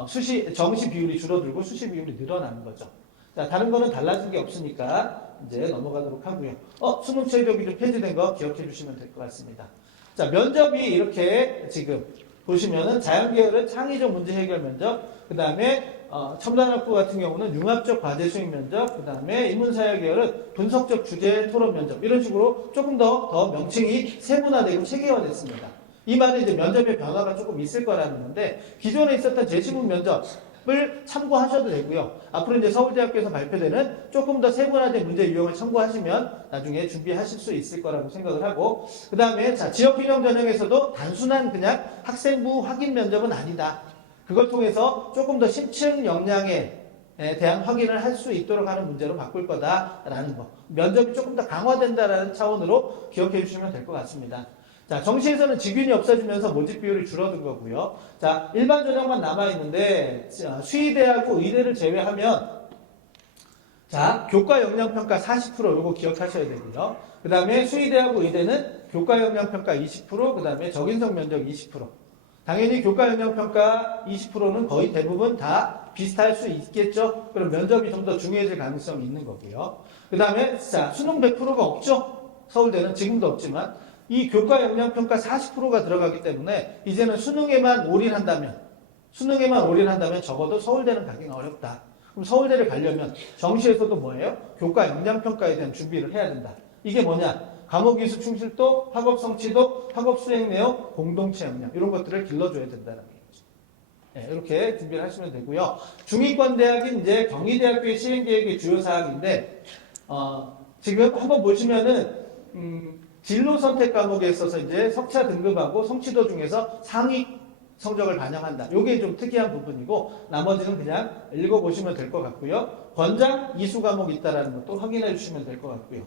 정시 비율이 줄어들고 수시 비율이 늘어나는 거죠. 자, 다른 거는 달라진 게 없으니까 이제 넘어가도록 하고요. 수능 최저 기준 폐지된 거 기억해 주시면 될 것 같습니다. 자, 면접이 이렇게 지금 보시면은 자연계열은 창의적 문제 해결 면접, 그 다음에 첨단학부 같은 경우는 융합적 과제 수행 면접, 그 다음에 인문사회 계열은 분석적 주제 토론 면접, 이런 식으로 조금 더 명칭이 세분화되고 체계화됐습니다. 이 말은 이제 면접의 변화가 조금 있을 거라는 건데, 기존에 있었던 제시문 면접을 참고하셔도 되고요. 앞으로 이제 서울대학교에서 발표되는 조금 더 세분화된 문제 유형을 참고하시면 나중에 준비하실 수 있을 거라고 생각을 하고, 그 다음에 자, 지역균형 전형에서도 단순한 그냥 학생부 확인 면접은 아니다. 그걸 통해서 조금 더 심층 역량에 대한 확인을 할 수 있도록 하는 문제로 바꿀 거다라는 거. 면접이 조금 더 강화된다라는 차원으로 기억해 주시면 될 것 같습니다. 자, 정시에서는 직윤이 없어지면서 모집 비율이 줄어든 거고요. 자, 일반 전형만 남아있는데, 수의대하고 의대를 제외하면, 자, 교과 역량평가 40% 요거 기억하셔야 되고요. 그 다음에 수의대하고 의대는 교과 역량평가 20%, 그 다음에 적인성 면적 20%. 당연히 교과 역량평가 20%는 거의 대부분 다 비슷할 수 있겠죠. 그럼 면접이 좀 더 중요해질 가능성이 있는 거고요. 그 다음에 자, 수능 100%가 없죠. 서울대는 지금도 없지만 이 교과 역량평가 40%가 들어가기 때문에 이제는 수능에만 올인한다면 적어도 서울대는 가기가 어렵다. 그럼 서울대를 가려면 정시에서도 뭐예요? 교과 역량평가에 대한 준비를 해야 된다. 이게 뭐냐? 과목 이수 충실도, 학업 성취도, 학업 수행 내용, 공동체 역량 이런 것들을 길러줘야 된다는 얘기죠. 네, 이렇게 준비를 하시면 되고요. 중위권 대학인 이제 경희대학교의 시행계획의 주요 사항인데 지금 한번 보시면은 진로 선택 과목에 있어서 이제 석차 등급하고 성취도 중에서 상위 성적을 반영한다. 이게 좀 특이한 부분이고 나머지는 그냥 읽어보시면 될 것 같고요. 권장 이수 과목이 있다는 것도 확인해 주시면 될 것 같고요.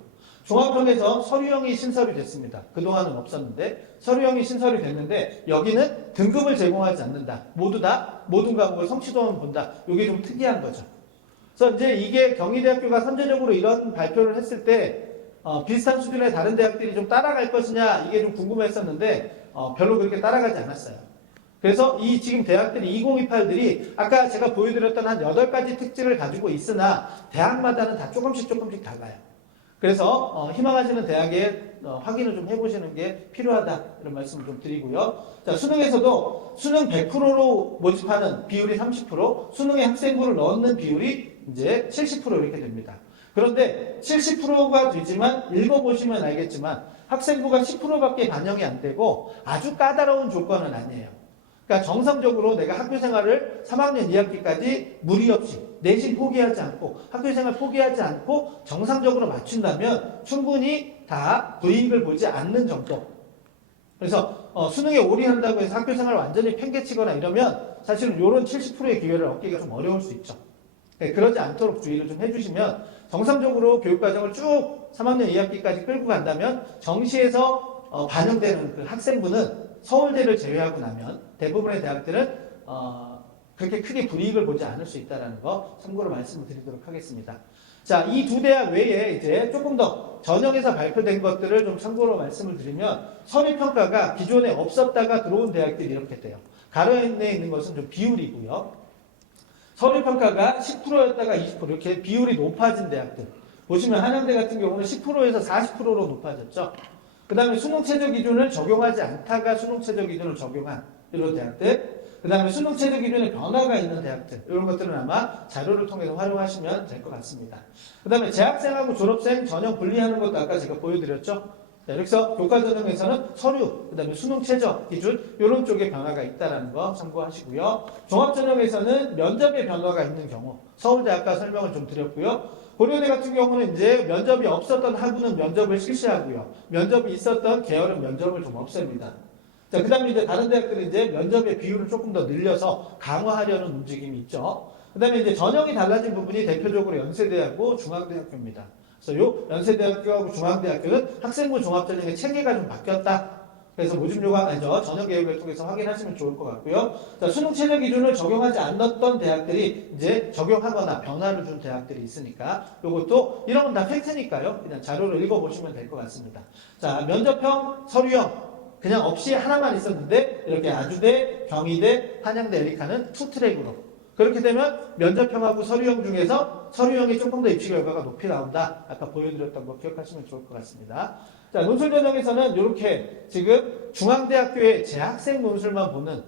종합형에서 서류형이 신설이 됐습니다. 그동안은 없었는데 서류형이 신설이 됐는데 여기는 등급을 제공하지 않는다. 모든 과목을 성취도만 본다. 이게 좀 특이한 거죠. 그래서 이제 이게 경희대학교가 선제적으로 이런 발표를 했을 때 비슷한 수준의 다른 대학들이 좀 따라갈 것이냐 이게 좀 궁금했었는데 별로 그렇게 따라가지 않았어요. 그래서 이 지금 대학들이 2028들이 아까 제가 보여드렸던 한 8가지 특징을 가지고 있으나 대학마다는 다 조금씩 달라요. 그래서 희망하시는 대학에 확인을 좀 해보시는 게 필요하다 이런 말씀을 좀 드리고요. 자, 수능에서도 수능 100%로 모집하는 비율이 30%, 수능에 학생부를 넣는 비율이 이제 70% 이렇게 됩니다. 그런데 70%가 되지만 읽어보시면 알겠지만 학생부가 10%밖에 반영이 안 되고 아주 까다로운 조건은 아니에요. 그러니까 정상적으로 내가 학교 생활을 3학년 2학기까지 무리 없이 내신 포기하지 않고 학교 생활 포기하지 않고 정상적으로 맞춘다면 충분히 다 불이익을 보지 않는 정도. 그래서 수능에 올인한다고 해서 학교 생활을 완전히 팽개치거나 이러면 사실은 이런 70%의 기회를 얻기가 좀 어려울 수 있죠. 네, 그러지 않도록 주의를 좀 해주시면 정상적으로 교육과정을 쭉 3학년 2학기까지 끌고 간다면 정시에서 반영되는 그 학생부는 서울대를 제외하고 나면 대부분의 대학들은 그렇게 크게 불이익을 보지 않을 수 있다는 거 참고로 말씀을 드리도록 하겠습니다. 자, 이 두 대학 외에 이제 조금 더 전형에서 발표된 것들을 좀 참고로 말씀을 드리면 서류평가가 기존에 없었다가 들어온 대학들이 이렇게 돼요. 가로에 있는 것은 좀 비율이고요. 서류평가가 10%였다가 20% 이렇게 비율이 높아진 대학들. 보시면 한양대 같은 경우는 10%에서 40%로 높아졌죠. 그 다음에 수능 최저 기준을 적용하지 않다가 수능 최저 기준을 적용한 이런 대학들. 그 다음에 수능 최저 기준에 변화가 있는 대학들. 이런 것들은 아마 자료를 통해서 활용하시면 될 것 같습니다. 그 다음에 재학생하고 졸업생 전형 분리하는 것도 아까 제가 보여드렸죠. 자, 여기서 교과 전형에서는 서류, 그 다음에 수능 최저 기준 이런 쪽에 변화가 있다는 거 참고하시고요. 종합 전형에서는 면접의 변화가 있는 경우 서울대 아까 설명을 좀 드렸고요. 고려대 같은 경우는 이제 면접이 없었던 학부는 면접을 실시하고요. 면접이 있었던 계열은 면접을 좀 없앱니다. 자, 그 다음에 이제 다른 대학들은 이제 면접의 비율을 조금 더 늘려서 강화하려는 움직임이 있죠. 그 다음에 이제 전형이 달라진 부분이 대표적으로 연세대하고 중앙대학교입니다. 그래서 요 연세대학교하고 중앙대학교는 학생부 종합전형의 체계가 좀 바뀌었다. 그래서 모집 요강, 아니죠. 전형 계획을 통해서 확인하시면 좋을 것 같고요. 자, 수능 최저 기준을 적용하지 않았던 대학들이 이제 적용하거나 변화를 준 대학들이 있으니까 이것도 이런 건 다 팩트니까요. 그냥 자료를 읽어보시면 될 것 같습니다. 자, 면접형, 서류형 그냥 없이 하나만 있었는데 이렇게 아주대, 경희대, 한양대, 에리카는 투트랙으로 그렇게 되면 면접형하고 서류형 중에서 서류형이 조금 더 입시 결과가 높이 나온다. 아까 보여드렸던 거 기억하시면 좋을 것 같습니다. 자, 논술 전형에서는 이렇게 지금 중앙대학교의 재학생 논술만 보는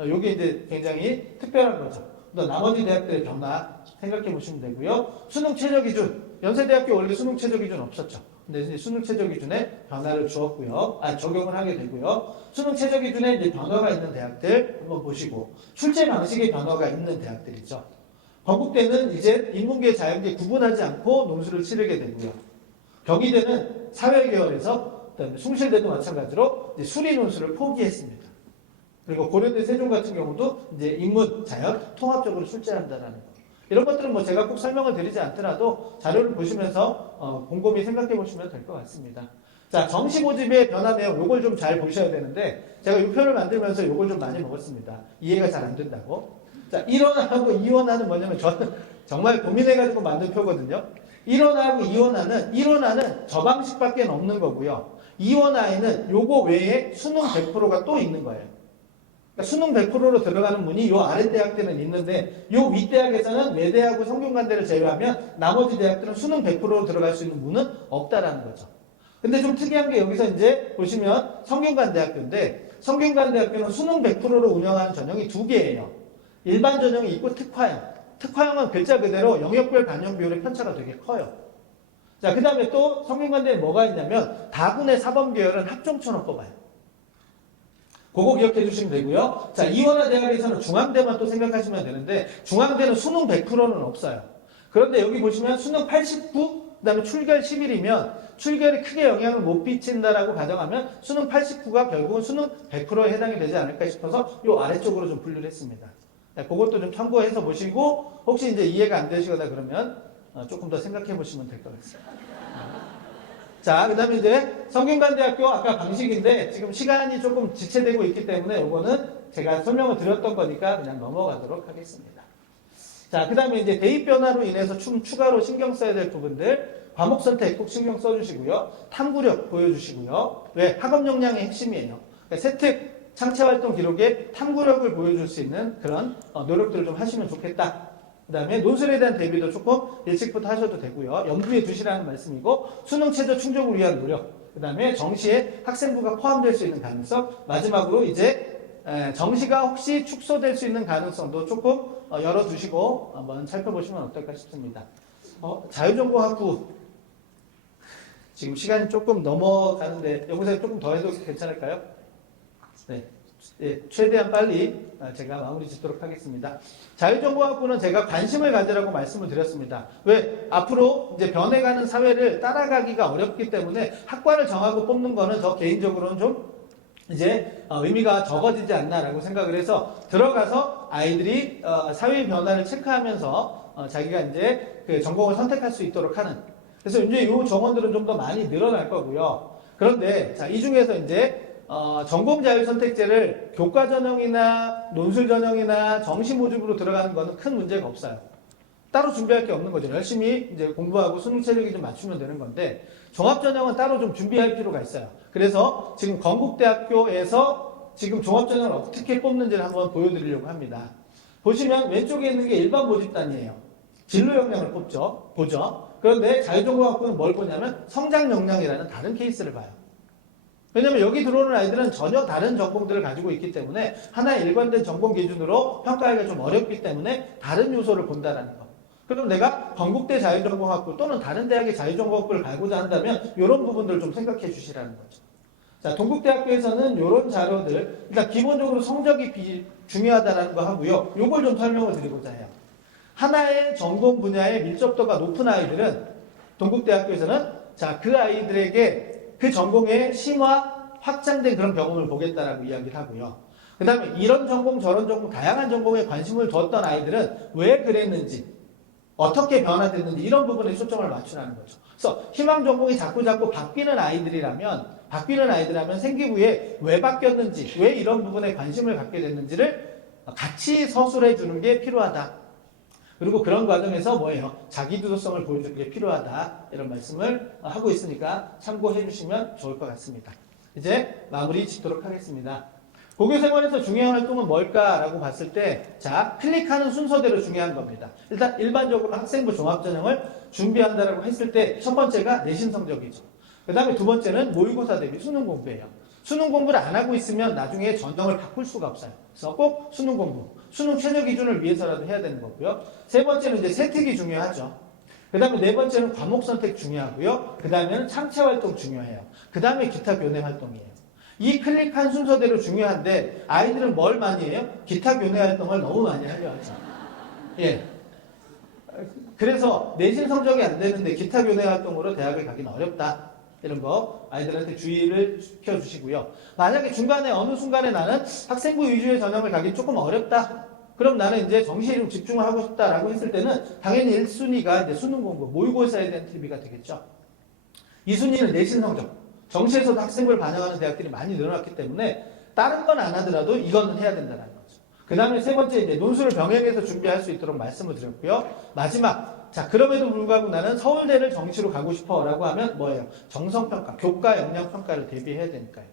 이게 이제 굉장히 특별한 거죠. 또 나머지 대학들의 변화 생각해 보시면 되고요. 수능 최저 기준 연세대학교 원래 수능 최저 기준 없었죠. 근데 이제 수능 최저 기준에 변화를 주었고요. 적용을 하게 되고요. 수능 최저 기준에 이제 변화가 있는 대학들 한번 보시고 출제 방식의 변화가 있는 대학들이죠. 건국대는 이제 인문계, 자연계 구분하지 않고 논술을 치르게 되고요. 경희대는 사회계열에서 그다음에 숭실대도 마찬가지로 이제 수리 논술을 포기했습니다. 그리고 고려대, 세종 같은 경우도 이제 인문, 자연 통합적으로 출제한다라는 거. 이런 것들은 뭐 제가 꼭 설명을 드리지 않더라도 자료를 보시면서 곰곰이 생각해 보시면 될 것 같습니다. 자, 정시 모집의 변화 내용 요걸 좀 잘 보셔야 되는데 제가 이 표를 만들면서 요걸 좀 많이 먹었습니다. 이해가 잘 안 된다고. 자, 1원하고 2원하는 뭐냐면 저는 정말 고민해가지고 만든 표거든요. 1원하고 2원하는 1원하는 저 방식밖에 없는 거고요. 2원하에는 요거 외에 수능 100%가 또 있는 거예요. 그러니까 수능 100%로 들어가는 문이 요 아래 대학들은 있는데 요 윗 대학에서는 외대하고 성균관대를 제외하면 나머지 대학들은 수능 100%로 들어갈 수 있는 문은 없다라는 거죠. 근데 좀 특이한 게 여기서 이제 보시면 성균관대학교인데 성균관대학교는 수능 100%로 운영하는 전형이 두 개예요. 일반 전형이 있고 특화형. 특화형은 글자 그대로 영역별 반영 비율의 편차가 되게 커요. 자, 그 다음에 또 성균관대에 뭐가 있냐면 다군의 사범계열은 학종처럼 뽑아요. 그거 기억해 주시면 되고요. 자, 이원화 대학에서는 중앙대만 또 생각하시면 되는데 중앙대는 수능 100%는 없어요. 그런데 여기 보시면 수능 89, 그 다음에 출결 11이면 출결이 크게 영향을 못 미친다라고 가정하면 수능 89가 결국은 수능 100%에 해당이 되지 않을까 싶어서 이 아래쪽으로 좀 분류를 했습니다. 네, 그것도 좀 참고해서 보시고 혹시 이제 이해가 안 되시거나 그러면 조금 더 생각해 보시면 될 것 같습니다. 자, 그 다음에 이제 성균관대학교 아까 방식인데 지금 시간이 조금 지체되고 있기 때문에 이거는 제가 설명을 드렸던 거니까 그냥 넘어가도록 하겠습니다. 자, 그 다음에 이제 대입 변화로 인해서 추가로 신경 써야 될 부분들 과목 선택 꼭 신경 써주시고요. 탐구력 보여주시고요. 왜? 학업 역량의 핵심이에요. 그러니까 세특 창체활동 기록에 탐구력을 보여줄 수 있는 그런 노력들을 좀 하시면 좋겠다. 그 다음에 논술에 대한 대비도 조금 일찍부터 하셔도 되고요. 염두에 두시라는 말씀이고 수능 최저 충족을 위한 노력. 그 다음에 정시에 학생부가 포함될 수 있는 가능성. 마지막으로 이제 정시가 혹시 축소될 수 있는 가능성도 조금 열어두시고 한번 살펴보시면 어떨까 싶습니다. 자유전공학부 지금 시간이 조금 넘어가는데 여기서 조금 더 해도 괜찮을까요? 네. 예, 최대한 빨리 제가 마무리 짓도록 하겠습니다. 자유전공학부는 제가 관심을 가지라고 말씀을 드렸습니다. 왜? 앞으로 이제 변해가는 사회를 따라가기가 어렵기 때문에 학과를 정하고 뽑는 거는 저 개인적으로는 좀 이제 의미가 적어지지 않나라고 생각을 해서 들어가서 아이들이 사회 변화를 체크하면서 자기가 이제 그 전공을 선택할 수 있도록 하는. 그래서 이제 이 정원들은 좀 더 많이 늘어날 거고요. 그런데 자, 이 중에서 이제 전공 자율 선택제를 교과 전형이나 논술 전형이나 정시 모집으로 들어가는 거는 큰 문제가 없어요. 따로 준비할 게 없는 거죠. 열심히 이제 공부하고 수능 체력이 좀 맞추면 되는 건데 종합 전형은 따로 좀 준비할 필요가 있어요. 그래서 지금 건국대학교에서 지금 종합 전형을 어떻게 뽑는지를 한번 보여드리려고 합니다. 보시면 왼쪽에 있는 게 일반 모집단이에요. 진로 역량을 보죠. 그런데 자유전공학부는 뭘 보냐면 성장 역량이라는 다른 케이스를 봐요. 왜냐면 여기 들어오는 아이들은 전혀 다른 전공들을 가지고 있기 때문에 하나의 일관된 전공 기준으로 평가하기가 좀 어렵기 때문에 다른 요소를 본다는 거. 그럼 내가 건국대 자유전공학부 또는 다른 대학의 자유전공학부를 가고자 한다면 이런 부분들을 좀 생각해 주시라는 거죠. 자, 동국대학교에서는 이런 자료들, 일단 기본적으로 성적이 중요하다는 거 하고요. 요걸 좀 설명을 드리고자 해요. 하나의 전공 분야의 밀접도가 높은 아이들은 동국대학교에서는 자, 그 아이들에게 그 전공의 심화, 확장된 그런 경험을 보겠다라고 이야기를 하고요. 그 다음에 이런 전공, 저런 전공, 다양한 전공에 관심을 뒀던 아이들은 왜 그랬는지, 어떻게 변화됐는지 이런 부분에 초점을 맞추라는 거죠. 그래서 희망 전공이 자꾸 바뀌는 아이들이라면 바뀌는 아이들하면 생기부에 왜 바뀌었는지, 왜 이런 부분에 관심을 갖게 됐는지를 같이 서술해 주는 게 필요하다. 그리고 그런 과정에서 뭐예요? 자기주도성을 보여주는 게 필요하다. 이런 말씀을 하고 있으니까 참고해 주시면 좋을 것 같습니다. 이제 마무리 짓도록 하겠습니다. 고교 생활에서 중요한 활동은 뭘까라고 봤을 때, 자, 클릭하는 순서대로 중요한 겁니다. 일단 일반적으로 학생부 종합전형을 준비한다라고 했을 때 첫 번째가 내신 성적이죠. 그 다음에 두 번째는 모의고사 대비 수능 공부예요. 수능 공부를 안 하고 있으면 나중에 전형을 바꿀 수가 없어요. 그래서 꼭 수능 공부, 수능 최저 기준을 위해서라도 해야 되는 거고요. 세 번째는 이제 세특이 중요하죠. 그 다음에 네 번째는 과목 선택 중요하고요. 그 다음에는 창체 활동 중요해요. 그 다음에 기타 교내 활동이에요. 이 클릭한 순서대로 중요한데 아이들은 뭘 많이 해요? 기타 교내 활동을 너무 많이 하려 하죠. 예. 그래서 내신 성적이 안 되는데 기타 교내 활동으로 대학을 가기는 어렵다. 이런 거 아이들한테 주의를 시켜주시고요. 만약에 중간에 어느 순간에 나는 학생부 위주의 전형을 가기 조금 어렵다. 그럼 나는 이제 정시에 좀 집중을 하고 싶다라고 했을 때는 당연히 1순위가 이제 수능 공부, 모의고사에 대한 TV가 되겠죠. 2순위는 내신 성적. 정시에서도 학생부를 반영하는 대학들이 많이 늘어났기 때문에 다른 건 안 하더라도 이거는 해야 된다는 거죠. 그 다음에 세 번째 이제 논술을 병행해서 준비할 수 있도록 말씀을 드렸고요. 마지막, 자, 그럼에도 불구하고 나는 서울대를 정시로 가고 싶어 라고 하면 뭐예요? 정성평가, 교과 역량평가를 대비해야 되니까요.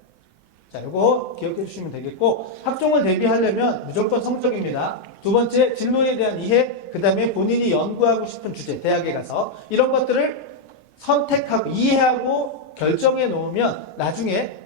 자, 요거 기억해 주시면 되겠고, 학종을 대비하려면 무조건 성적입니다. 두 번째, 진로에 대한 이해, 그 다음에 본인이 연구하고 싶은 주제, 대학에 가서 이런 것들을 선택하고, 이해하고 결정해 놓으면 나중에,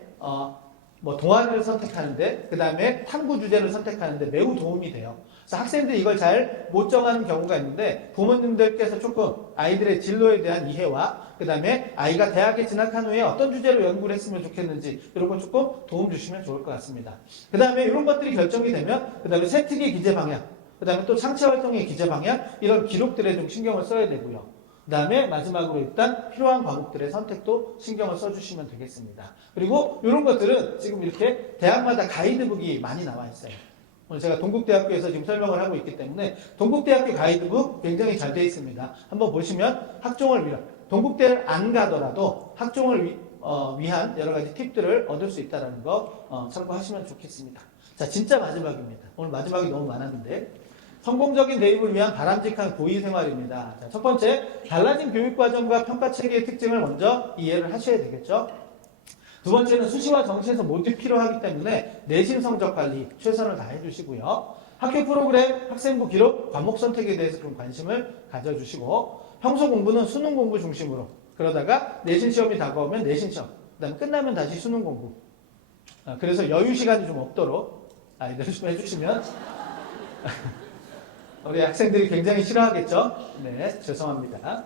뭐 동아리를 선택하는데, 그 다음에 탐구 주제를 선택하는데 매우 도움이 돼요. 그래서 학생들이 이걸 잘 못 정하는 경우가 있는데 부모님들께서 조금 아이들의 진로에 대한 이해와 그 다음에 아이가 대학에 진학한 후에 어떤 주제로 연구를 했으면 좋겠는지 이런 거 조금 도움 주시면 좋을 것 같습니다. 그 다음에 이런 것들이 결정이 되면 그 다음에 세특의 기재 방향, 그 다음에 또 창체 활동의 기재 방향 이런 기록들에 좀 신경을 써야 되고요. 그 다음에 마지막으로 일단 필요한 과목들의 선택도 신경을 써주시면 되겠습니다. 그리고 이런 것들은 지금 이렇게 대학마다 가이드북이 많이 나와 있어요. 오늘 제가 동국대학교에서 지금 설명을 하고 있기 때문에 동국대학교 가이드북 굉장히 잘 되어 있습니다. 한번 보시면 학종을 위한, 동국대를 안 가더라도 학종을 위한 여러 가지 팁들을 얻을 수 있다는 거 참고하시면 좋겠습니다. 자, 진짜 마지막입니다. 오늘 마지막이 너무 많았는데 성공적인 대입을 위한 바람직한 고의 생활입니다. 자, 첫 번째, 달라진 교육과정과 평가체계의 특징을 먼저 이해를 하셔야 되겠죠. 두 번째는 수시와 정시에서 모두 필요하기 때문에 내신 성적 관리 최선을 다해 주시고요. 학교 프로그램, 학생부 기록, 과목 선택에 대해서 좀 관심을 가져주시고 평소 공부는 수능 공부 중심으로 그러다가 내신 시험이 다가오면 내신 시험, 그 다음에 끝나면 다시 수능 공부. 그래서 여유 시간이 좀 없도록 아이들 좀 해주시면 우리 학생들이 굉장히 싫어하겠죠? 네, 죄송합니다.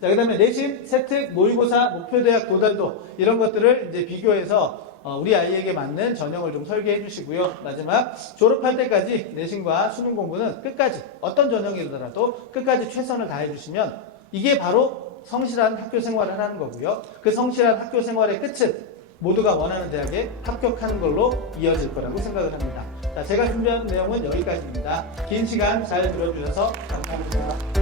자, 그 다음에 내신, 세특, 모의고사, 목표대학 도달도 이런 것들을 이제 비교해서 우리 아이에게 맞는 전형을 좀 설계해 주시고요. 마지막 졸업할 때까지 내신과 수능 공부는 끝까지 어떤 전형이더라도 끝까지 최선을 다해 주시면 이게 바로 성실한 학교 생활을 하는 거고요. 그 성실한 학교 생활의 끝은 모두가 원하는 대학에 합격하는 걸로 이어질 거라고 생각을 합니다. 자, 제가 준비한 내용은 여기까지입니다. 긴 시간 잘 들어주셔서 감사합니다.